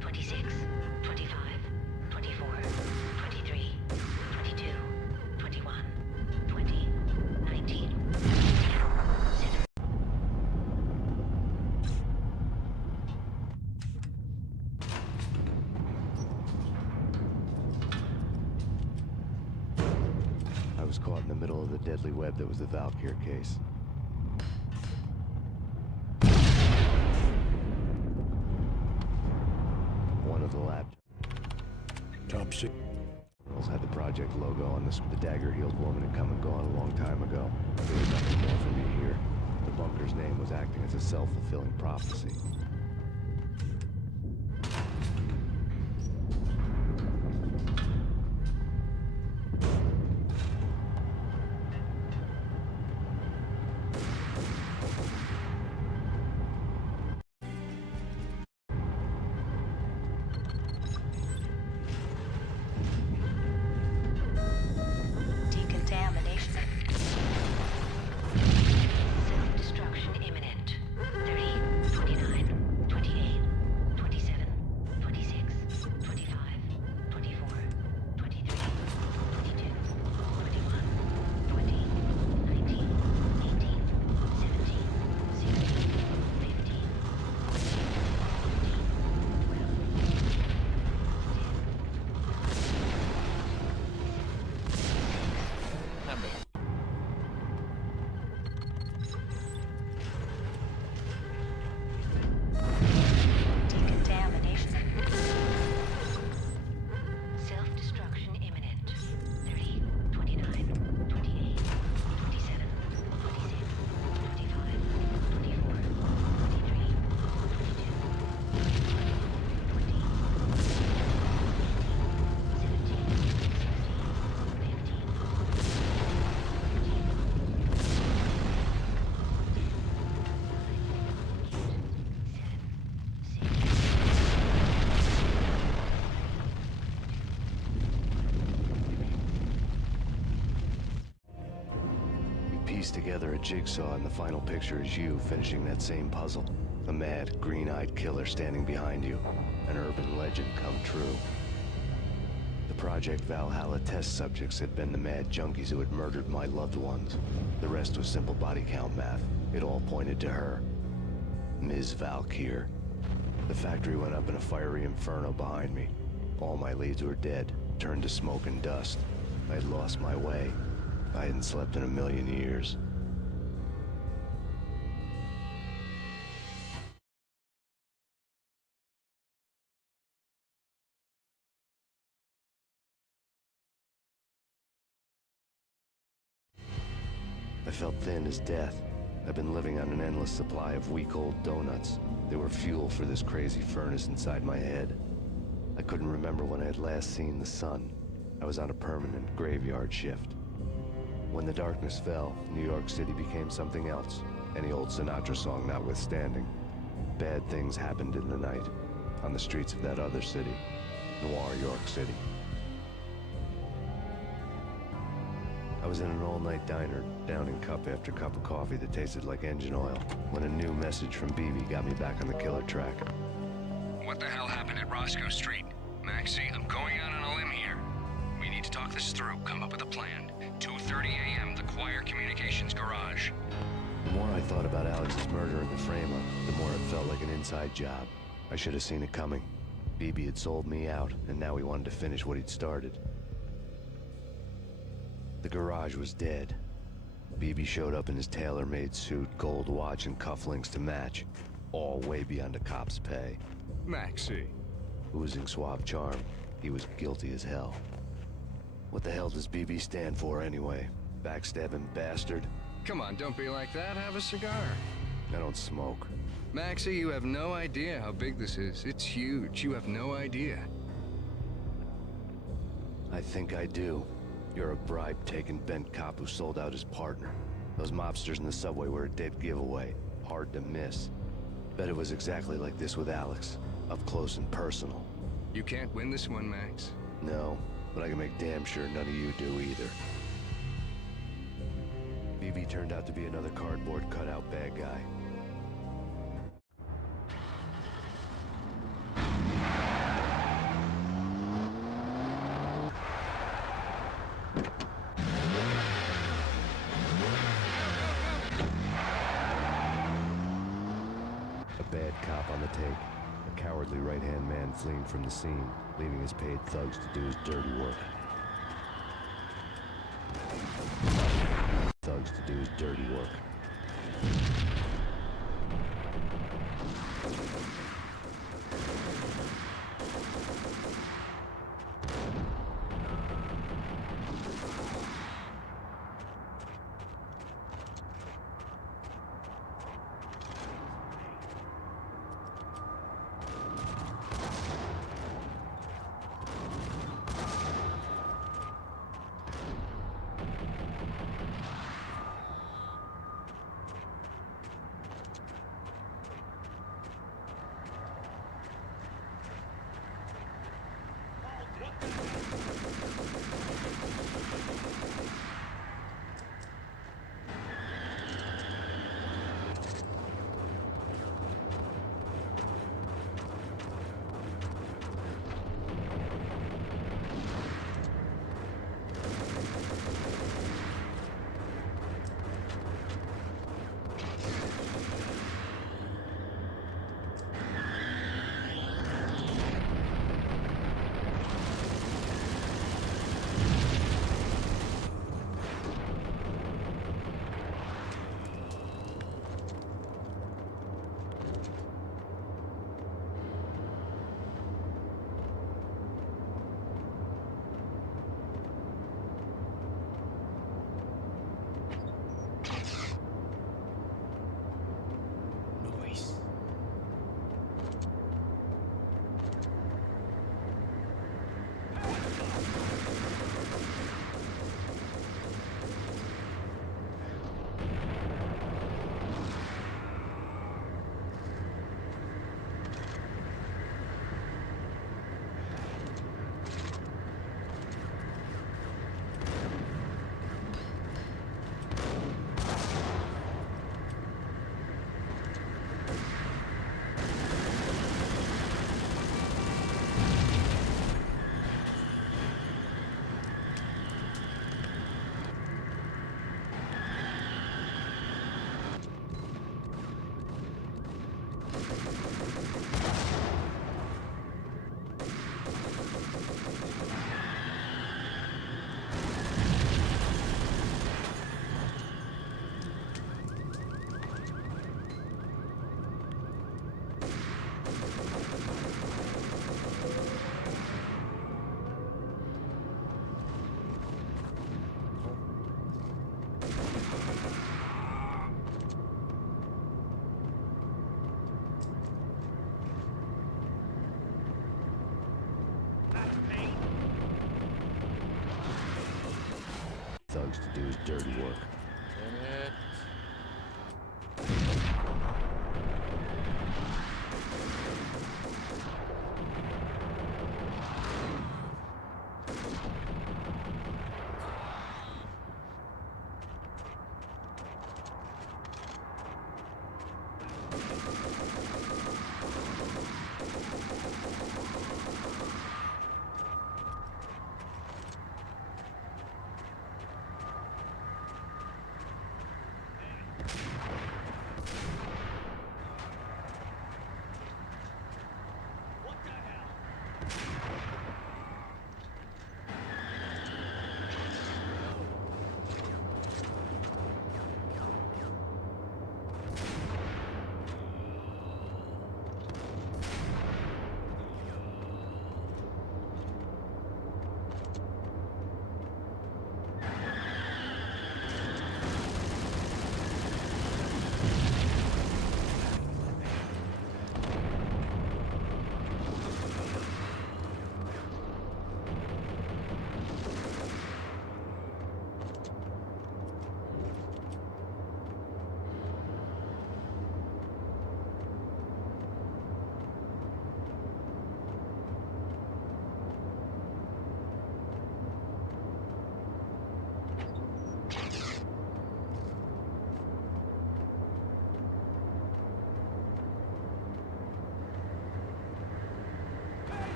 26, 25, 24, 23, 22, 21, 20, 19, 7. I was caught in the middle of the deadly web that was the Valkyr case. One of the lab... Top secret. Had the project logo on the script. The dagger-heeled woman had come and gone a long time ago. There was nothing more for me here. The bunker's name was acting as a self-fulfilling prophecy. Decontamination. Self-destruction imminent. 30, 29, piece together a jigsaw, and the final picture is you finishing that same puzzle. A mad, green-eyed killer standing behind you. An urban legend come true. The Project Valhalla test subjects had been the mad junkies who had murdered my loved ones. The rest was simple body count math. It all pointed to her. Ms. Valkyr. The factory went up in a fiery inferno behind me. All my leads were dead, turned to smoke and dust. I had lost my way. I hadn't slept in a million years. I felt thin as death. I've been living on an endless supply of week-old donuts. They were fuel for this crazy furnace inside my head. I couldn't remember when I had last seen the sun. I was on a permanent graveyard shift. When the darkness fell, New York City became something else, any old Sinatra song notwithstanding. Bad things happened in the night, on the streets of that other city, Noir York City. I was in an all-night diner, downing cup after cup of coffee that tasted like engine oil, when a new message from BB got me back on the killer track. What the hell happened at Roscoe Street? Maxie, I'm going out on a limb here. We need to talk this through, come up with a plan. 2:30 a.m., the Choir Communications Garage. The more I thought about Alex's murder and the frame-up, the more it felt like an inside job. I should have seen it coming. BB had sold me out, and now he wanted to finish what he'd started. The garage was dead. BB showed up in his tailor-made suit, gold watch, and cufflinks to match. All way beyond a cop's pay. Maxie. Oozing suave charm, he was guilty as hell. What the hell does BB stand for anyway? Backstabbing bastard? Come on, don't be like that. Have a cigar. I don't smoke. Maxie, you have no idea how big this is. It's huge. You have no idea. I think I do. You're a bribe-taking bent cop who sold out his partner. Those mobsters in the subway were a dead giveaway. Hard to miss. Bet it was exactly like this with Alex. Up close and personal. You can't win this one, Max. No, but I can make damn sure none of you do either. BB turned out to be another cardboard cutout bad guy. A bad cop on the take. A cowardly right-hand man fleeing from the scene, leaving his paid thugs to do his dirty work. Thugs to do his dirty work. thugs to do his dirty work. Damn it.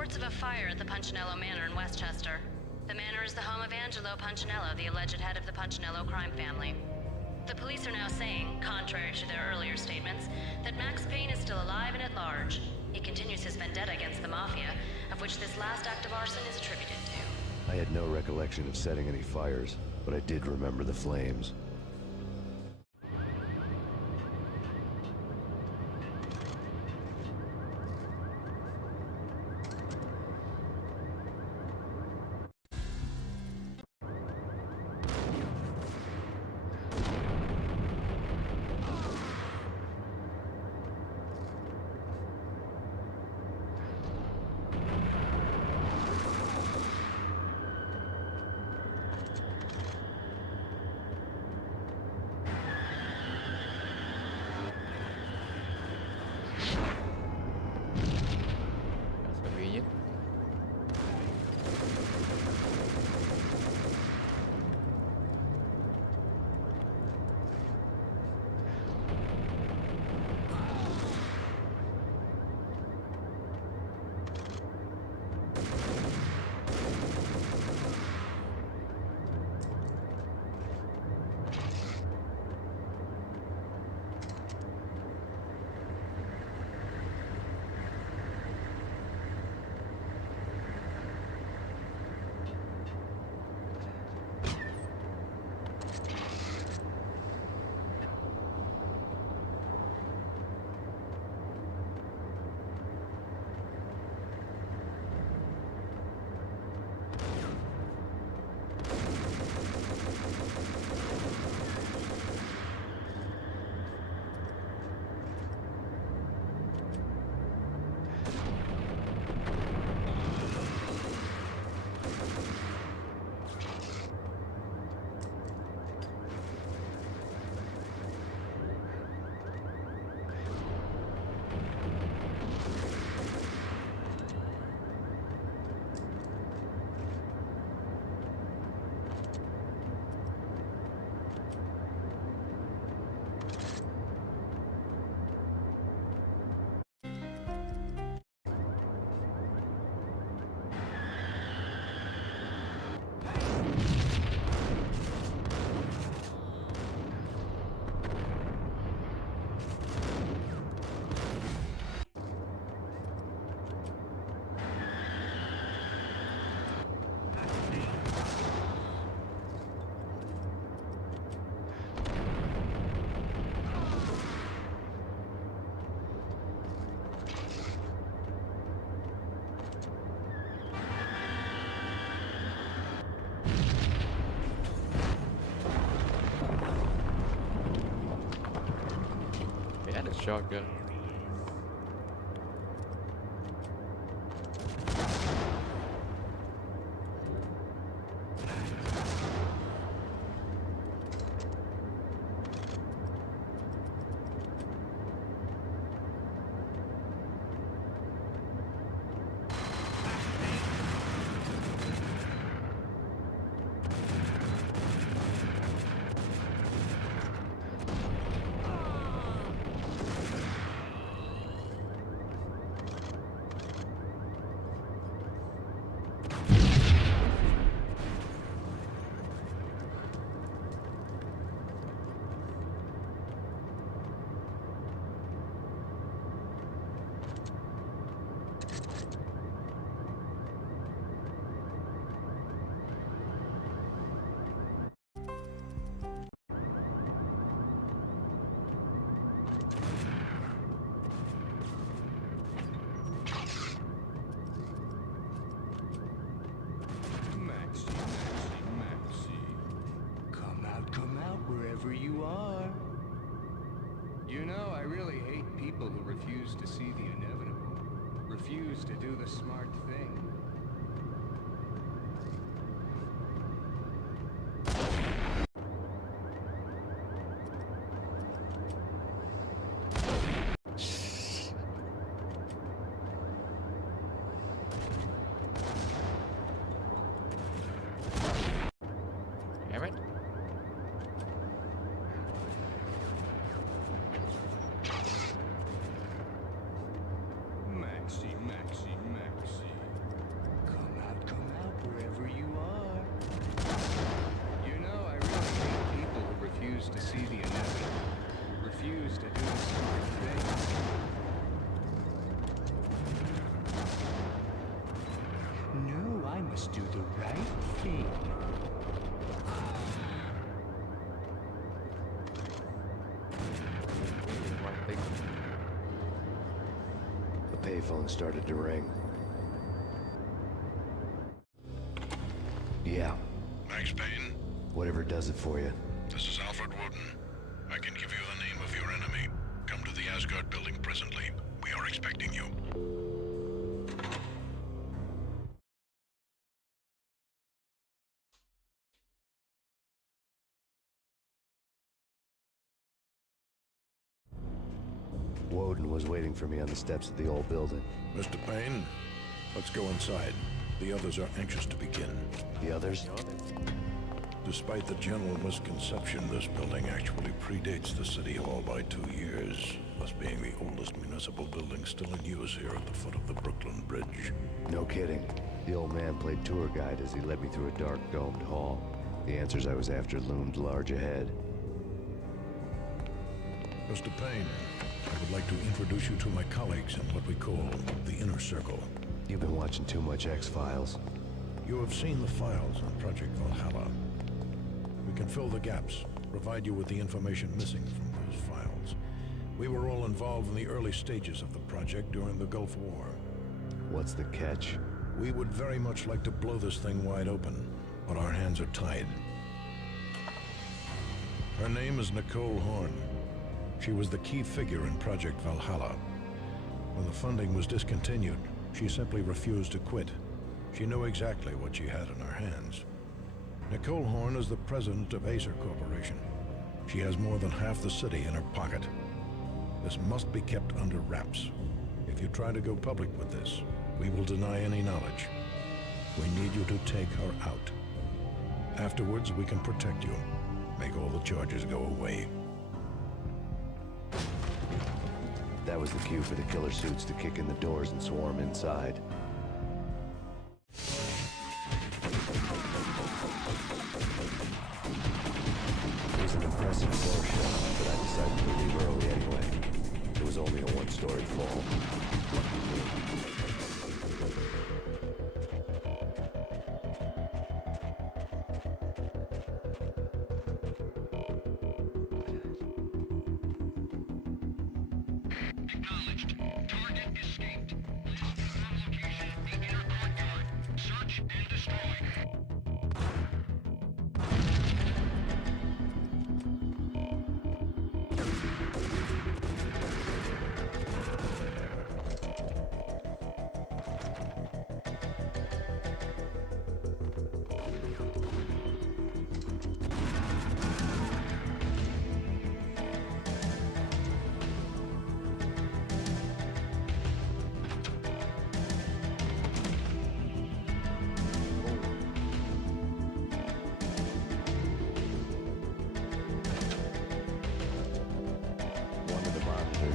reports of a fire at the Punchinello Manor in Westchester. The manor is the home of Angelo Punchinello, the alleged head of the Punchinello crime family. The police are now saying, contrary to their earlier statements, that Max Payne is still alive and at large. He continues his vendetta against the Mafia, of which this last act of arson is attributed to. I had no recollection of setting any fires, but I did remember the flames. That's convenient. And a shotgun. Come out wherever you are. You know, I really hate people who refuse to see the inevitable, refuse to do the smart thing. Damn it. Maxie, Maxie, Maxie. the right thing. The payphone started to ring. Yeah. Max Payne? Whatever does it for you. This is Alfred Woden. I can give you the name of your enemy. Come to the Asgard building presently. We are expecting you. Woden was waiting for me on the steps of the old building. Mr. Payne, let's go inside. The others are anxious to begin. The others? Despite the general misconception, this building actually predates the City Hall by 2 years, thus being the oldest municipal building still in use here at the foot of the Brooklyn Bridge. No kidding. The old man played tour guide as he led me through a dark, domed hall. The answers I was after loomed large ahead. Mr. Payne, I would like to introduce you to my colleagues in what we call the Inner Circle. You've been watching too much X-Files. You have seen the files on Project Valhalla. We can fill the gaps, provide you with the information missing from those files. We were all involved in the early stages of the project during the Gulf War. What's the catch? We would very much like to blow this thing wide open, but our hands are tied. Her name is Nicole Horn. She was the key figure in Project Valhalla. When the funding was discontinued, she simply refused to quit. She knew exactly what she had in her hands. Nicole Horn is the president of Acer Corporation. She has more than half the city in her pocket. This must be kept under wraps. If you try to go public with this, we will deny any knowledge. We need you to take her out. Afterwards, we can protect you. Make all the charges go away. That was the cue for the killer suits to kick in the doors and swarm inside. It was an impressive floor show, but I decided to leave early anyway. It was only a one-story fall. Acknowledged. Target escaped. Confirm location, the inner courtyard. Search and destroy.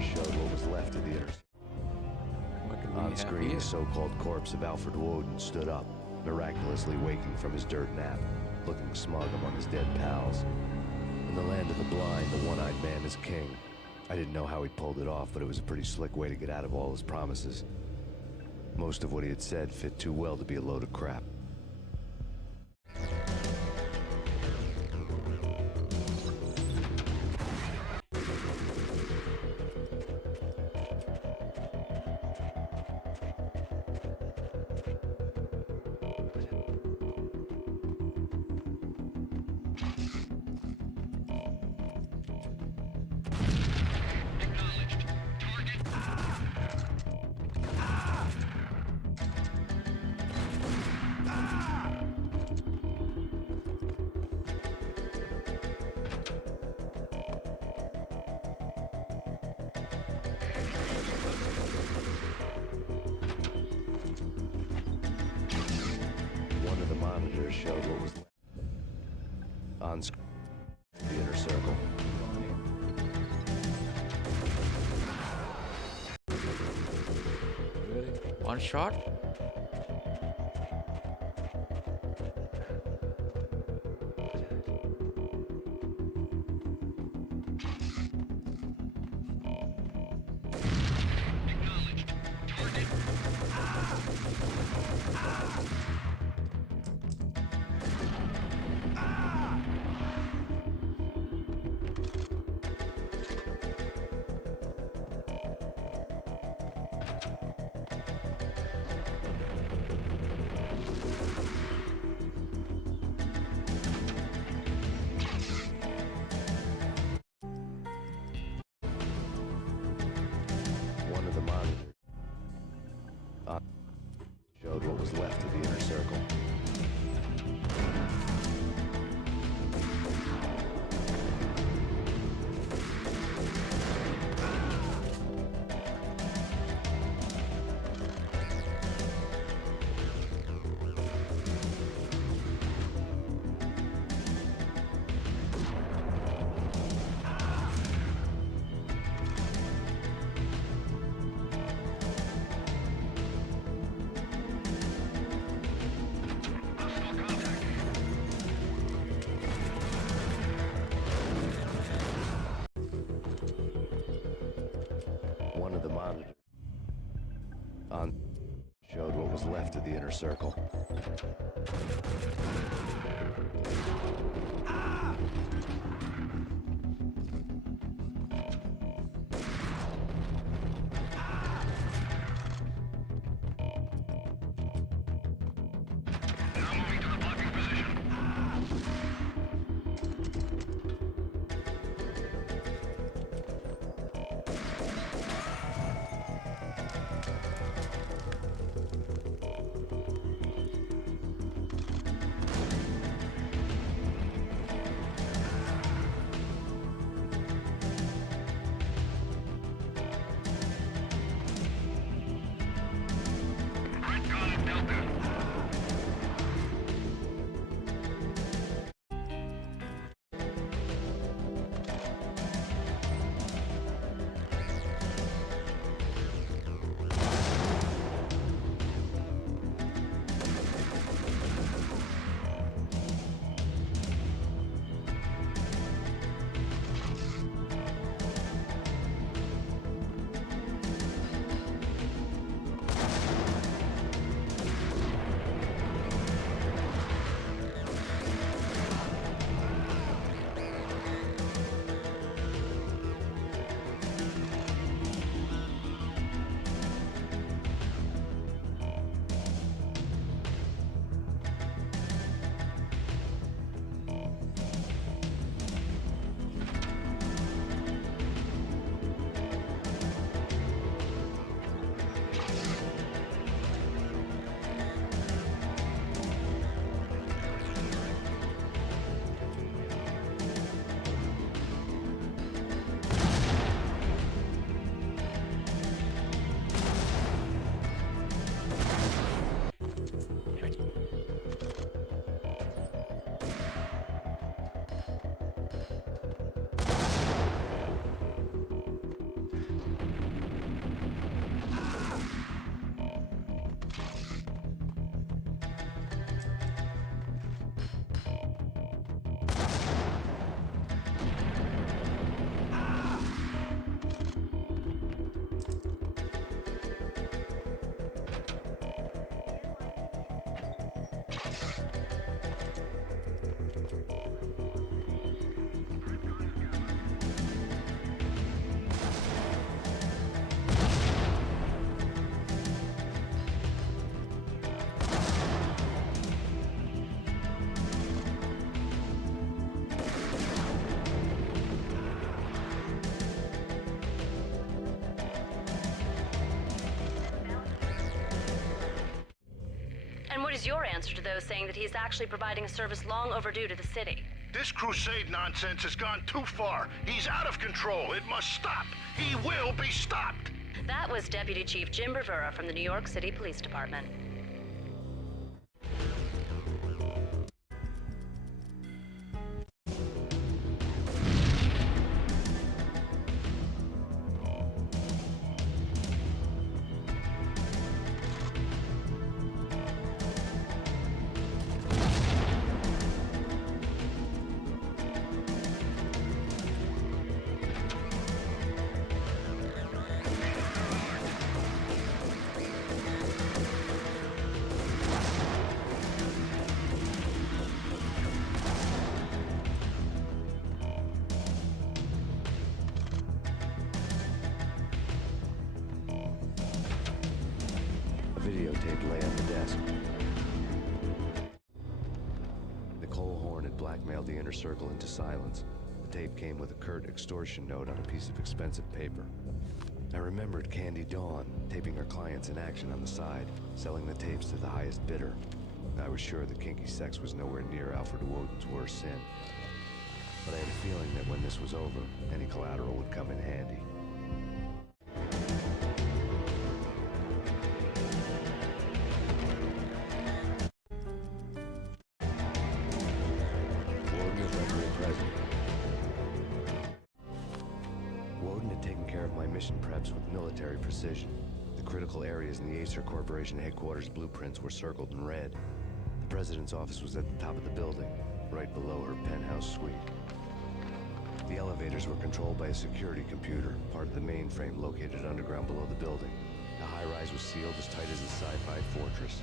Showed what was left of the inner. On screen, the so-called corpse of Alfred Woden stood up, miraculously waking from his dirt nap, looking smug among his dead pals. In the land of the blind, the one-eyed man is king. I didn't know how he pulled it off, but it was a pretty slick way to get out of all his promises. Most of what he had said fit too well to be a load of crap. Showed what was on screen. The inner circle. Really? One shot? was left of the inner circle. One of the monitors on showed what was left of the inner circle. And what is your answer to those saying that he's actually providing a service long overdue to the city? This crusade nonsense has gone too far. He's out of control. It must stop. He will be stopped. That was Deputy Chief Jim Rivera from the New York City Police Department. Videotape lay on the desk. Nicole Horn had blackmailed the inner circle into silence. The tape came with a curt extortion note on a piece of expensive paper. I remembered Candy Dawn taping her clients in action on the side, selling the tapes to the highest bidder. I was sure that kinky sex was nowhere near Alfred Woden's worst sin. But I had a feeling that when this was over, any collateral would come in handy. Woden was regularly present. Woden had taken care of my mission preps with military precision. The critical areas in the Acer Corporation headquarters blueprints were circled in red. The president's office was at the top of the building, right below her penthouse suite. The elevators were controlled by a security computer, part of the mainframe located underground below the building. The high-rise was sealed as tight as a sci-fi fortress.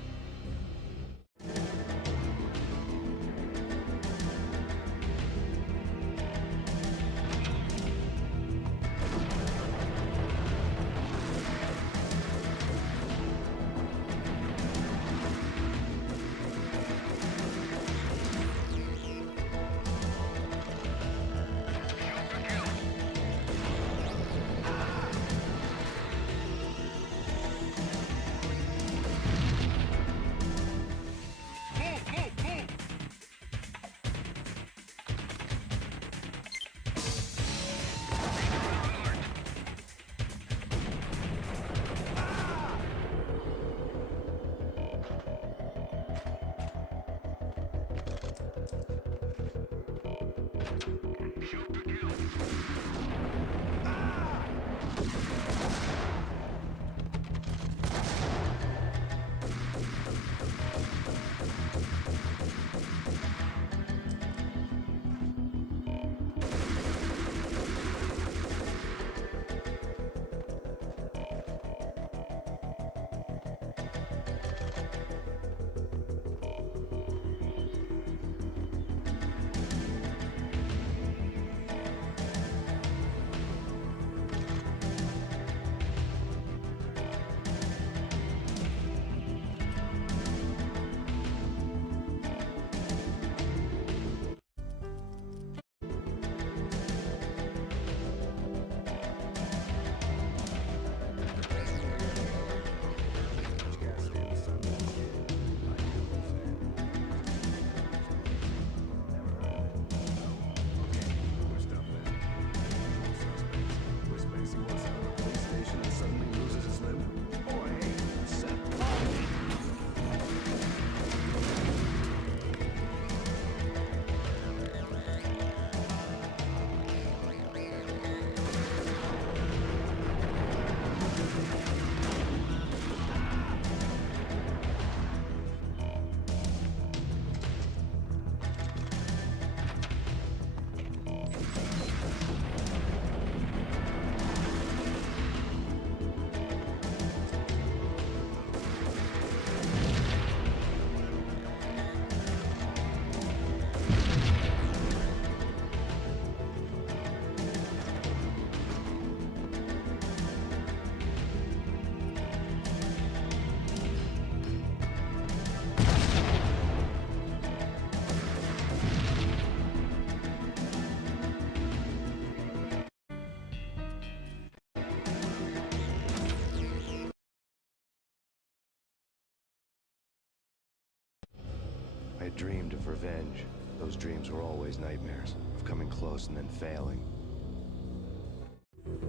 I had dreamed of revenge. Those dreams were always nightmares, of coming close and then failing.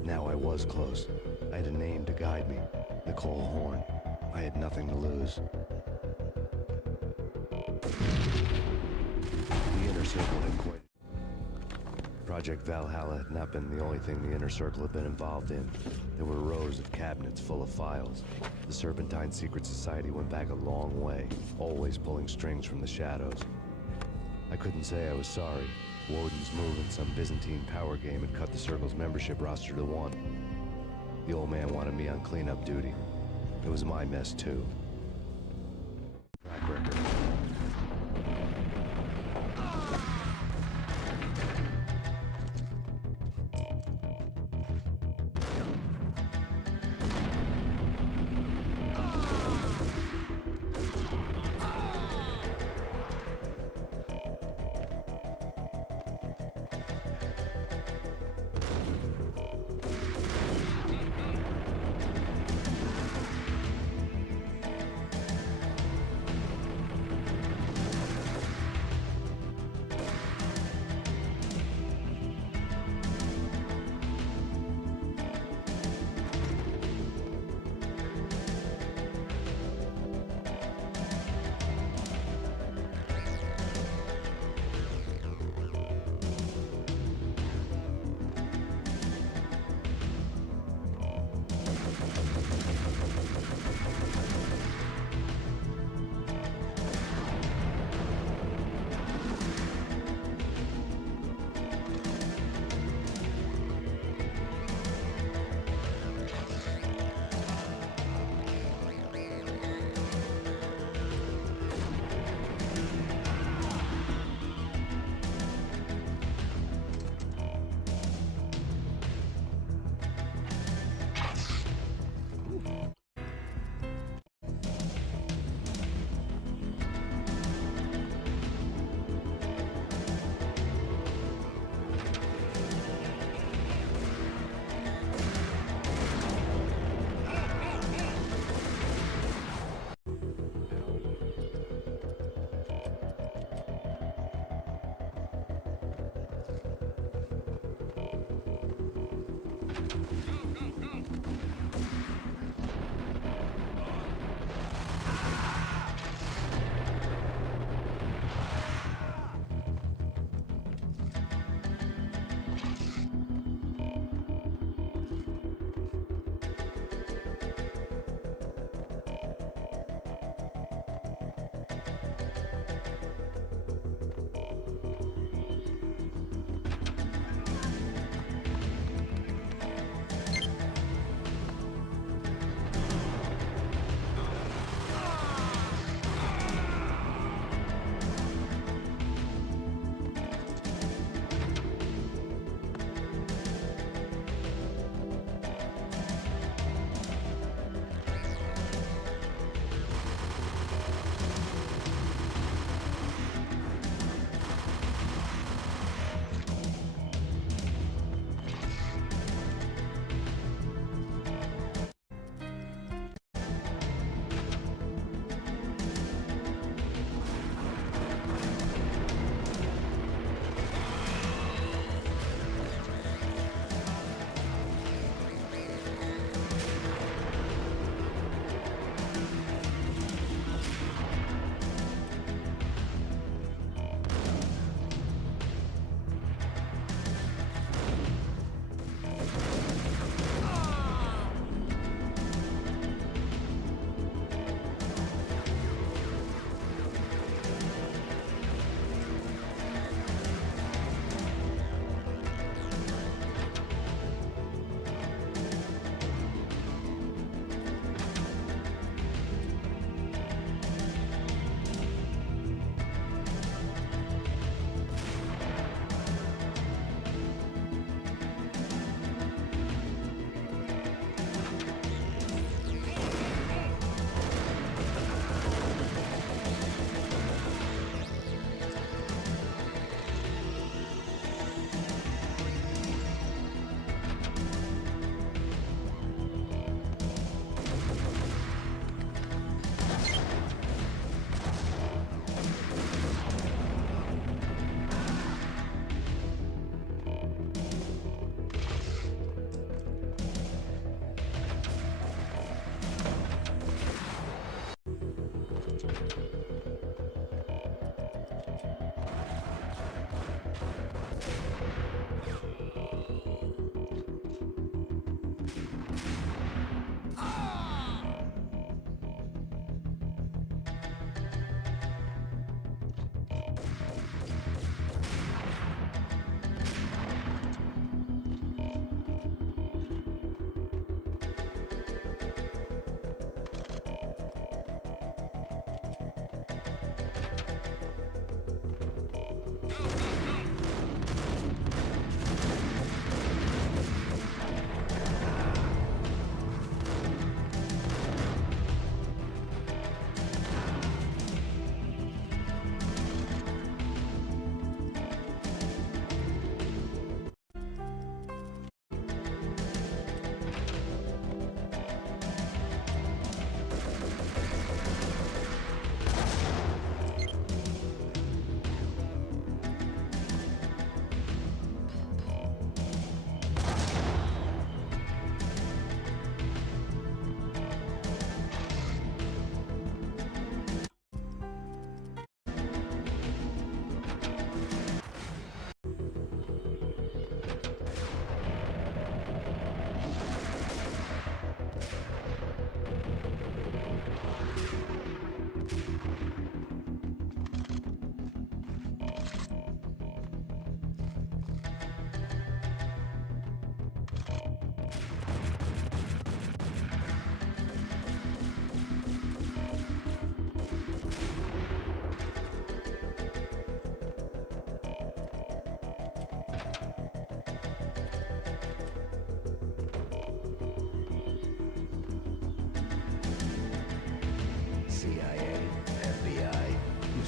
Now I was close. I had a name to guide me, Nicole Horn. I had nothing to lose. The Inner Circle had quit. Project Valhalla had not been the only thing the Inner Circle had been involved in. There were rows of cabinets full of files. The Serpentine Secret Society went back a long way, always pulling strings from the shadows. I couldn't say I was sorry. Woden's move in some Byzantine power game had cut the Circle's membership roster to 1. The old man wanted me on cleanup duty. It was my mess, too. Track record.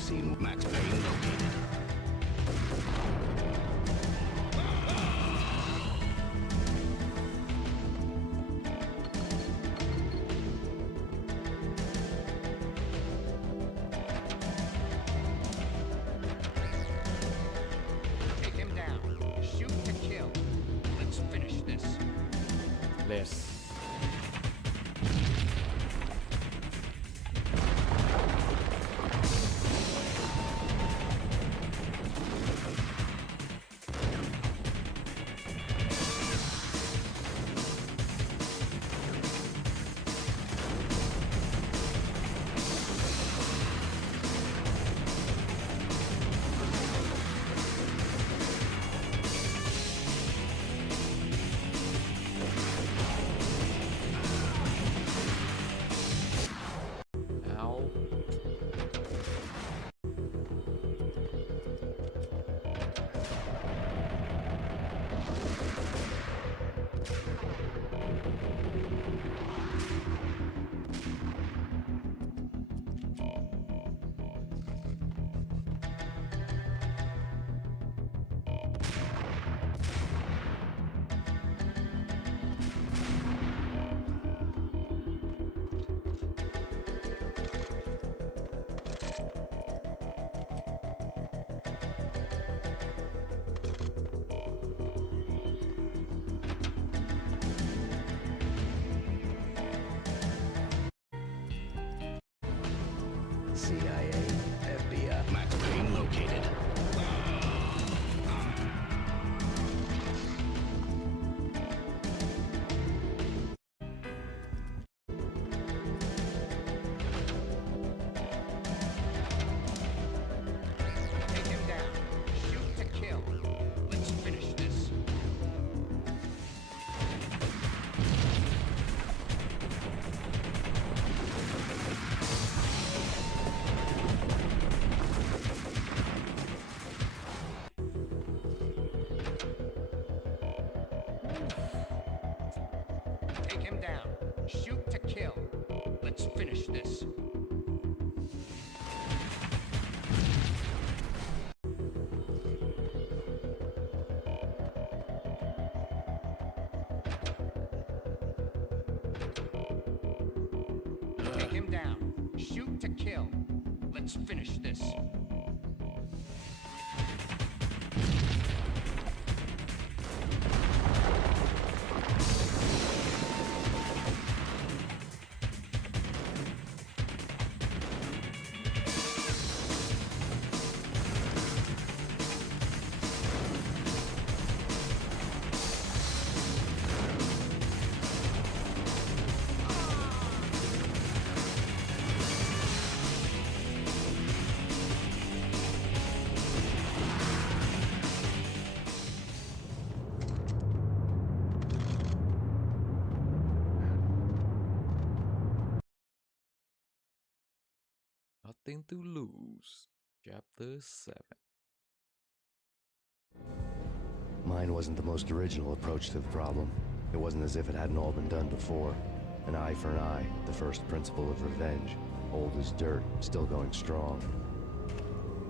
seen Max Payne located. Take him down. Shoot to kill. Let's finish this. CIA, FBI. Max Payne located. Take him down. Shoot to kill. Let's finish this. Take him down. Shoot to kill. Let's finish this. Take him down. Shoot to kill. Let's finish this. Nothing to lose. Chapter 7. Mine wasn't the most original approach to the problem. It wasn't as if it hadn't all been done before. An eye for an eye, the first principle of revenge. Old as dirt, still going strong.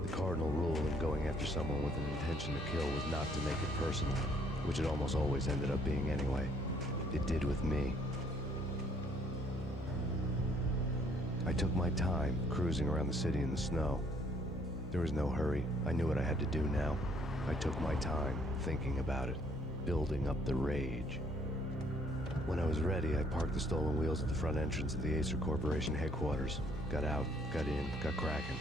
The cardinal rule in going after someone with an intention to kill was not to make it personal, which it almost always ended up being anyway. It did with me. I took my time, cruising around the city in the snow. There was no hurry. I knew what I had to do now. I took my time, thinking about it, building up the rage. When I was ready, I parked the stolen wheels at the front entrance of the Acer Corporation headquarters. Got out, got in, got cracking.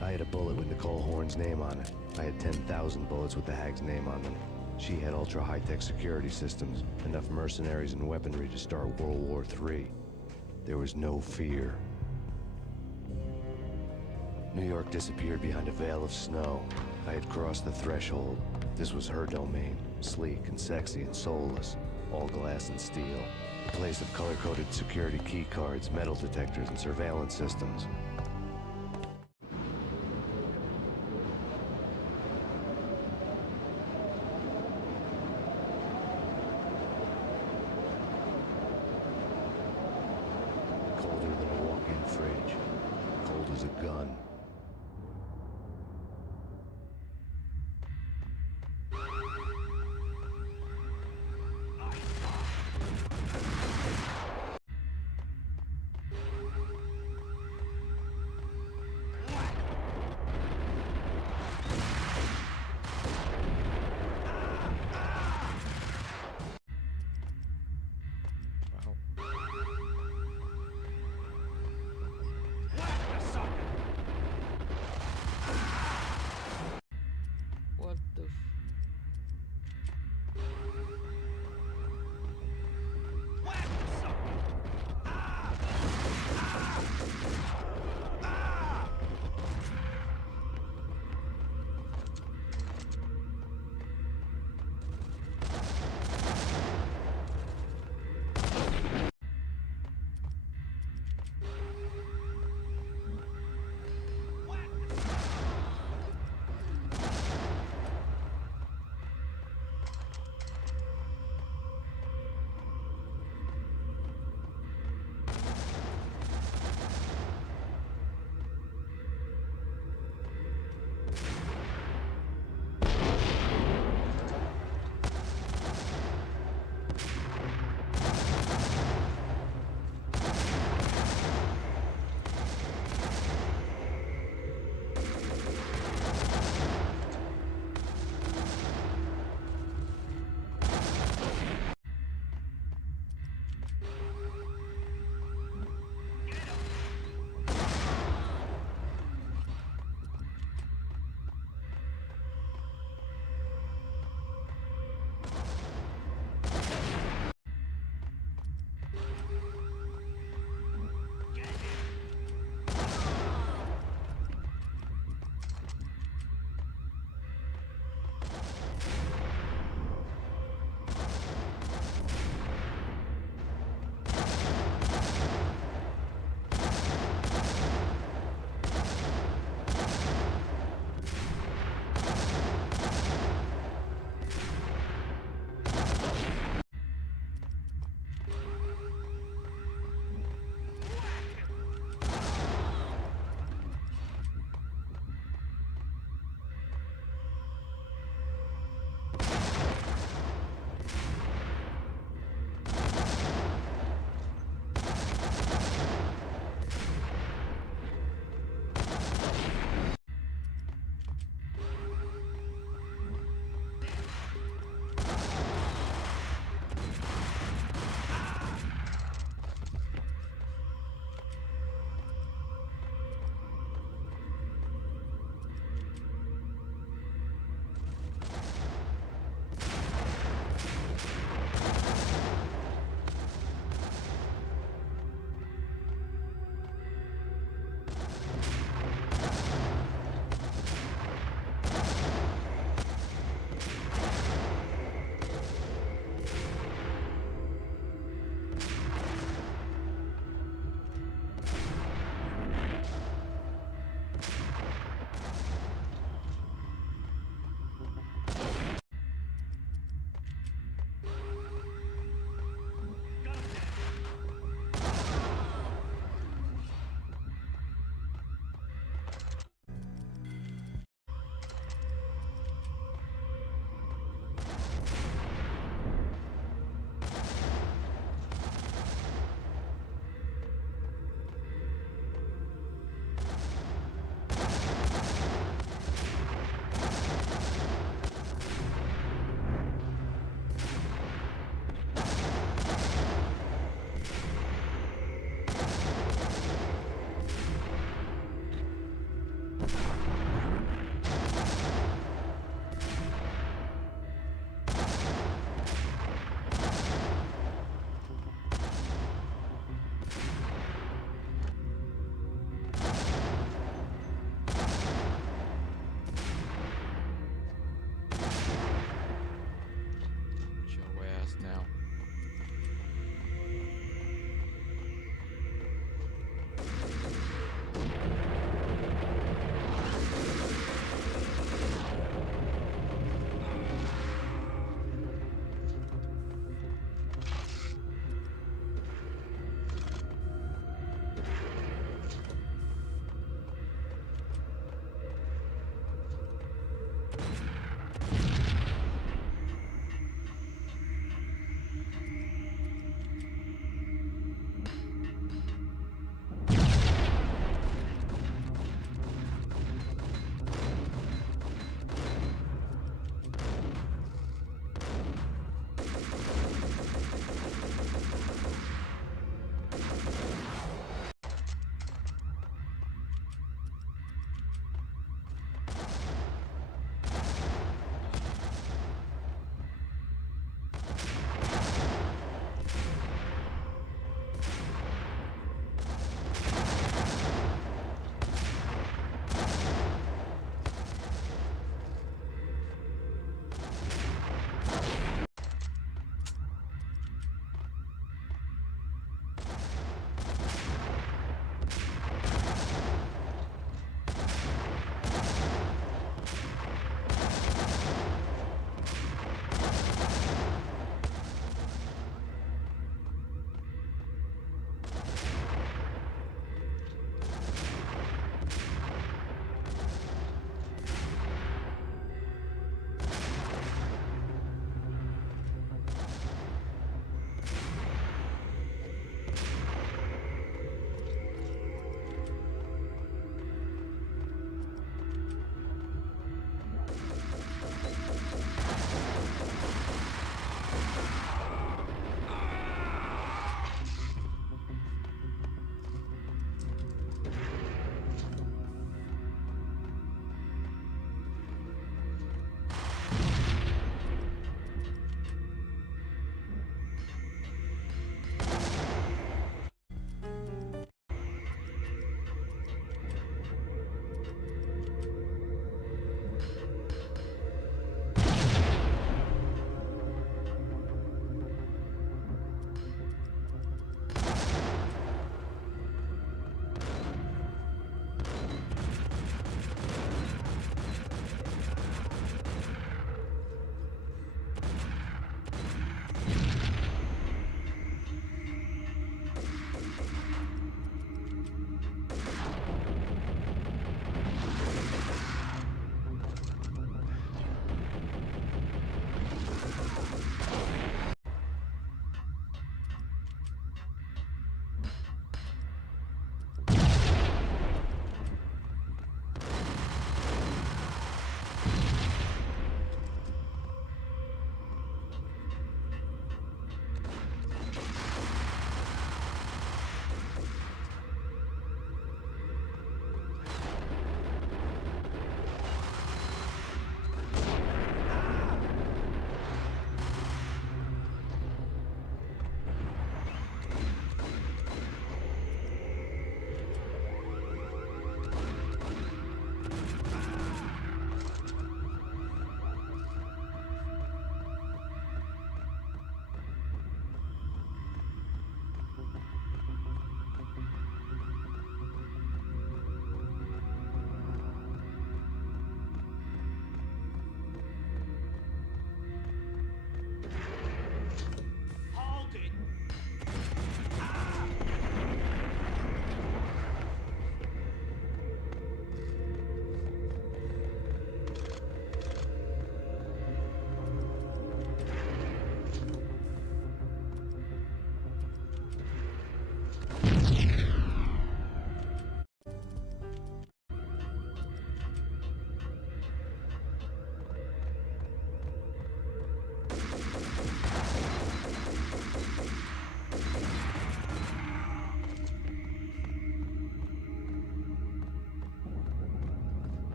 I had a bullet with Nicole Horn's name on it. I had 10,000 bullets with the Hag's name on them. She had ultra-high-tech security systems, enough mercenaries and weaponry to start World War III. There was no fear. New York disappeared behind a veil of snow. I had crossed the threshold. This was her domain, sleek and sexy and soulless, all glass and steel. A place of color-coded security key cards, metal detectors, and surveillance systems. Colder than a walk-in fridge. Cold as a gun.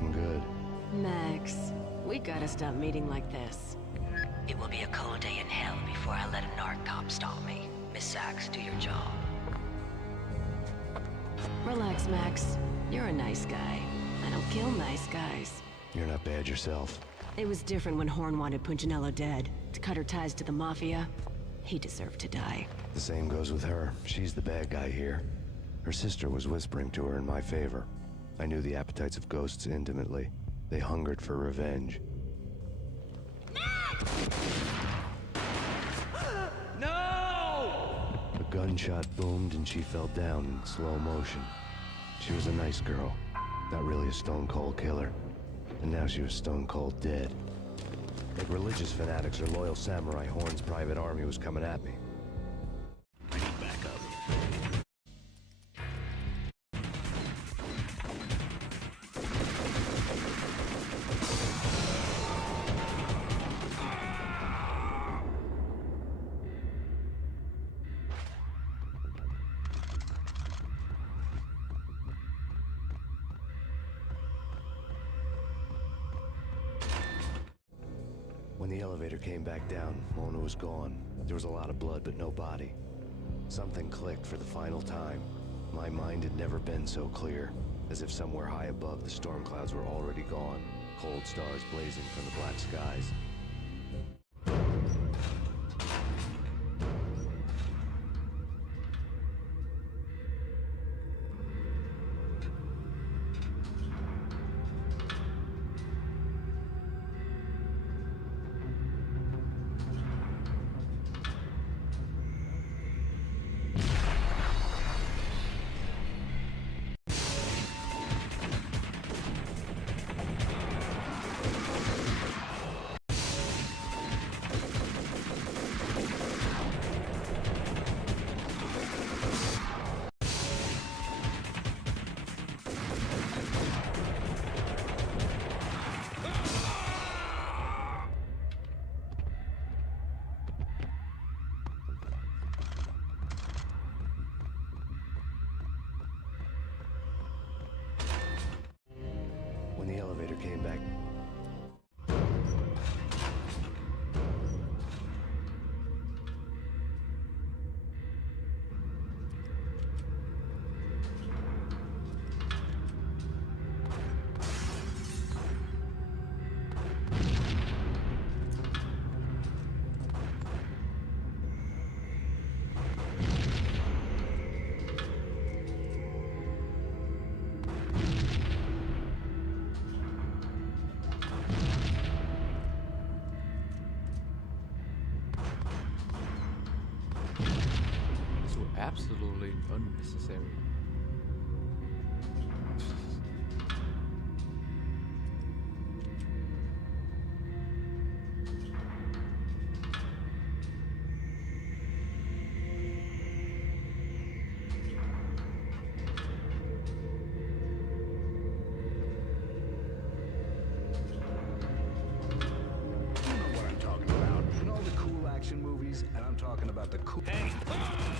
looking good. Max, we gotta stop meeting like this. It will be a cold day in hell before I let a narc cop stop me. Miss Sachs, do your job. Relax, Max. You're a nice guy. I don't kill nice guys. You're not bad yourself. It was different when Horn wanted Punchinello dead. To cut her ties to the Mafia, he deserved to die. The same goes with her. She's the bad guy here. Her sister was whispering to her in my favor. I knew the appetites of ghosts intimately. They hungered for revenge. No! A gunshot boomed and she fell down in slow motion. She was a nice girl, not really a stone-cold killer. And now she was stone-cold dead. Like religious fanatics or loyal samurai, Horn's private army was coming at me. I need backup. When the elevator came back down, Mona was gone. There was a lot of blood, but no body. Something clicked for the final time. My mind had never been so clear, as if somewhere high above the storm clouds were already gone, cold stars blazing from the black skies. When the elevator came back... So absolutely unnecessary. You know what I'm talking about. In all the cool action movies, and I'm talking about the cool... Hey! One more time.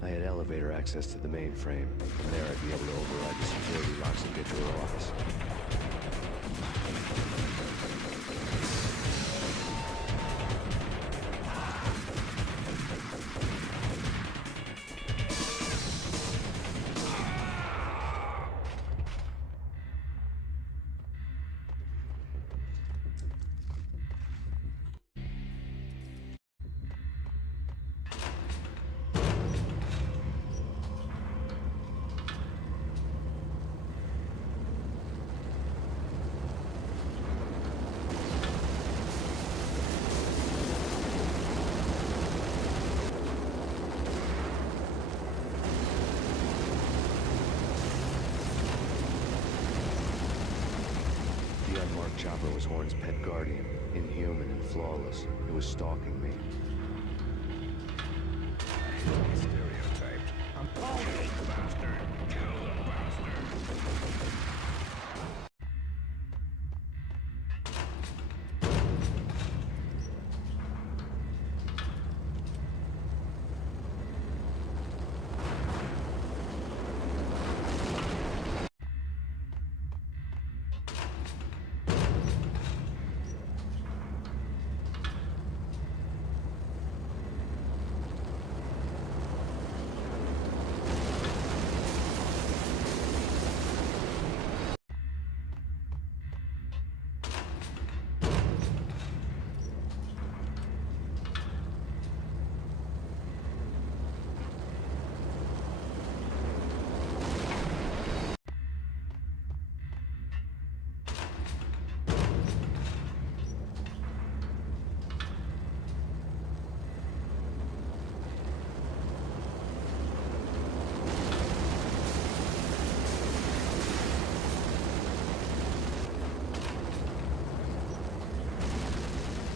I had elevator access to the mainframe. From there, I'd be able to override the security locks and get to her office. The unmarked chopper was Horn's pet guardian, inhuman and flawless. It was stalking me. Stereotyped. I'm calling the bastard. Kill the bastard.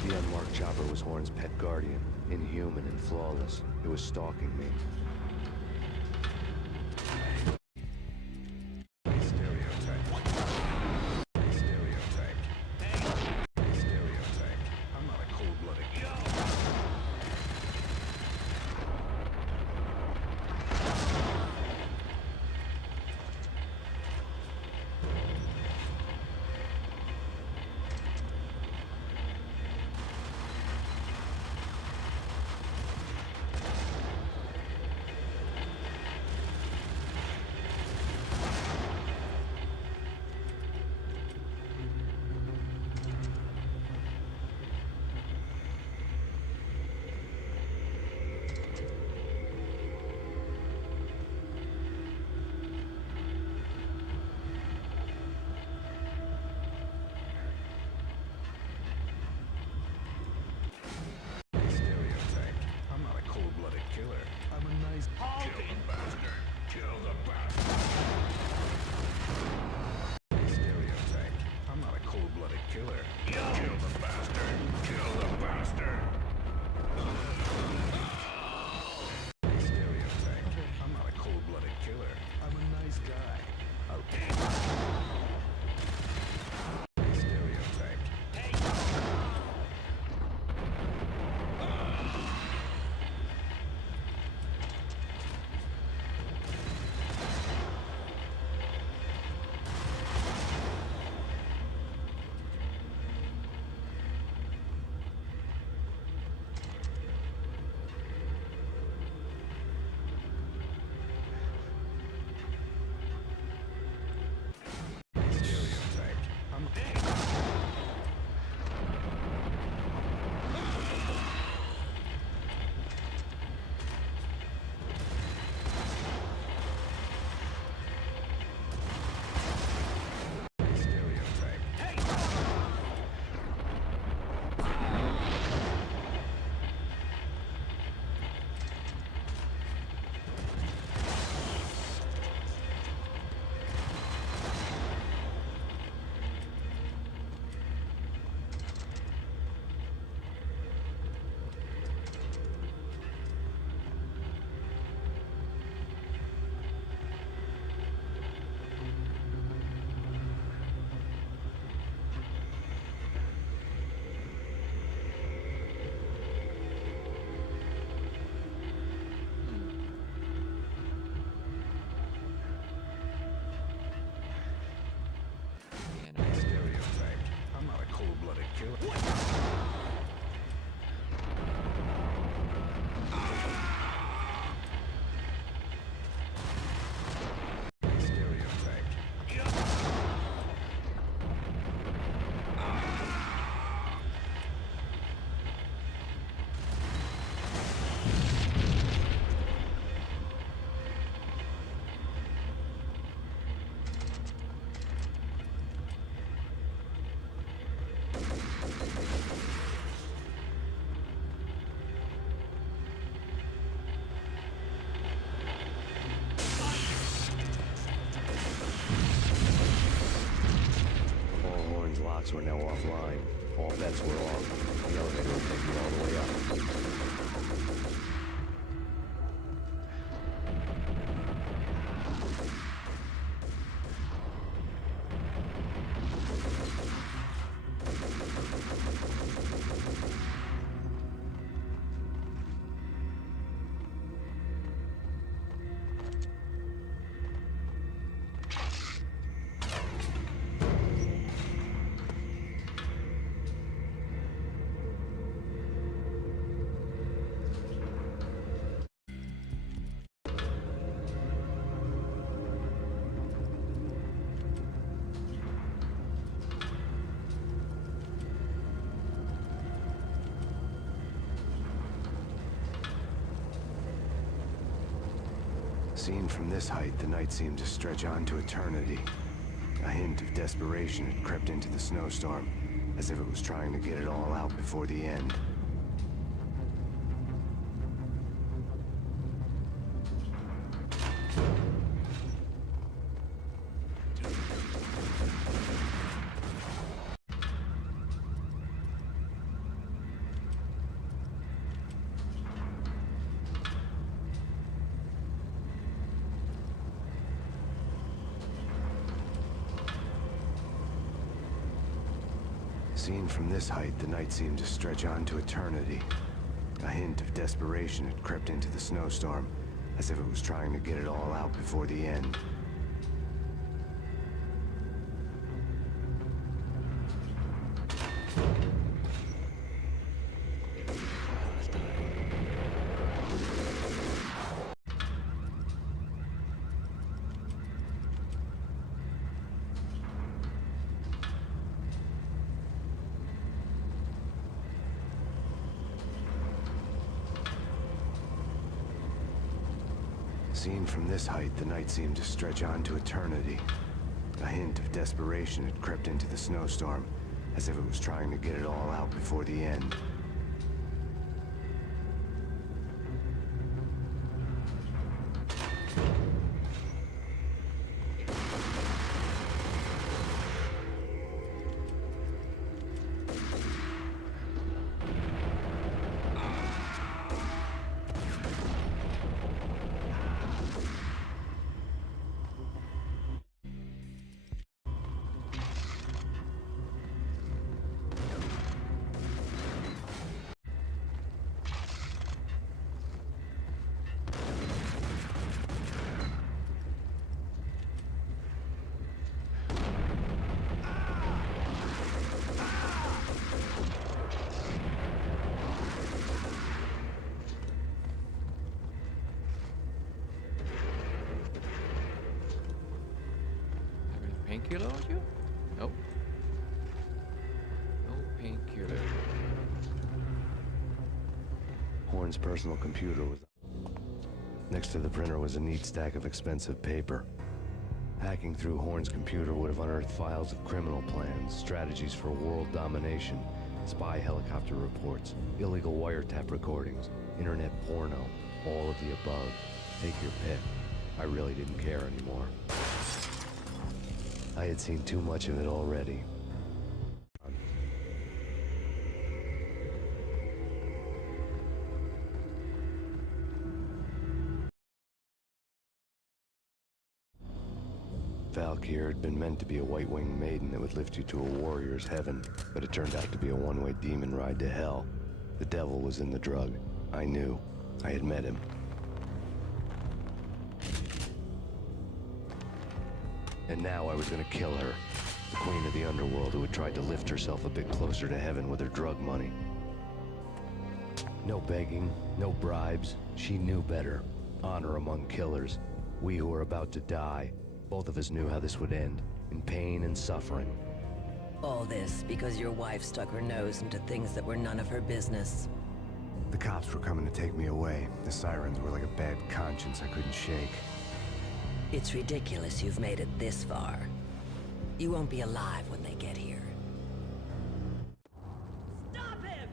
The unmarked chopper was Horn's pet guardian, inhuman and flawless. It was stalking me. Stereotyped. Stereotyped. Stereotyped. I'm not a cold-blooded. All Horn's locks were now offline. All bets were off. The elevator would take me all the way up. Seen from this height, the night seemed to stretch on to eternity. A hint of desperation had crept into the snowstorm, as if it was trying to get it all out before the end. Seen from this height, the night seemed to stretch on to eternity. A hint of desperation had crept into the snowstorm, as if it was trying to get it all out before the end. Seen from this height, the night seemed to stretch on to eternity. A hint of desperation had crept into the snowstorm, as if it was trying to get it all out before the end. Painkiller on you? Nope. No painkiller. Horn's personal computer was... Next to the printer was a neat stack of expensive paper. Hacking through Horn's computer would have unearthed files of criminal plans, strategies for world domination, spy helicopter reports, illegal wiretap recordings, internet porno, all of the above. Take your pick. I really didn't care anymore. I had seen too much of it already. Valkyr had been meant to be a white-winged maiden that would lift you to a warrior's heaven, but it turned out to be a one-way demon ride to hell. The devil was in the drug. I knew. I had met him. And now I was gonna kill her. Queen of the underworld who had tried to lift herself a bit closer to heaven with her drug money. No begging, no bribes. She knew better. Honor among killers. We who were about to die. Both of us knew how this would end. In pain and suffering. All this because your wife stuck her nose into things that were none of her business. The cops were coming to take me away. The sirens were like a bad conscience I couldn't shake. It's ridiculous you've made it this far. You won't be alive when they get here. Stop him!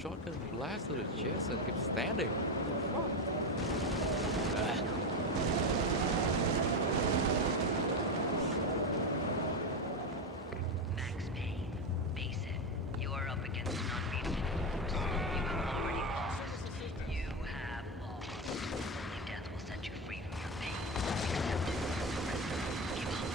shotgun blast to the chest and keep standing. What the fuck? Max Payne, face it. You are up against an unbeatable force. You have already lost. You have lost. Only death will set you free from your pain. Accept it. Surrender. Give up.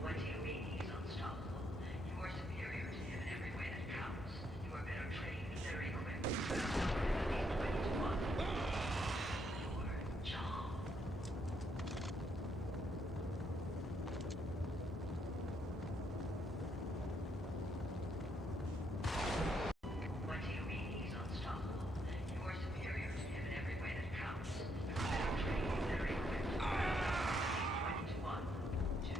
What do you mean he's unstoppable? You are superior to him in every way that counts. You are better trained, better equipped. You have outwitted at least 20 to 1. Your job. What do you mean he's unstoppable? You are superior to him in every way that counts. You are better trained, better equipped. You have outwitted at least 20 to 1. Do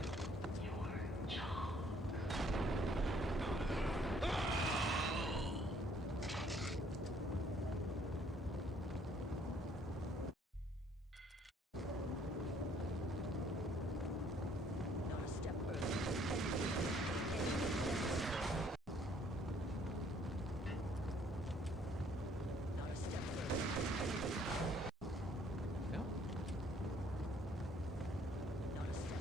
your job. Not a step further. Not a step further. Yeah. Not a step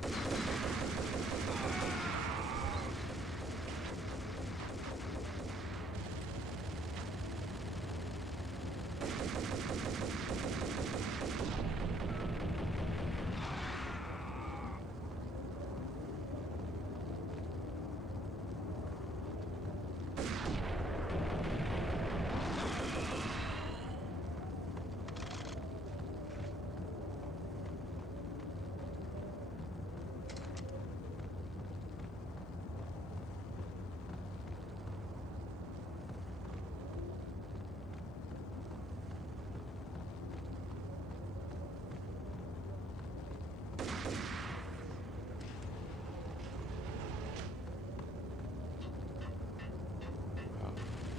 Wow.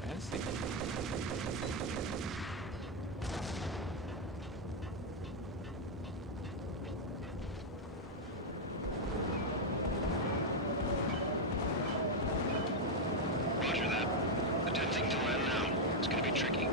Fancy. Roger that. Attempting to land now. It's gonna be tricky.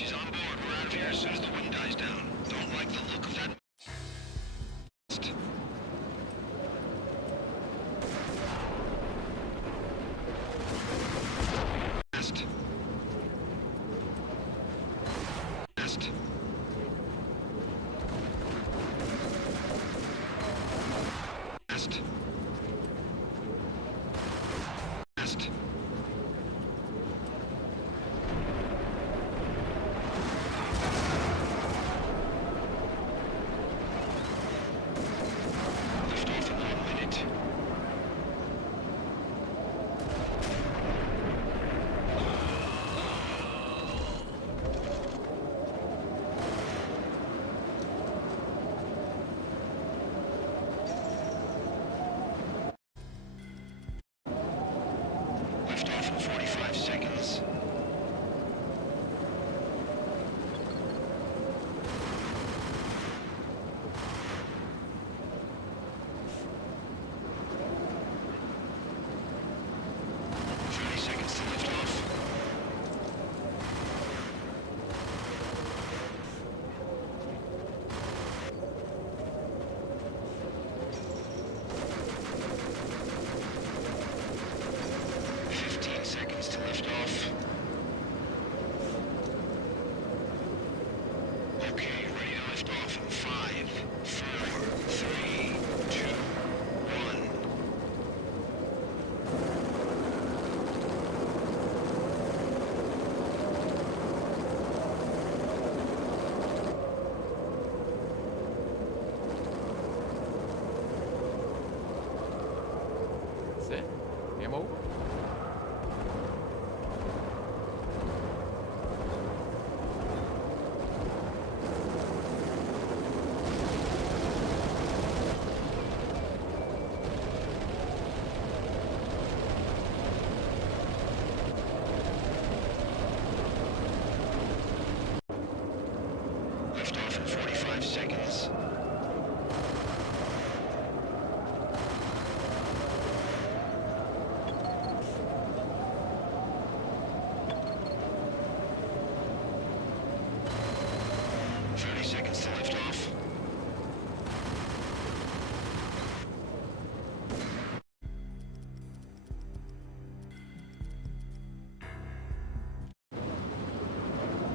She's on board. We're out of here as soon as the wind dies down. Don't like the look of that. Nest. Nest. Nest. Nest. Lift off in 1 minute. Lift off in 45 seconds. Seconds to lift off. Seconds to lift off. Okay, ready to lift off in 5, 4, 3, 2, 1. That's it. Game over. Lift off in 45 seconds. Seconds to lift off.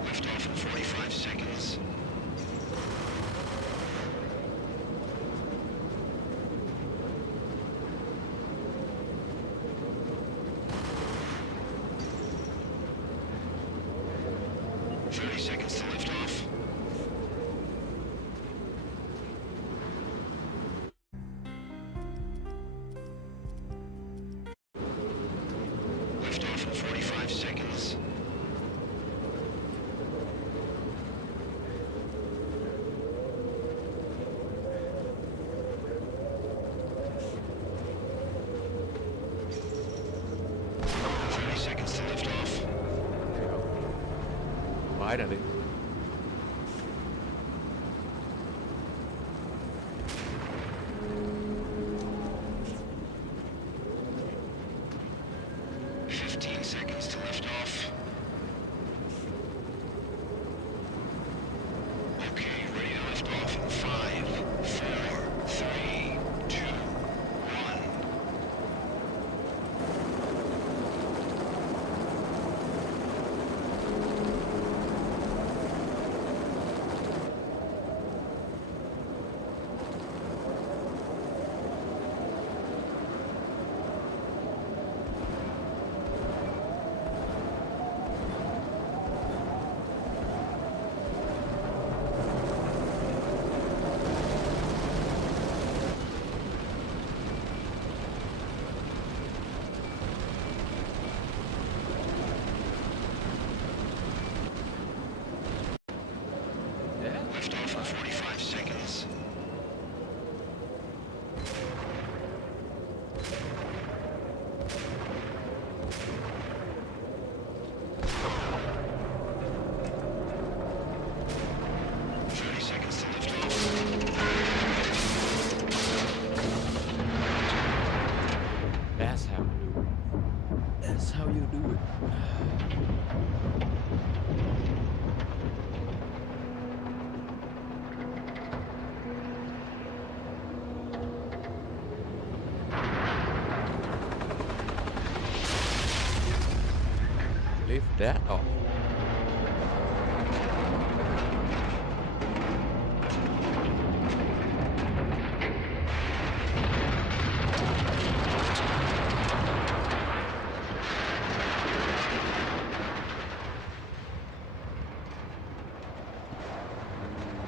Lift off in 45 seconds. Seconds to lift off. Lift off in 45 seconds. Seconds to lift off. Finally. Seconds to lift off. Okay, ready to lift off in 5, 4, 3, 2, 1. That's how you do it. Leave that off.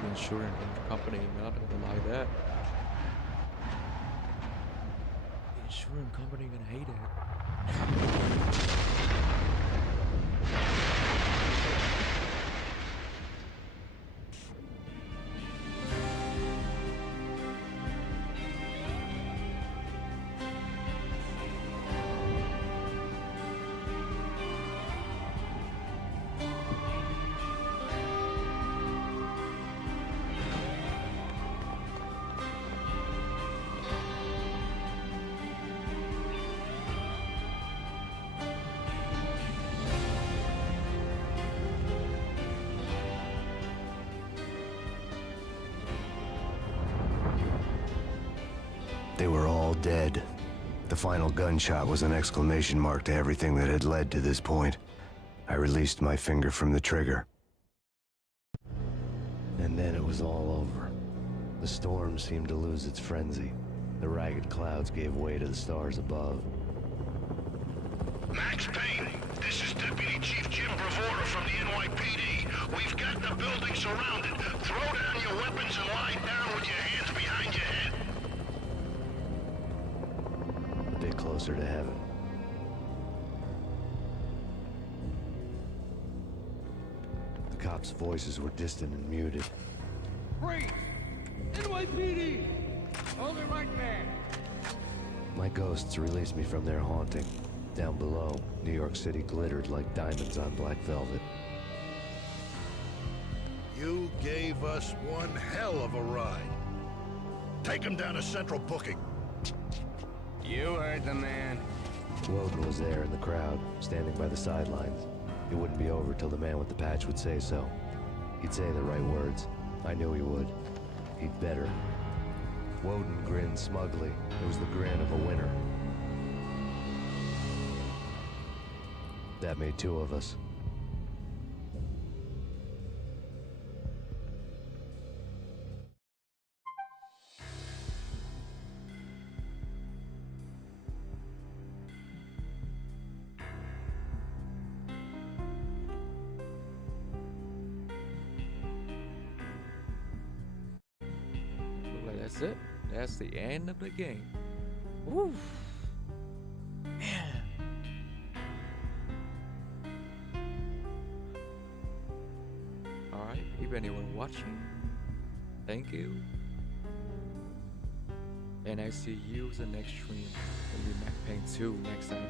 Insurance company, not gonna lie that. The insurance company gonna hate it. They were all dead. The final gunshot was an exclamation mark to everything that had led to this point. I released my finger from the trigger. And then it was all over. The storm seemed to lose its frenzy. The ragged clouds gave way to the stars above. Max Payne, this is Deputy Chief Jim Bravura from the NYPD. We've got the building surrounded. Throw down your weapons and lie down with your hands behind your head. A bit closer to heaven. The cops' voices were distant and muted. Freeze! NYPD! Hold it right there! My ghosts released me from their haunting. Down below, New York City glittered like diamonds on black velvet. You gave us one hell of a ride. Take him down to Central Booking. You heard the man. Woden was there in the crowd, standing by the sidelines. It wouldn't be over till the man with the patch would say so. He'd say the right words. I knew he would. He'd better. Woden grinned smugly. It was the grin of a winner. That made two of us. Look like that's it. That's the end of the game. Oof. Man. Alright, if anyone watching, thank you. And I see you in the next stream. It'll be Max Payne 2 next time.